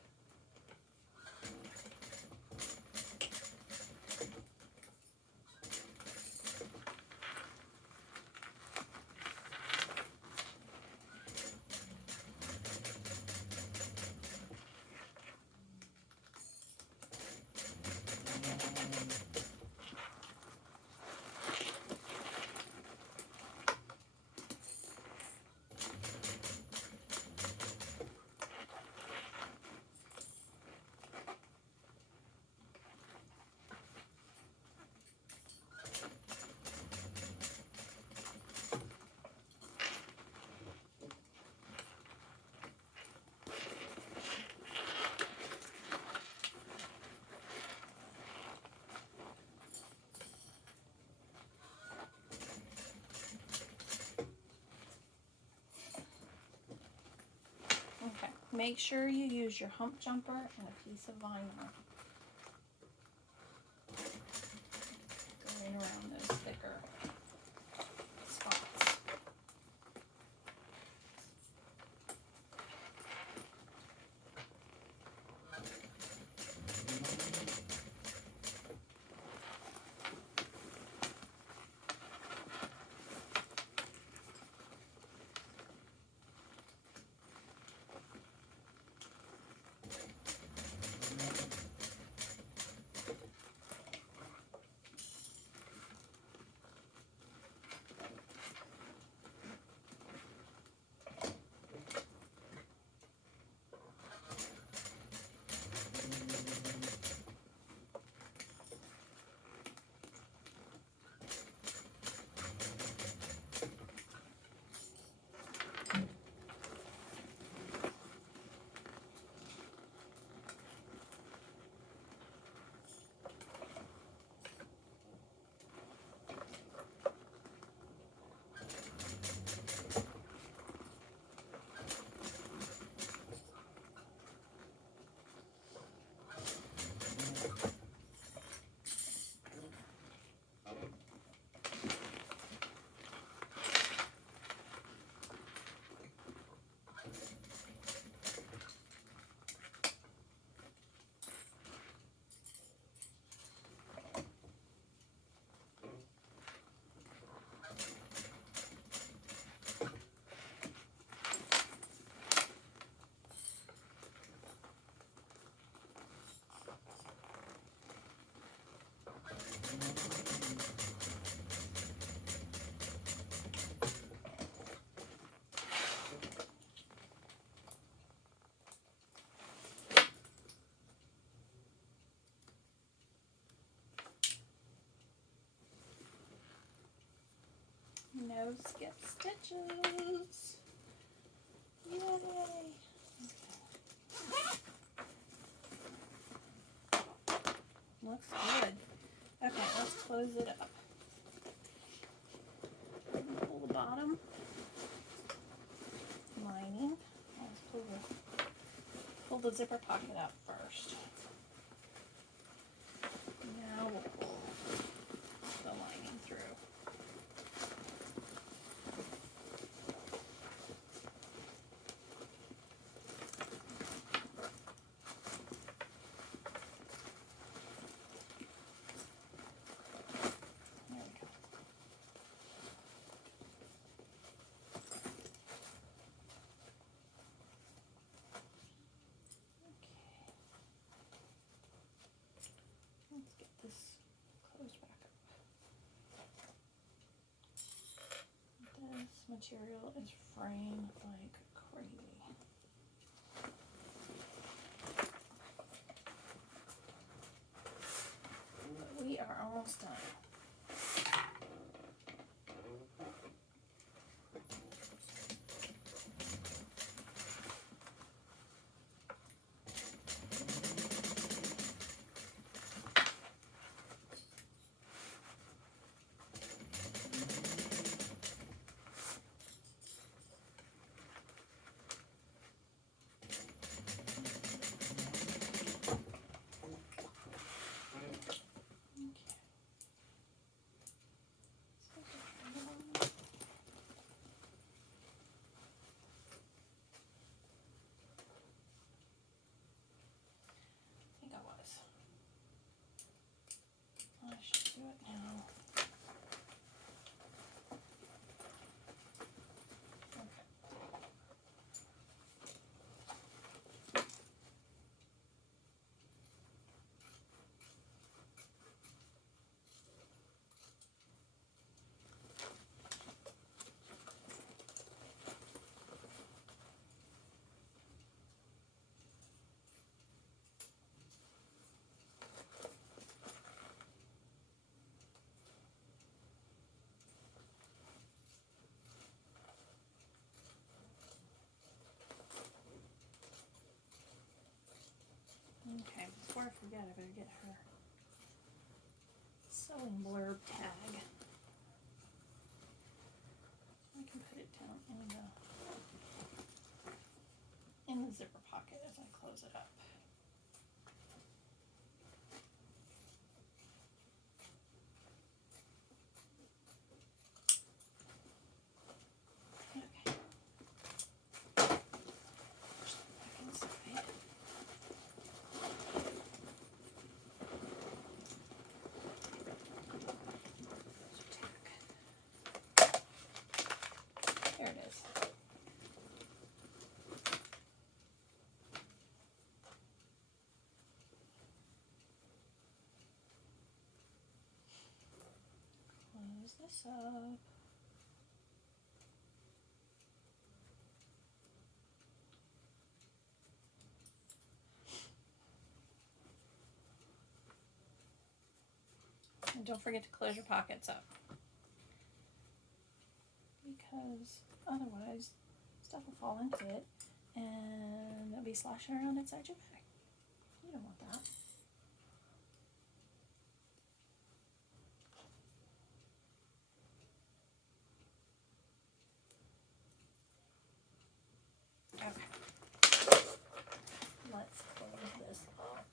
Okay, make sure you use your hump jumper and a piece of vinyl going around those thicker spots. those skip stitches. Yay! Okay. Looks good. Okay, let's close it up. Pull the bottom lining. Let's pull the zipper pocket up first. Now we'll pull the lining through. Let's get this closed back up. This material is fraying like crazy. But we are almost done. I should do it now. Okay, before I forget, I better get her sewing blurb tag. I can put it down in the zipper pocket as I close it up. Okay. Back inside. There it is. Close this up. And don't forget to close your pockets up, because otherwise stuff will fall into it and it'll be sloshing around inside your bag. You don't want that. Okay. Let's close this up.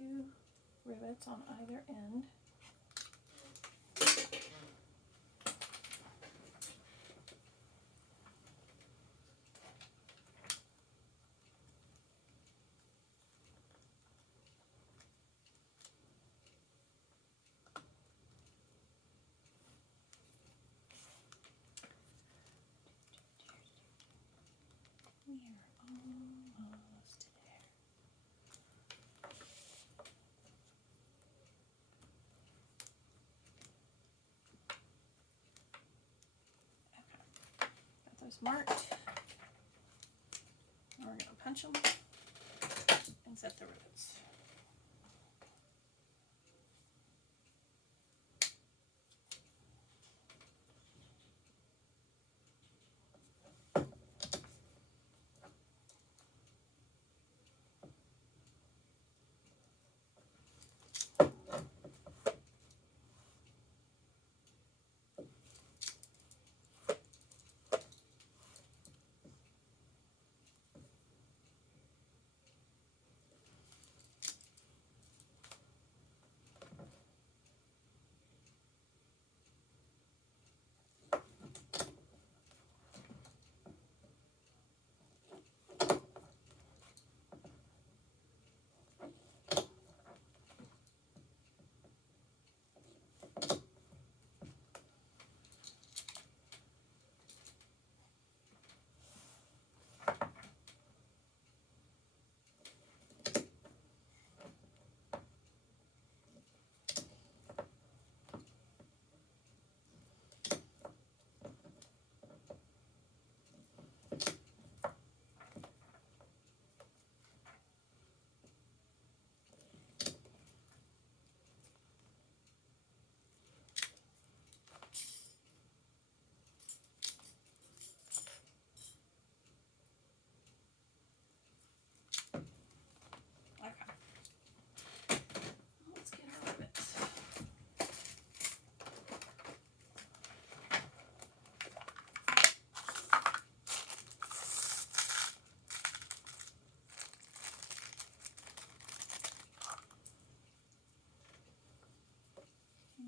2 rivets on either end. We're almost there. Okay, got those marked. Now we're going to punch them and set the rivets.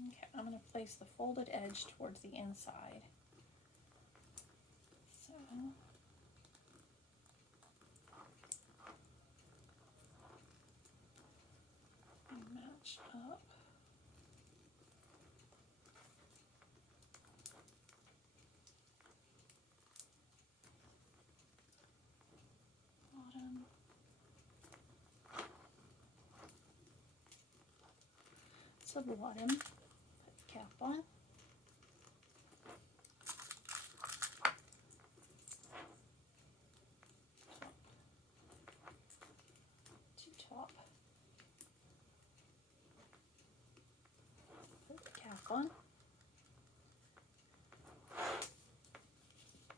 Okay, I'm going to place the folded edge towards the inside. So, and match up. Bottom. So bottom, put the cap on. Top. Put the cap on.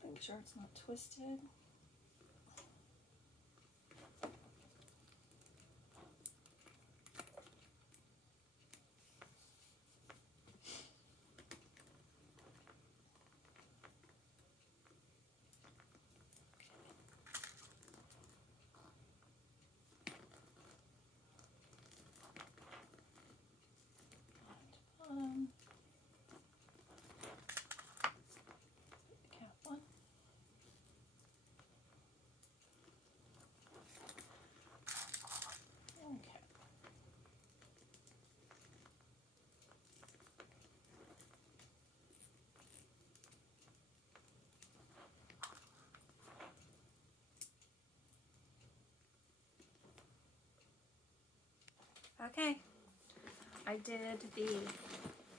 Make sure it's not twisted. Put the cap on. Okay. Okay, I did the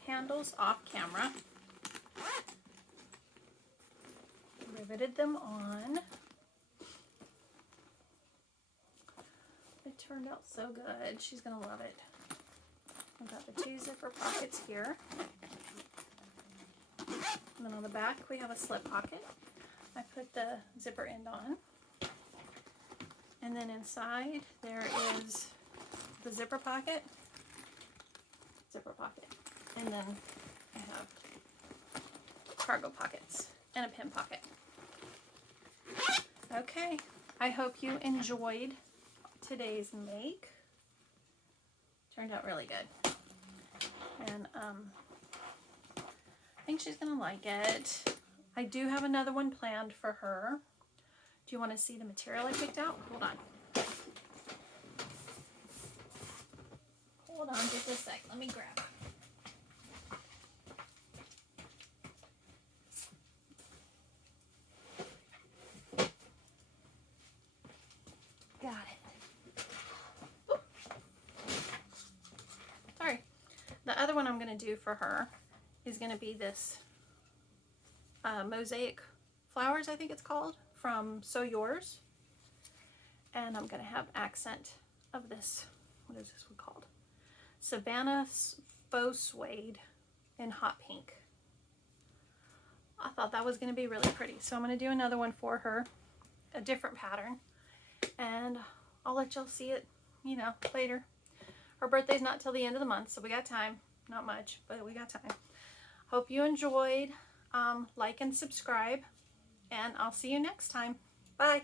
handles off camera, riveted them on. It turned out so good. She's gonna love it. I've got the 2 zipper pockets here. And then on the back we have a slip pocket. I put the zipper end on. And then inside there is the zipper pocket, and then I have cargo pockets and a pin pocket. Okay, I hope you enjoyed today's make. Turned out really good. And I think she's going to like it. I do have another one planned for her. Do you want to see the material I picked out? Hold on. Hold on just a sec. Let me grab it. Got it. Ooh. Sorry. The other one I'm going to do for her is going to be this mosaic flowers, I think it's called, from So Yours. And I'm going to have accent of this, what is this one called? Savannah Faux Suede in hot pink. I thought that was going to be really pretty. So I'm going to do another one for her, a different pattern. And I'll let y'all see it, you know, later. Her birthday's not till the end of the month, so we got time. Not much, but we got time. Hope you enjoyed. Like and subscribe, and I'll see you next time. Bye.